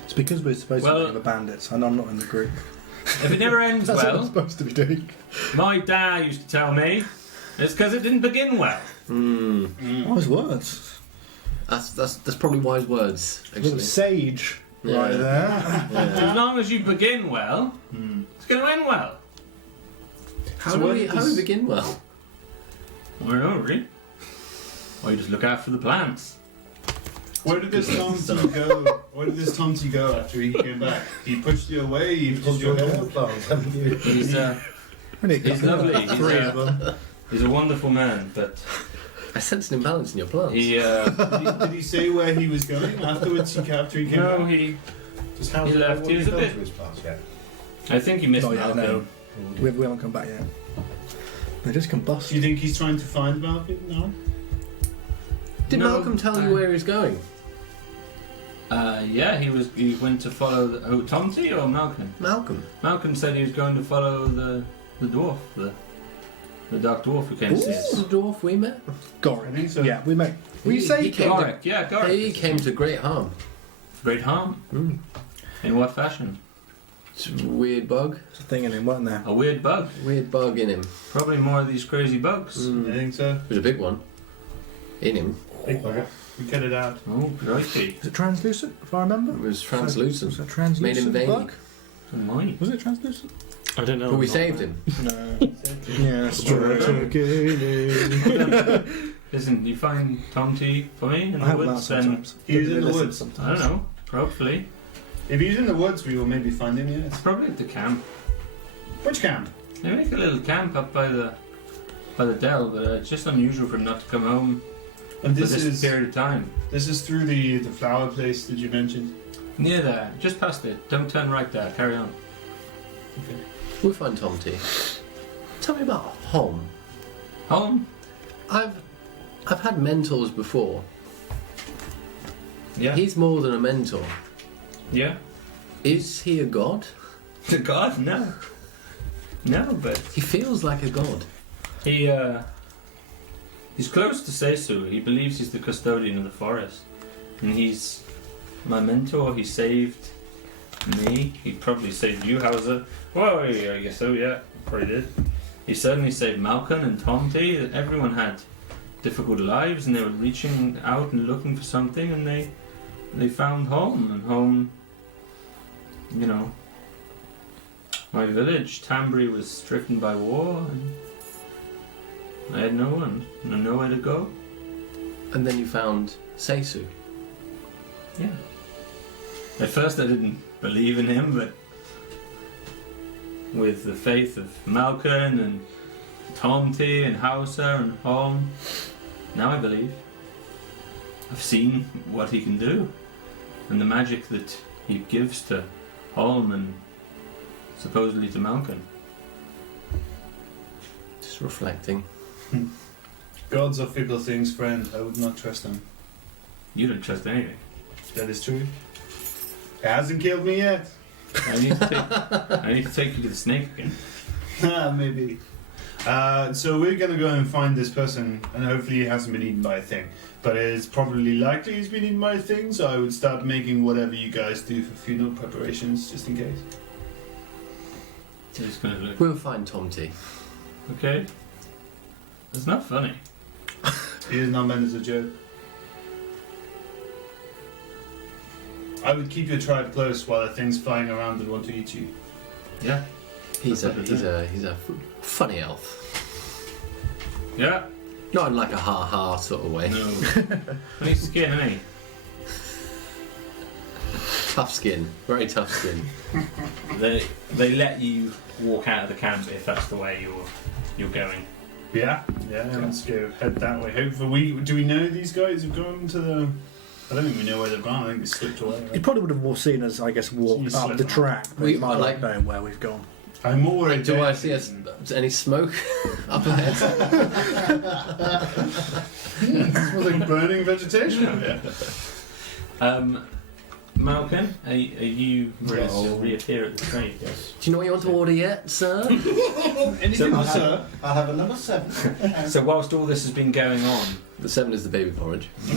It's because we're supposed to be the bandits, and I'm not in the group. If it never ends That's what I'm well, supposed to be doing. my dad used to tell me, it's because it didn't begin well. Wise words. That's probably wise words, A little actually. sage Yeah. right there. As long as you begin well, it's going to end well. How So do what we is- begin well? I don't know, really. Or you just look after the plants. Where did this Tomty go? Where did this Tomty go after he came back? He pushed you away. He Just pulled your your head hair off. plants, haven't you? He's He's lovely. Three of them. He's a wonderful man, but I sense an imbalance in your plants. he Did he say where he was going afterwards? After he came no, back? he. Just how's He left. He was a bit. to his plants yet? I think he missed Oh, yeah, Malcolm. no. We haven't come back yet. They just combust. Do you think he's trying to find Malcolm now? Did No, Malcolm tell you where he's going? Yeah, he went to follow Tom T or Malcolm. Malcolm. Malcolm said he was going to follow the dwarf. The dark dwarf who came to see This is us. the dwarf we met? Goric. I think so. Yeah, we met. We He saved came him. to- Goric, yeah, Goric. He came to great harm. Great harm. Mm. In what fashion? It's a weird bug. There's a thing in him, wasn't there? A weird bug. Weird bug in him. Probably more of these crazy bugs. I think so. There's a big one in him. Big bugger. We cut it out. Oh, crikey. Is it translucent, if I remember? It was Was translucent. it a translucent Made him veiny. bug? Oh my. Was it translucent? I don't know. But we Not saved there. him. No. Yeah, Listen, you find Tom T for me in I the have woods, lots then sometimes. He's in the Listen woods. sometimes. I don't know. Hopefully, If he's in the woods, we will maybe find him, it's yes. probably at the camp. Which camp? They make a little camp up by the dell, but it's just unusual for him not to come home And for this this is period of time. this is through the flower place that you mentioned. Near there, just past it. Don't turn right there. Carry on. We'll find Tom T. Tell me about Holm. Home. I've had mentors before. Yeah. He's more than a mentor. Yeah. Is he a god? To God, no. No, but He feels like a god. he's close to Sesu. He believes he's the custodian of the forest, and he's my mentor. He saved me. He probably saved you, Hauser. Well, I guess so. Yeah, probably did. He certainly saved Malcolm and Tom T. Everyone had difficult lives, and they were reaching out and looking for something, and they found home. And home, you know, my village, Tambry, was stricken by war, and I had no one, nowhere to go. And then you found Seisu. Yeah. At first I didn't believe in him, but with the faith of Malcolm and Tom T and Hauser and Holm, now I believe. I've seen what he can do, and the magic that he gives to Holm and supposedly to Malcolm. Just reflecting. Gods are fickle things, friend. I would not trust them. You don't trust anything. That is true. It hasn't killed me yet. I need to take you to the snake again. Maybe. So we're gonna go and find this person, and hopefully he hasn't been eaten by a thing. But it's probably likely he's been eaten by a thing, so I would start making whatever you guys do for funeral preparations, just in case. He's gonna look. We'll find Tom T. Okay. It's not funny. It is not meant as a joke. I would keep your tribe close while the thing's flying around that want to eat you. Yeah. He's a That's funny elf. Yeah. Not in like a ha-ha sort of way. No. Funny skin, ain't he? Tough skin. Very tough skin. They let you walk out of the camp if that's the way you're going. Yeah, let's go head that way. Hopefully, do we know these guys have gone to the? I don't think we know where they've gone. I think they slipped away. You probably would have seen us, I guess, walk You up slip the on. track, but We you might are like- not know where we've gone. I'm more worried. Do I see any smoke up ahead? It smells like burning vegetation up here. Malcolm, are you ready to No. reappear at the trade? Yes. Do you know what you want to order yet, sir? Anything, I sir? I have a number 7. So whilst all this has been going on, The 7 is the baby porridge. I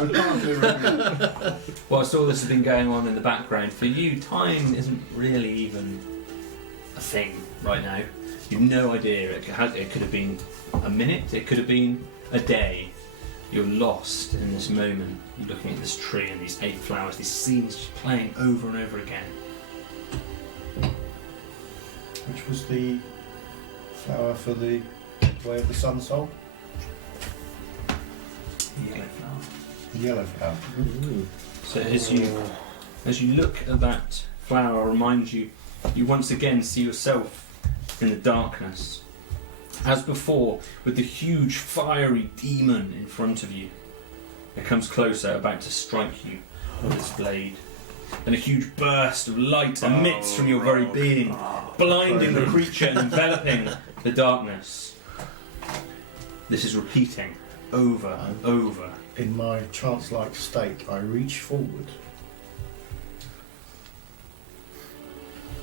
would not do it. whilst all this has been going on in the background, for you, time isn't really even a thing right now. You've no idea. It could have been a minute. It could have been a day. You're lost in this moment. You're looking at this tree and these 8 flowers, these scenes just playing over and over again. Which was the flower for the way of the sun soul? Yellow flower. The yellow flower. So as you look at that flower, reminds you once again see yourself in the darkness. As before, with the huge fiery demon in front of you. It comes closer, about to strike you with its blade. And a huge burst of light emits from your very being, blinding the creature and enveloping the darkness. This is repeating over and over. In my trance-like state, I reach forward,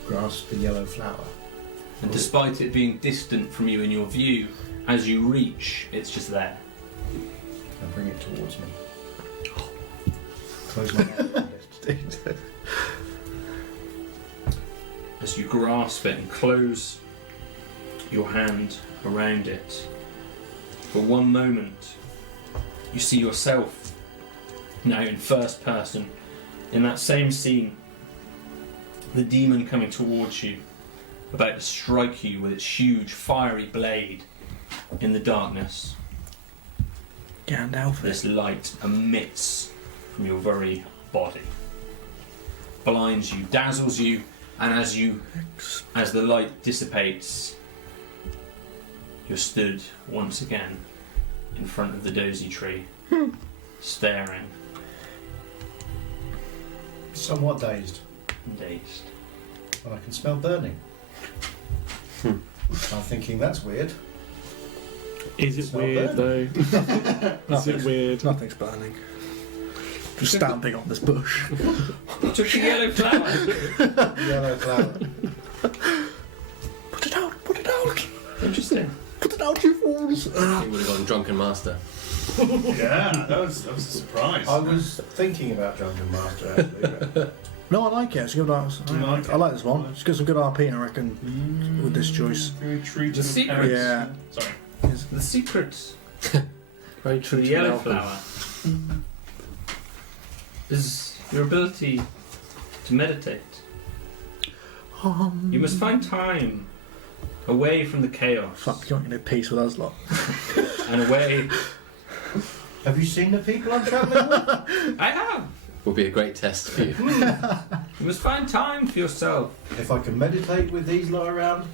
grasp the yellow flower, And despite it being distant from you in your view, as you reach, it's just there. And bring it towards me. Close my eyes. As you grasp it and close your hand around it, for one moment, you see yourself now in first person in that same scene. The demon coming towards you, about to strike you with its huge fiery blade in the darkness. Gandalf. This light emits from your very body, blinds you, dazzles you, and as the light dissipates, you're stood once again in front of the dozy tree, staring, Somewhat dazed. dazed. And I can smell burning. I'm thinking that's weird. Is it Smell weird though? Is it weird? Nothing's burning. Just standing on this bush. Took the yellow flower. Yellow flower. Put it out! Put it out! Interesting. Put it out, you fools! He would have gone drunken master. Yeah, that was a surprise. I was thinking about Drunken Master actually. But No, I like it. It's a good. you like it? I like this one. It's got some good RP, I reckon, with this choice. Very true to The secret. Yeah. Sorry. The secret Very to true the to yellow Malcolm. flower is your ability to meditate. You must find time away from the chaos Fuck, you want to peace with us lot. and away. have you seen the people I'm travelling with? I have. Will be a great test for you. You must find time for yourself. If I can meditate with these lot around,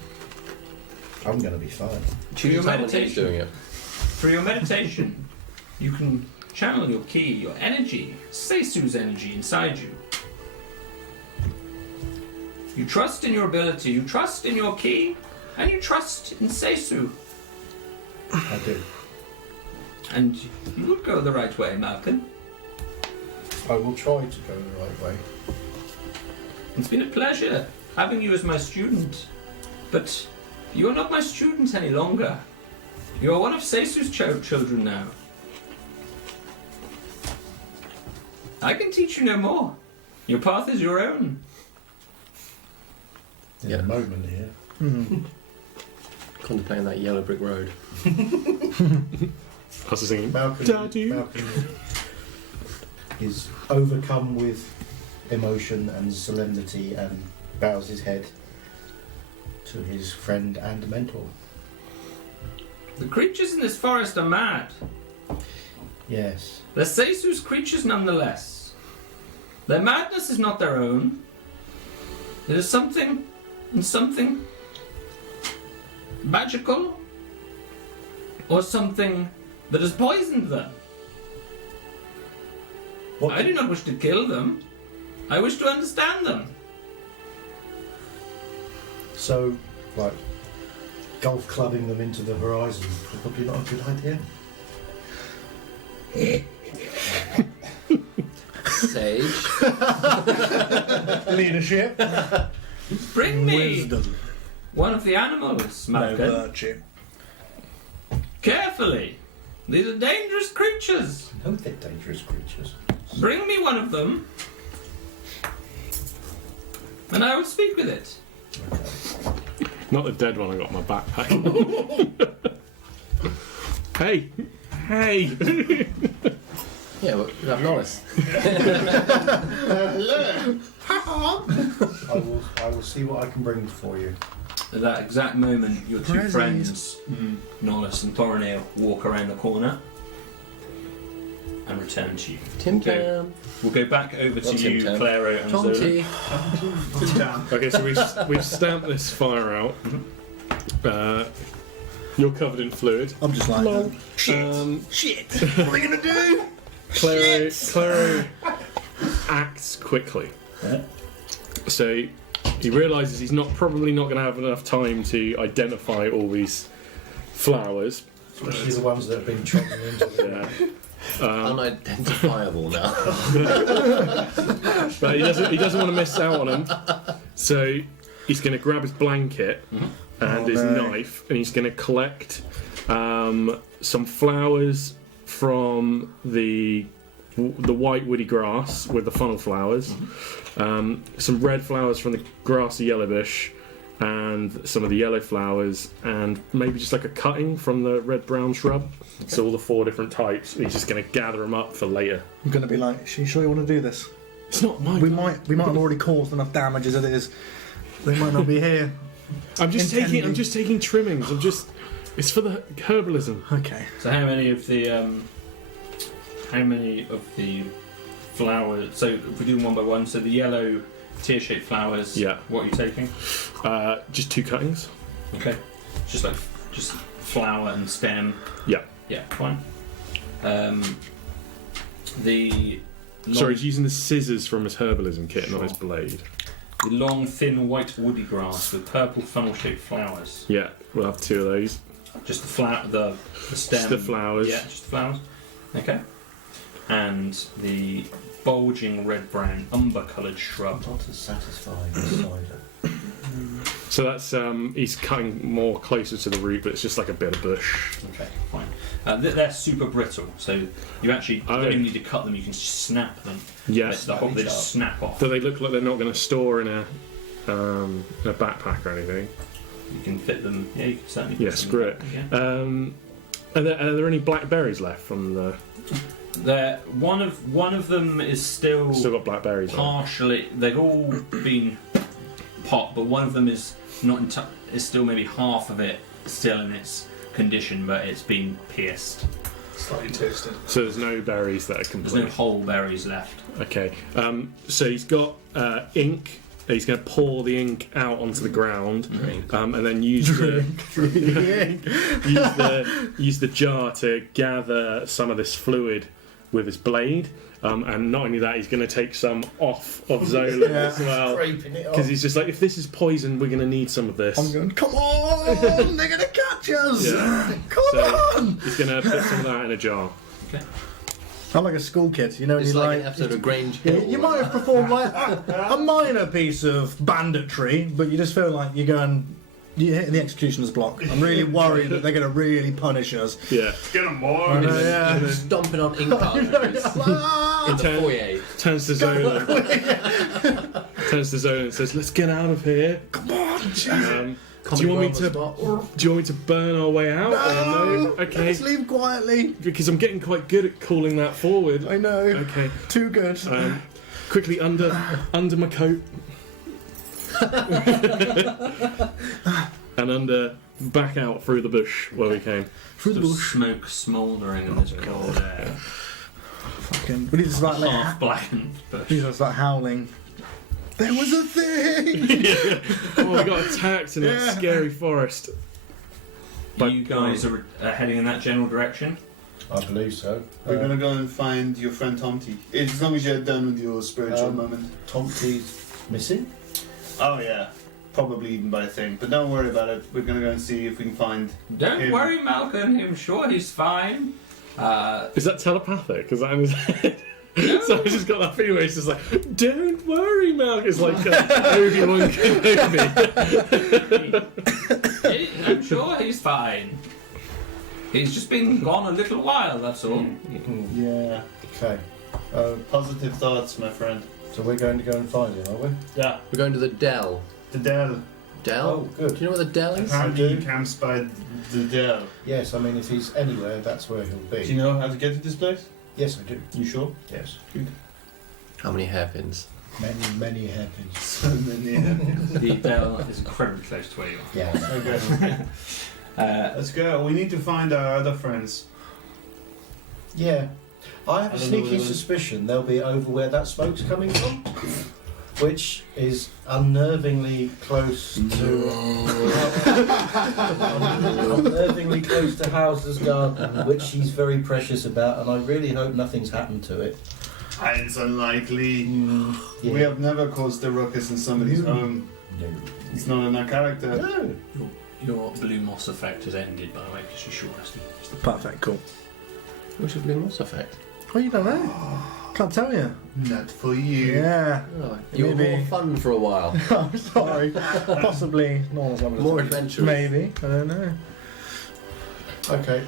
I'm going to be fine. Choose your your time when he's meditation. doing it. For your meditation, you can channel your ki, your energy, Seisu's energy inside you. You trust in your ability, you trust in your ki, and you trust in Seisu. I do. And you will go the right way, Malcolm. I will try to go the right way. It's been a pleasure having you as my student. But you are not my student any longer. You are one of Seisu's children now. I can teach you no more. Your path is your own. In Yeah. a moment here. Contemplating that yellow brick road. I was thinking, Daddy. Malcolm is overcome with emotion and solemnity and bows his head to his friend and mentor. The creatures in this forest are mad. Yes. They're Seisu's creatures nonetheless. Their madness is not their own. It is something magical or something that has poisoned them. What? I do not wish to kill them. I wish to understand them. So, like, golf clubbing them into the horizon, probably not a good idea. Sage. Leadership. Bring me Wisdom. one of the animals, No Malcolm. virtue. Carefully. These are dangerous creatures. No, they're dangerous creatures. Bring me one of them, and I will speak with it. Okay. Not the dead one I got in my backpack. Hey! Yeah, but you have Norris. I will see what I can bring for you. At that exact moment, your two Prezzies. friends, Nollis and Thorinale, walk around the corner and return to you. Tim Okay. Tam. We'll go back over to Not Tim you, Tam. Claro and Tom Zola. T. Sit down. Okay, so we've stamped this fire out. You're covered in fluid. I'm just like, Shit! what are we gonna do? Claro acts quickly. Yeah. So he realises he's probably not going to have enough time to identify all these flowers. Especially the ones that have been trodden into the Yeah. Unidentifiable now. But he doesn't want to miss out on them. So he's going to grab his blanket and his knife, and he's going to collect some flowers from the white woody grass with the funnel flowers, some red flowers from the grassy yellow bush, and some of the yellow flowers, and maybe just like a cutting from the red-brown shrub. Okay. So all the 4 different types. He's just going to gather them up for later. I'm going to be like, "Are you sure you want to do this? It's not my. We might have already caused enough damage as it is. They might not be here." I'm just taking trimmings. It's for the herbalism. Okay. So how many of the flowers? So if we do them one by one, so the yellow tear-shaped flowers. Yeah. What are you taking? Just 2 cuttings. Okay. Just flower and stem. Yeah. Yeah. Fine. Sorry, he's using the scissors from his herbalism kit, not his blade. The long, thin, white woody grass with purple funnel-shaped flowers. Yeah, we'll have 2 of those. Just the stem. Just the flowers. Yeah, just the flowers. Okay. And the bulging red-brown umber-coloured shrub. Not as satisfying as cider. So that's he's cutting more closer to the root, but it's just like a bit of bush. Okay, fine. They're super brittle, so you actually don't even need to cut them. You can just snap them. Yes, they just snap off. Do they look like they're not going to store in a backpack or anything? You can fit them. Yeah, you can certainly. Yeah, screw it. Yeah. Are there any blackberries left from the? One of them is still got blackberries. Partially, they've all been popped, but one of them is not. Is still maybe half of it still in its condition, but it's been pierced. Slightly toasted. So there's no berries that are complete. There's no whole berries left. Okay. So he's got ink. He's going to pour the ink out onto the ground, and then use the jar to gather some of this fluid with his blade. And not only that, he's going to take some off of Zolan as well, because he's just like, if this is poison, we're going to need some of this. I'm going, come on, they're going to catch us. Yeah. Come on. He's going to put some of that in a jar. Okay. I'm like a school kid, you know. It's like an episode of Grange Hill. You might have performed like a minor piece of banditry, but you just feel like you're going. You're hitting the executioner's block. I'm really worried that they're going to really punish us. Yeah. Get them more. Stomping on ink cartridges. In the foyer. Turns to Zolan. And says, "Let's get out of here. Come on, do you want me to burn our way out? No. Okay. Let's leave quietly. Because I'm getting quite good at calling that forward. I know. Okay. Too good. Quickly under my coat. And back out through the bush where we came. Through the bush. Smoke smouldering in this cold air. Fucking. We need to start Half blackened bush. We need to start howling. There was a thing. Oh, we got attacked in that scary forest. You guys are heading in that general direction? I believe so. We're going to go and find your friend Tomty. As long as you're done with your spiritual moment. Tomty's missing? Oh, yeah. Probably even by a thing. But don't worry about it. We're going to go and see if we can find Don't him. worry, Malcolm. I'm sure he's fine. Is that telepathic? Is that in his head? So I just got that feeling where he's just like, don't worry, Malcolm. It's like Obi-Wan Kenobi. I'm sure he's fine. He's just been gone a little while, that's all. Yeah. Okay. Positive thoughts, my friend. So we're going to go and find him, are we? Yeah. We're going to the dell. The Dell. Dell? Oh, good. Do you know what the dell is? Apparently he camps by the Dell. Yes, I mean, if he's anywhere, that's where he'll be. Do you know how to get to this place? Yes, I do. You sure? Yes. How many hairpins? Many, many hairpins. So many hairpins. The Dell is incredibly close to where you are. Yeah. Okay. Let's go. We need to find our other friends. Yeah. I have I a don't know sneaky whether- suspicion they'll be over where that smoke's coming from, which is unnervingly close to unnervingly close to Hauser's garden, which he's very precious about, and I really hope nothing's happened to it. It's unlikely. Yeah. We have never caused a ruckus in somebody's home. No. It's not in our character. No. Your blue moss effect has ended, by the way, because you short rested. Perfect, cool. What's your blue moss effect? Oh, you don't know? Can't tell you. Not for you. Yeah. Oh, you were Maybe. more fun for a while. I'm sorry. Possibly not as long as More I- adventurous. Maybe. I don't know. Okay.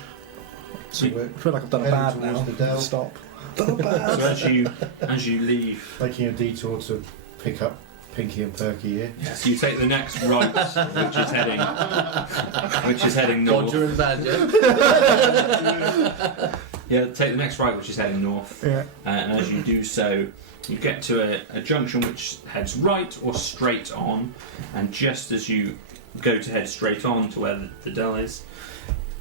So I we're feel like I've done a heading bad towards now. the dell. Stop. Done a bad. So as you leave, making a detour to pick up Pinky and Perky here. so you take the next right, which is heading north. Dodger and Badger. Yeah, take the next right, which is heading north. Yeah. And as you do so, you get to a junction which heads right or straight on. And just as you go to head straight on to where the dell is,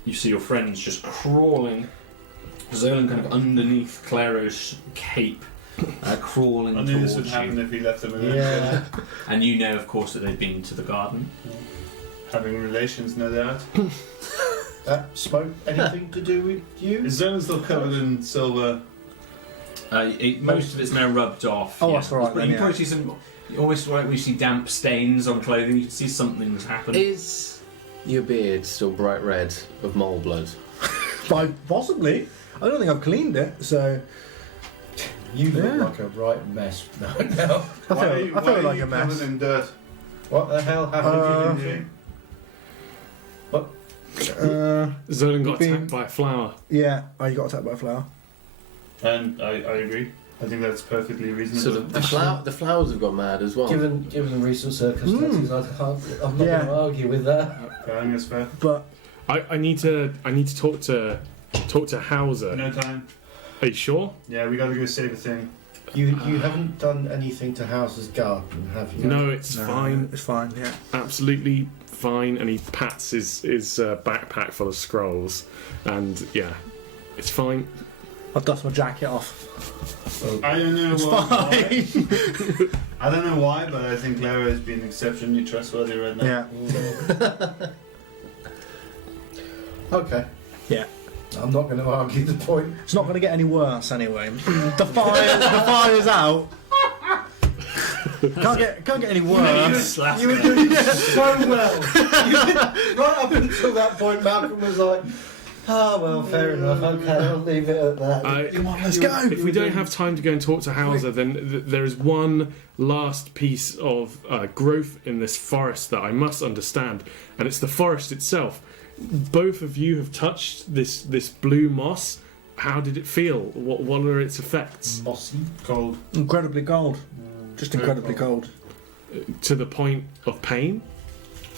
you see your friends just crawling. Zolan kind of underneath Claro's cape, crawling I knew this would towards happen you. if he left them alone. Yeah. And you know, of course, that they've been to the garden. Having relations, no doubt. Smoke, anything to do with you? Is Zolan still covered in silver? Most of it's now rubbed off. Oh, that's all right But then, you yeah. probably see some, almost like we see damp stains on clothing. You can see something's happened. Is your beard still bright red of mole blood? Possibly. I don't think I've cleaned it, so You look Yeah. like a right mess. No. I feel like a mess. Covered in dirt? What the hell happened to you? Zolan got Been- attacked by a flower. Yeah. Oh, you got attacked by a flower. And I agree. I think that's perfectly reasonable. So the flowers have got mad as well. Given the recent circumstances, I'm not Yeah. going to argue with that. Okay, I think that's fair. But I need to talk to Hauser. No time. Are you sure? Yeah, we gotta go save a thing. You haven't done anything to House's garden, have you? No, it's fine. It's fine. Yeah. Absolutely fine. And he pats his backpack full of scrolls, and yeah, it's fine. I'll dust my jacket off. I don't know It's why. fine. I don't know why, but I think Clara has been exceptionally trustworthy right now. Yeah. Okay. Yeah. I'm not going to argue the point. It's not going to get any worse anyway. the fire's out. Can't get any worse. You were doing so well. Right up until that point, Malcolm was like, "Oh well, fair enough. Okay, I'll leave it at that." Let's go. If we don't have time to go and talk to Hauser, then there is one last piece of growth in this forest that I must understand, and it's the forest itself. Both of you have touched this blue moss. How did it feel? What are its effects? Mossy. Cold. Incredibly cold. Just incredibly cold. To the point of pain?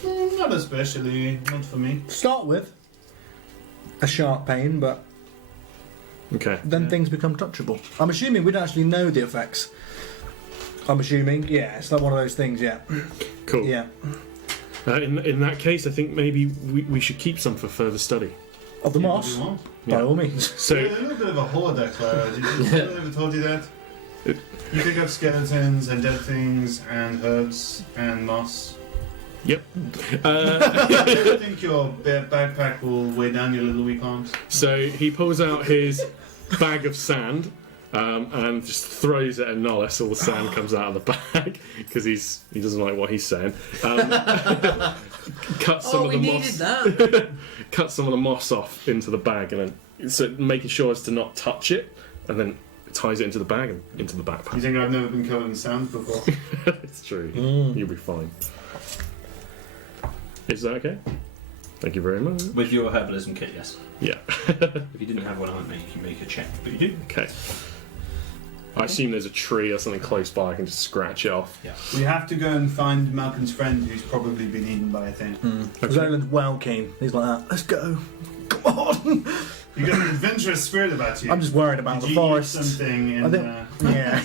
Not especially. Not for me. To start with, a sharp pain, but Okay. then things become touchable. I'm assuming we don't actually know the effects. I'm assuming, yeah, it's like one of those things, yeah. Cool. Yeah. In that case, I think maybe we should keep some for further study. Of the Yeah, moss, what do you want? by all means. So You're a little bit of a hoarder, Clara. Did I ever told you that? You pick up skeletons and dead things and herbs and moss. yep. I think your backpack will weigh down your little weak arms. So he pulls out his bag of sand and just throws it at Nollis. All the sand comes out of the bag because he doesn't like what he's saying. Cuts some of the moss. that. Cuts some of the moss off into the bag, and then so making sure as to not touch it, and then ties it into the bag and into the You backpack. think I've never been covered in sand before? It's true. You'll be fine. Is that okay? Thank you very much. With your herbalism kit, yes. Yeah. If you didn't have one, I might make you make a check, but you do. Okay. I assume there's a tree or something close by. I can just scratch it off. Yeah. We have to go and find Malcolm's friend who's probably been eaten by a thing. Okay. Zolan's well keen. He's like that. Let's go. Come on. You got an adventurous spirit about you. I'm just worried about Did the you forest. eat something in, I think- Yeah.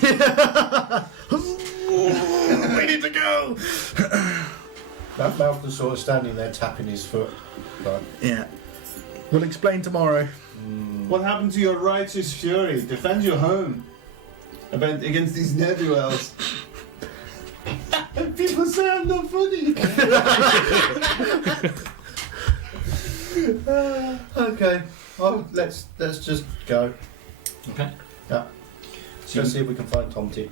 we need to go. That Malcolm's sort of standing there tapping his foot. Like, Yeah. We'll explain tomorrow. What happened to your righteous fury? Defend your home against these ne'er-do-wells. People say I'm not funny. okay. Well, let's just go. Okay. Yeah. So Let's see if we can find Tomty.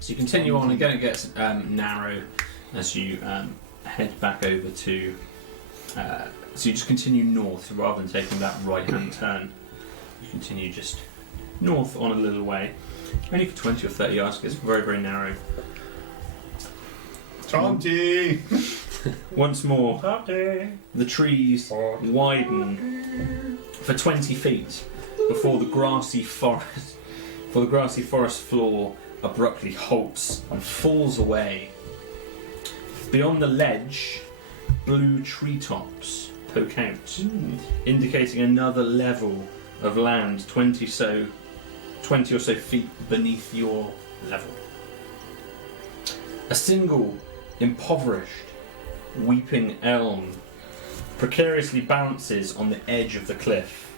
So you continue on. Again, it gets narrow as you head back over to. So you just continue north rather than taking that right-hand turn. You continue just north on a little way, Only for 20 or 30 yards. It's very, very narrow. Tomty! Once more, the trees widen for 20 feet before the grassy forest floor abruptly halts and falls away. Beyond the ledge, blue treetops poke out, indicating another level of land 20 or so feet beneath your level. A single impoverished weeping elm precariously balances on the edge of the cliff,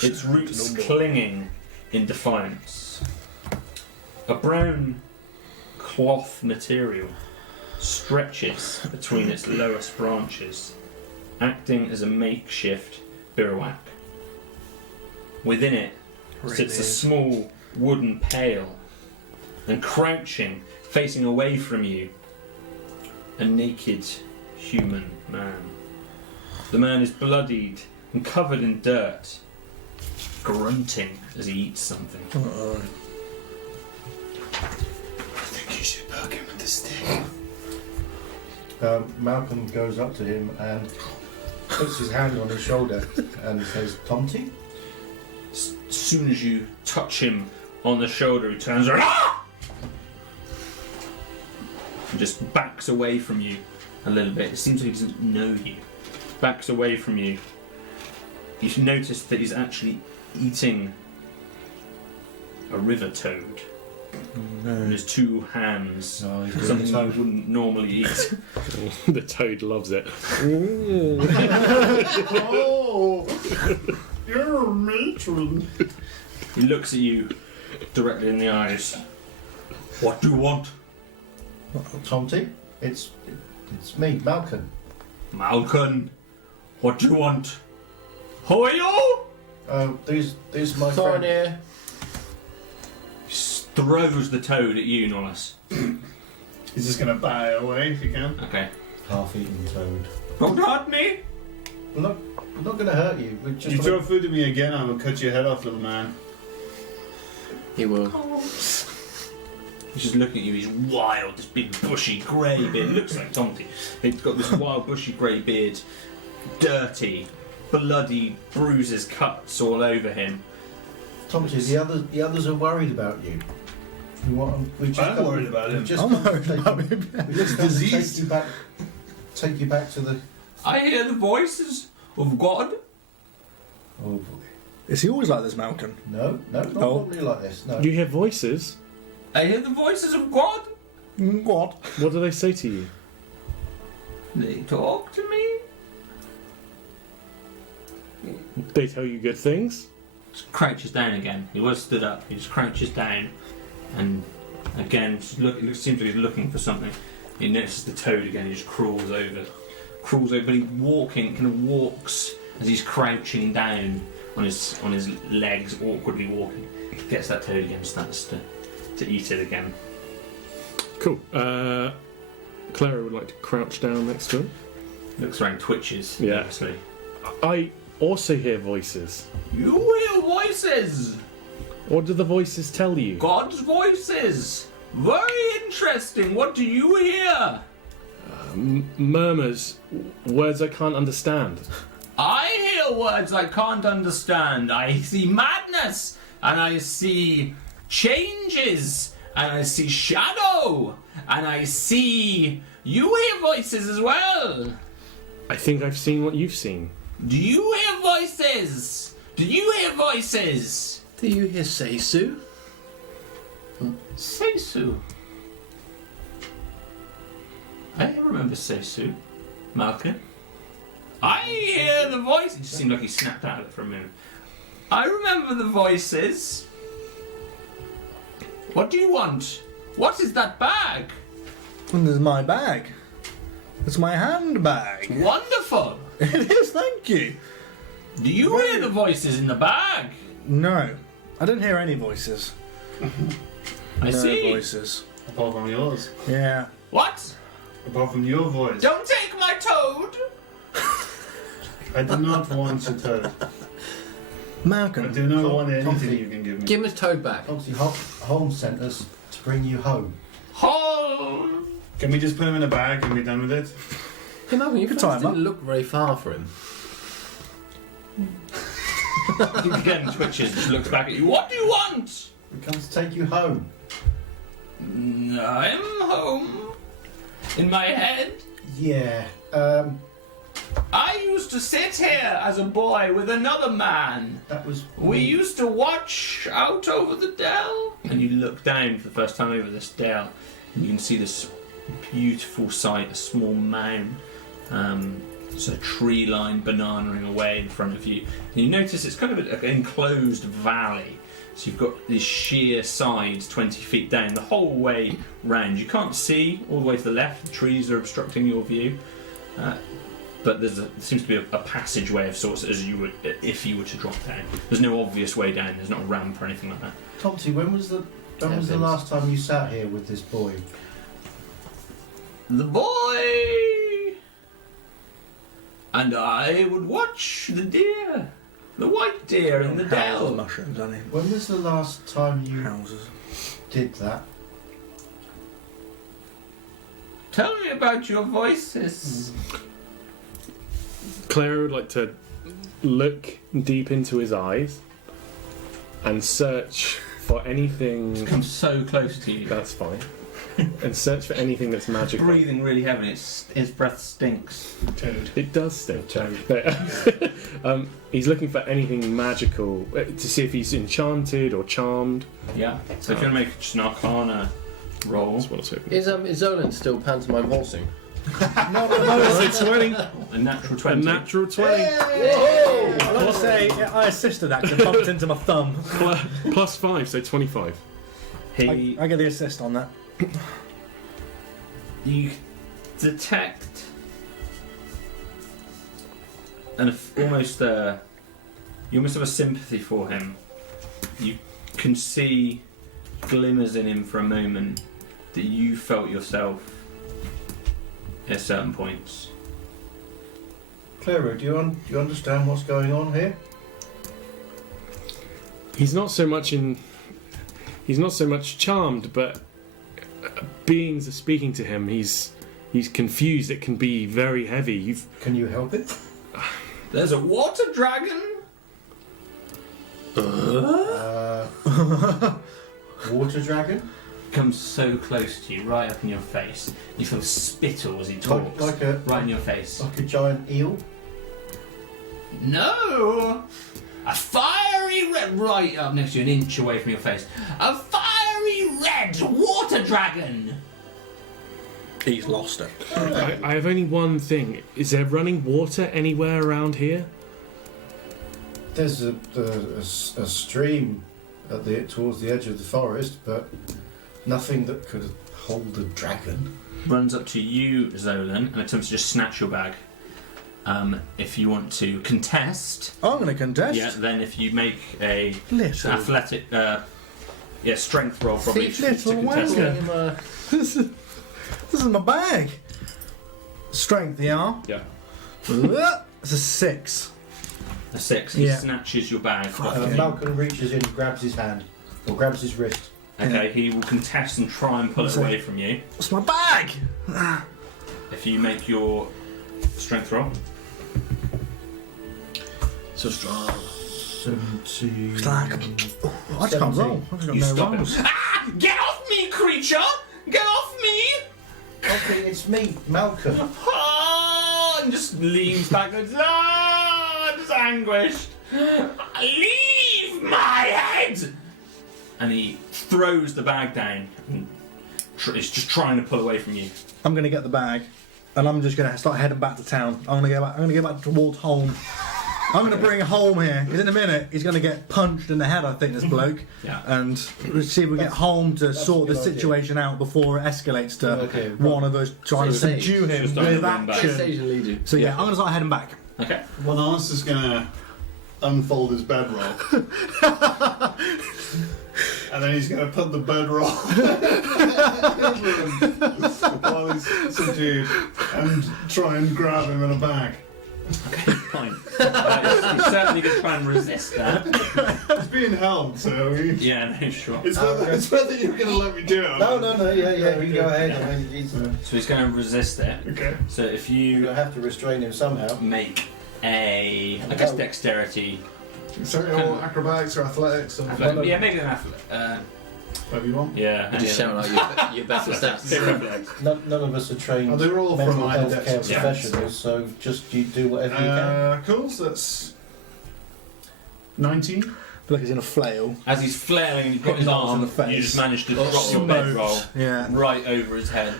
its roots clinging in defiance. A brown cloth material stretches between its lowest branches, acting as a makeshift bivouac. Within it sits a small wooden pail, and crouching, facing away from you, a naked human man. The man is bloodied and covered in dirt, grunting as he eats something. I think you should poke him with the stick. Malcolm goes up to him and puts his hand on his shoulder and says, Tomty? As soon as you touch him on the shoulder, he turns around and just backs away from you a little bit. It seems like he doesn't know you. Backs away from you. You've noticed that he's actually eating a river toad. In his two hands. Something you wouldn't normally eat. The toad loves it. Oh! You're a matron. He looks at you directly in the eyes. What do you want? Tomty? It's me, Malcolm. Malcolm, what do you want? Who are you? These my Thorn friend. here. Throws the toad at you, Nollis. He's just gonna buy away if you can. Okay. Half-eaten toad. Don't hurt me. We're not going to hurt you. We're If just you throw food at me again, I will cut your head off, little man. He will. He's just looking at you. He's wild. This big bushy grey beard. Looks like Tomty. He's got this wild bushy grey beard. Dirty, bloody bruises, cuts all over him. Tomty, the others are worried about you. I'm worried about him. I'm worried about him. We just come to take you back to the. I hear the voices of God. Oh boy. Is he always like this, Malcolm? No, not normally like this. No. You hear voices? I hear the voices of God. What? What do they say to you? They talk to me. They tell you good things? Just crouches down again. He was stood up. He just crouches down, and again, it seems like he's looking for something. He notices the toad again. He just crawls over, but he's walking. Kind of walks as he's crouching down on his legs, awkwardly walking. Gets that toad again. Starts to eat it again. Cool. Clara would like to crouch down next to him. Looks around, twitches. Yeah. Nervously. I also hear voices. You hear voices. What do the voices tell you? God's voices. Very interesting. What do you hear? Murmurs, words I can't understand. I hear words I can't understand. I see madness, and I see changes, and I see shadow, and I see... You hear voices as well. I think I've seen what you've seen. Do you hear voices? Do you hear voices? Do you hear Seisu? Seisu. I remember Seisu. Malcolm. I hear the voice. It just seemed like he snapped out of it for a minute. I remember the voices. What do you want? What is that bag? And there's my bag. It's my handbag. Wonderful. It is, thank you. Do you hear the voices in the bag? No, I don't hear any voices. I No see. voices. Apart from yours. Yeah. What? Apart from your voice. Don't take my toad. I do not want your toad. Malcolm. I do not want Tomty. anything you can give me. Give him his toad back. Tomty, Holm sent us to bring you home. Holm! Can we just put him in a bag and be done with it? Hey, Malcolm, your Could friends tie him didn't look very far for him. He again twitches, just looks back at you. What do you want? We come to take you home. I'm home. In my head. Yeah. I used to sit here as a boy with another man. That was. We used to watch out over the dell. And you look down for the first time over this dell, and you can see this beautiful sight, a small mound. It's a tree-lined bananaing away in front of you. And you notice it's kind of an enclosed valley. So you've got these sheer sides 20 feet down the whole way round. You can't see all the way to the left. The trees are obstructing your view. But there seems to be a passageway of sorts as you would if you were to drop down. There's no obvious way down. There's not a ramp or anything like that. Tomty, when was the last time you sat here with this boy? The boy and I would watch the deer, the white deer in the dell. Mushrooms, aren't When was the last time you Houses. did that? Tell me about your voices. Clara would like to look deep into his eyes and search for anything. Come so close to you. That's fine. And search for anything that's magical. Breathing really heavily. His breath stinks. Toad. It does stink. He's looking for anything magical to see if he's enchanted or charmed. Yeah. So if you want to make just an Arcana roll. That's what I was hoping. Is Zolan still pantomime horsing? Not at the moment. It's a 20. A natural A 20. natural 20. I like to say I assisted that because it bumped into my thumb. Plus 5, so 25. He, I get the assist on that. you detect you almost have a sympathy for him. You can see glimmers in him for a moment that you felt yourself at certain points. Clara, do you understand what's going on here? He's not so much charmed, but beings are speaking to him. He's confused. It can be very heavy. Can you help it? There's a water dragon. Water dragon? Comes so close to you, right up in your face. You feel spittle as he talks, Like a right in your face. like a giant eel? No! A fiery red, right up next to you, an inch away from your face. A fiery red water dragon! He's lost it. I have only one thing. Is there running water anywhere around here? There's a stream towards the edge of the forest, but nothing that could hold a dragon. Runs up to you, Zolan, and attempts to just snatch your bag. If you want to contest, I'm going to contest. yeah, then if you make a Little. athletic, strength roll, probably See, little to contest. wanker. This is my bag. Strength, yeah. Yeah. It's a 6. A 6. He Yeah. snatches your bag. off Okay. you. Malcolm reaches in, grabs his hand, or grabs his wrist. Okay, he will contest and try and pull it So- away from you. It's my bag. If you make your strength roll. So strong. 17. It's like, I just can't roll. I've got You no stop rolls. him. Ah! Get off me, creature! Get off me! Okay, it's me, Malcolm. Oh, and just leans back and goes, ah, just anguished. Leave my head! And he throws the bag down and is just trying to pull away from you. I'm going to get the bag, and I'm just going to start heading back to town. I'm going to go back towards Holm. I'm going to bring Holm here, because in a minute he's going to get punched in the head, I think, this bloke. Yeah. And we'll see if we get Holm to that's sort a the good idea. situation out before it escalates to Okay, one of us trying to So sage. subdue him Just don't with run back. action. Station lead you. So yeah, I'm going to start heading back. Okay. Well, Arse is going to unfold his bedroll. And then he's going to put the bedroll while he's subdued and try and grab him in a bag. Okay. pint. He's certainly going to try and resist that. It's being held, so Yeah, no, sure. it's whether you're going to let me do it. No, yeah, you can go ahead. I mean, So he's going to resist it. Okay. So if you're you going to have to restrain him somehow. make I guess dexterity. Sorry, or acrobatics or athletics or Yeah, maybe an whatever you want. Yeah. You just shout out your better stats. None of us are trained Oh, they're all mental from health Index. care Yeah. professionals, so just you do whatever you can. Cool, so that's 19. Like he's in a flail. As he's flailing and he's got his His arms arm on on the you face. just managed to drop your bedroll Yeah. right over his head.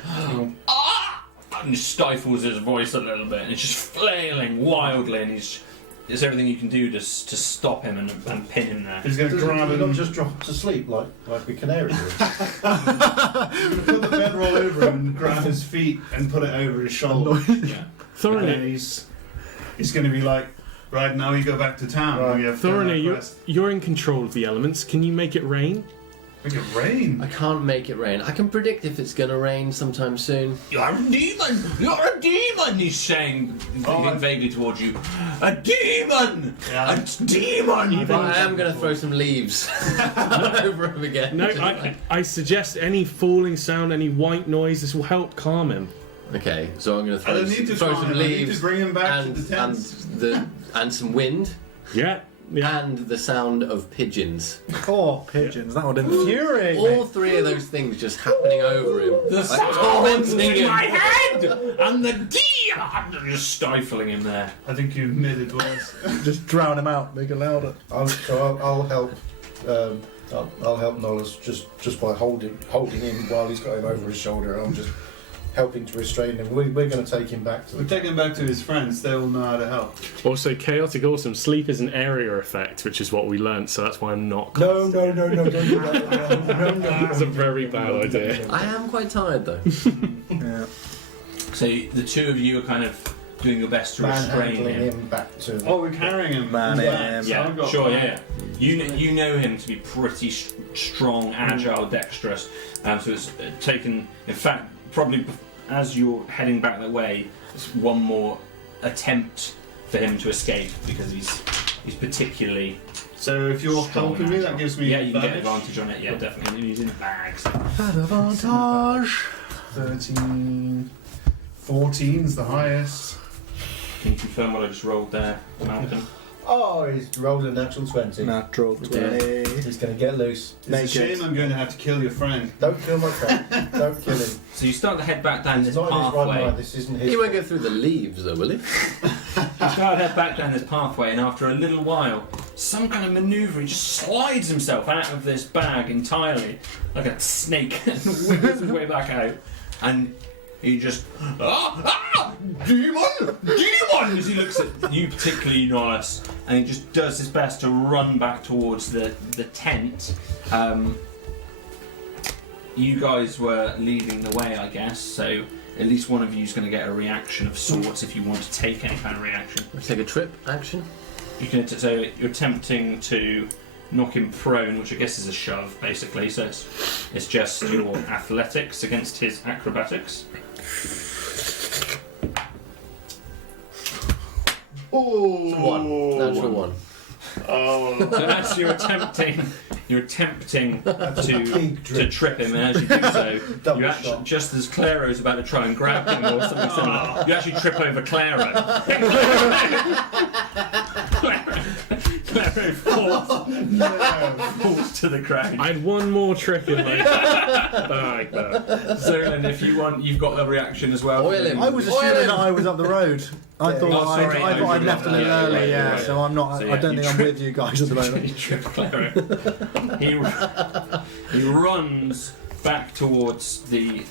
And stifles his voice a little bit, and it's just flailing wildly, and it's everything you can do to stop him and pin him there. He's going to Does grab he him. not just drop to sleep like a canary would? He's going to put the bedroll over him and grab his feet and put it over his shoulder. Yeah. Thorny, And he's going to be like, right, now you go back to town. Right. We have Thorny, quest. you're in control of the elements. Can you make it rain? Make it rain. I can't make it rain. I can predict if it's going to rain sometime soon. You're a demon! You're a demon! He's saying, thinking vaguely towards you. A demon! Yeah. A demon! But I am going to throw some leaves over him again. No, I suggest any falling sound, any white noise. This will help calm him. Okay, so I'm going to I don't need to throw try some him. I need leaves to bring him back and to the tent. and some wind Yeah. and the sound of pigeons. Oh, pigeons. That would infuriate All me. three of those things just happening over him. The Like sound tormenting in him. my head! And the demon! Just stifling him there. I think you've made it worse. Just drown him out. Make it louder. I'll help. I'll help Nollis just by holding him while he's got him over his shoulder. I'm just helping to restrain him. We're going to take him back to We take him back to his friends. They will know how to help. Also, chaotic awesome. Sleep is an area effect, which is what we learnt. So that's why I'm not. No, don't do that. No. It's a very bad idea. I am quite tired though. Yeah. So the two of you are kind of doing your best to restrain Manhandling him. him back to. Oh, we're carrying him. Man, Yeah, so Yeah, I've got sure, five. yeah. You know him to be pretty strong, agile, dexterous. So it's taken, in fact, probably as you're heading back that way, it's one more attempt for him to escape because he's particularly So if you're strong helping and me, agile. that gives me you can get advantage. advantage on it. Yeah, definitely. He's in bags. Advantage. 13. 14's the highest. Can you confirm what I just rolled there, Malcolm? Oh, he's rolled a natural 20. Natural 20. He's going to get loose. It's a Make shame it. I'm going to have to kill your friend. Don't kill my friend. Don't kill him. So you start to head back down He's this not in his right pathway. mind. This isn't his. He won't go through the leaves though, will he? You start to head back down this pathway, and after a little while, some kind of manoeuvre, he just slides himself out of this bag entirely, like a snake, and wiggles his way back out. And he just, demon! Demon! As he looks at you, particularly Nollis, and he just does his best to run back towards the tent. You guys were leading the way, I guess, so at least one of you is going to get a reaction of sorts if you want to take any kind of reaction. We'll take a trip action. You can, so you're attempting to knock him prone, which I guess is a shove, basically. So it's just your athletics against his acrobatics. Oh, One. Natural one. Oh, So as you're attempting to trip him, and as you do so, Double you actually, shot. just as Claro's about to try and grab him or something similar, you actually trip over Claro. Claro falls to the ground. I had one more trick in my bag. Zolan, if you want, you've got a reaction as well. Oil him. I was Oil assuming him. that I was up the road. I Yeah. thought Oh, sorry. I thought I'd left a little Yeah, early, right, yeah. right. So I'm not. So, I yeah, don't you think I'm with you guys at the moment. You trip Claro. He runs back towards the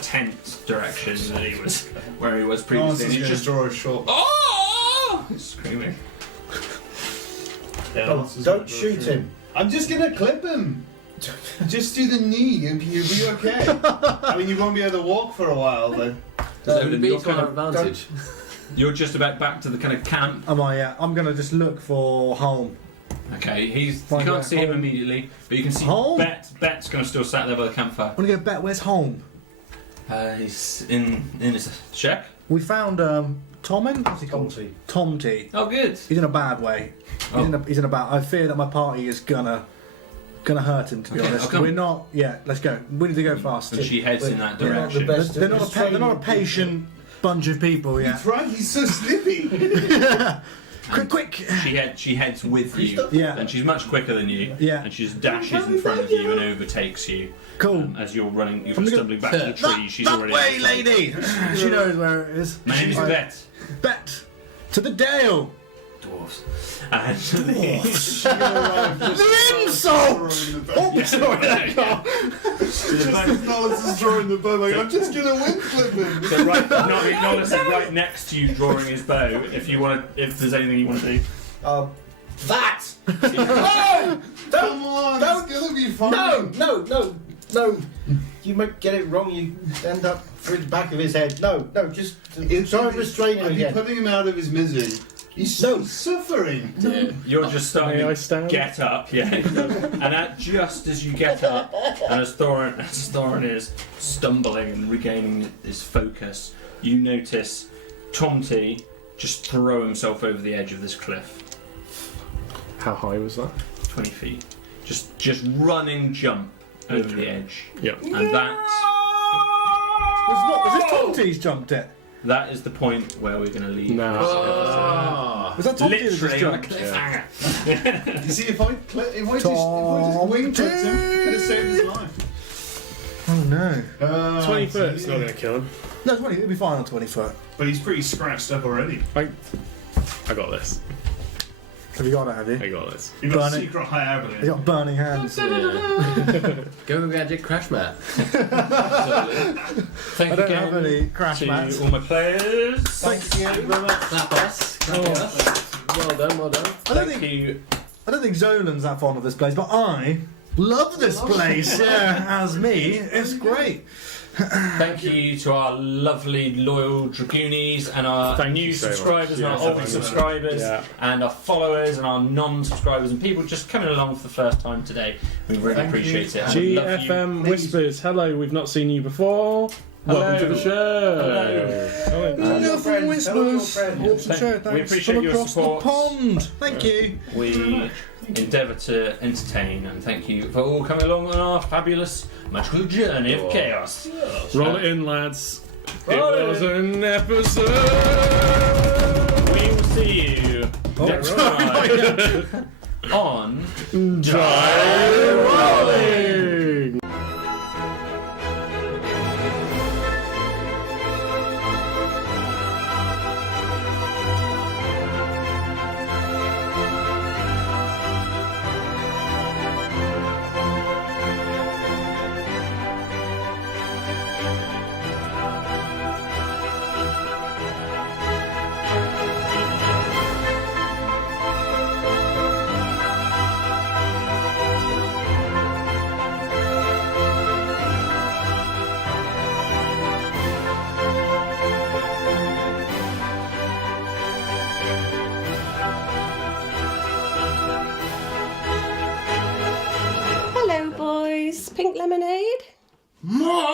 tent direction that he was, where he was previously. And he's he's just just draw a shot. oh, he's screaming. Yeah, Don't shoot him. I'm just going to clip him. Just do the knee and you'll be okay. I mean, you won't be able to walk for a while then. So it would be you're to kind our of- advantage. You're just about back to the kind of camp. Am I? Yeah. I'm gonna just look for Holm. Okay, you Find can't out see him Holm. immediately, but you can see Holm? Bet's kind of still sat there by the campfire. I want to go back. Where's Holm? He's in his shack. We found Tommen. What's he called? Tomty. Oh, good. He's in a bad way. He's in a bad. I fear that my party is gonna hurt him. To be Okay, honest, I'll come. we're not. Yeah, let's go. We need to go fast. And she heads in that They're not the direction. best. They're not a patient bunch of people. Yeah. That's right, he's so slippy. Quick. She heads with you. Yeah. And she's much quicker than you. Yeah. And she just dashes in front of you and overtakes you. Cool. As you're running, you're I'm gonna- stumbling back to the tree. She's that already. way, outside. lady. She knows where it is. My name is Right. Bet. Bet to the Dale. Dwarves. And The insult. Oh, sorry. Just acknowledges drawing the bow. Like, I'm just gonna win flip him. so Nola said right next to you, drawing his bow. If there's anything you want to do. That! Come Don't! on, Don't- it's gonna be fun. No! You might get it wrong, you end up through the back of his head. No, just try and restrain him I'd be again. putting him out of his misery. He's No. suffering. Yeah. You're just starting May I to stand? get up, yeah. And just as you get up, and as Thorin is stumbling and regaining his focus, you notice Tomty just throw himself over the edge of this cliff, How high was that? 20 feet. Just running jump over the edge. Yeah. And Was it Tomty's jumped it? that is the point where we're going to leave. No. Was that Tomty that just Literally on a jumped? cliffhanger. You see, if I just wing clipped him, could have saved his life. Oh no. 20 foot, it's not going to kill him. No, 20. It'll be fine on 20 foot. But he's pretty scratched up already. I got this. Have you got it? Have you? I got this. You've got Burn it. secret hyperbole. You got burning hands. Go gadget crash mat. Thank I you don't again have any crash to mats. all my players. Thank you very much. Clap us. Clap us. Well done, well done. Thank you. I don't think Zolan's that fond of this place, but I love this place. Yeah, as me, it's great. Thank you to our lovely loyal Dragoonies and our Thank new you so subscribers much. and Yeah, our old thank you. subscribers Yeah. and our followers and our non-subscribers and people just coming along for the first time today. We really Thank appreciate you. it. And we love you. GFM Whispers, hello, we've not seen you before. Hello. Welcome to the show. Hello, your friends. Hello, your friends. Awesome show. Thanks. We appreciate From your across support. the pond. Thank you. We endeavour to entertain and thank you for all coming along on our fabulous magical journey of chaos. Roll it in, lads. Roll it it was an episode. We will see you next time on Die Rolling. Hello, boys. Pink lemonade? More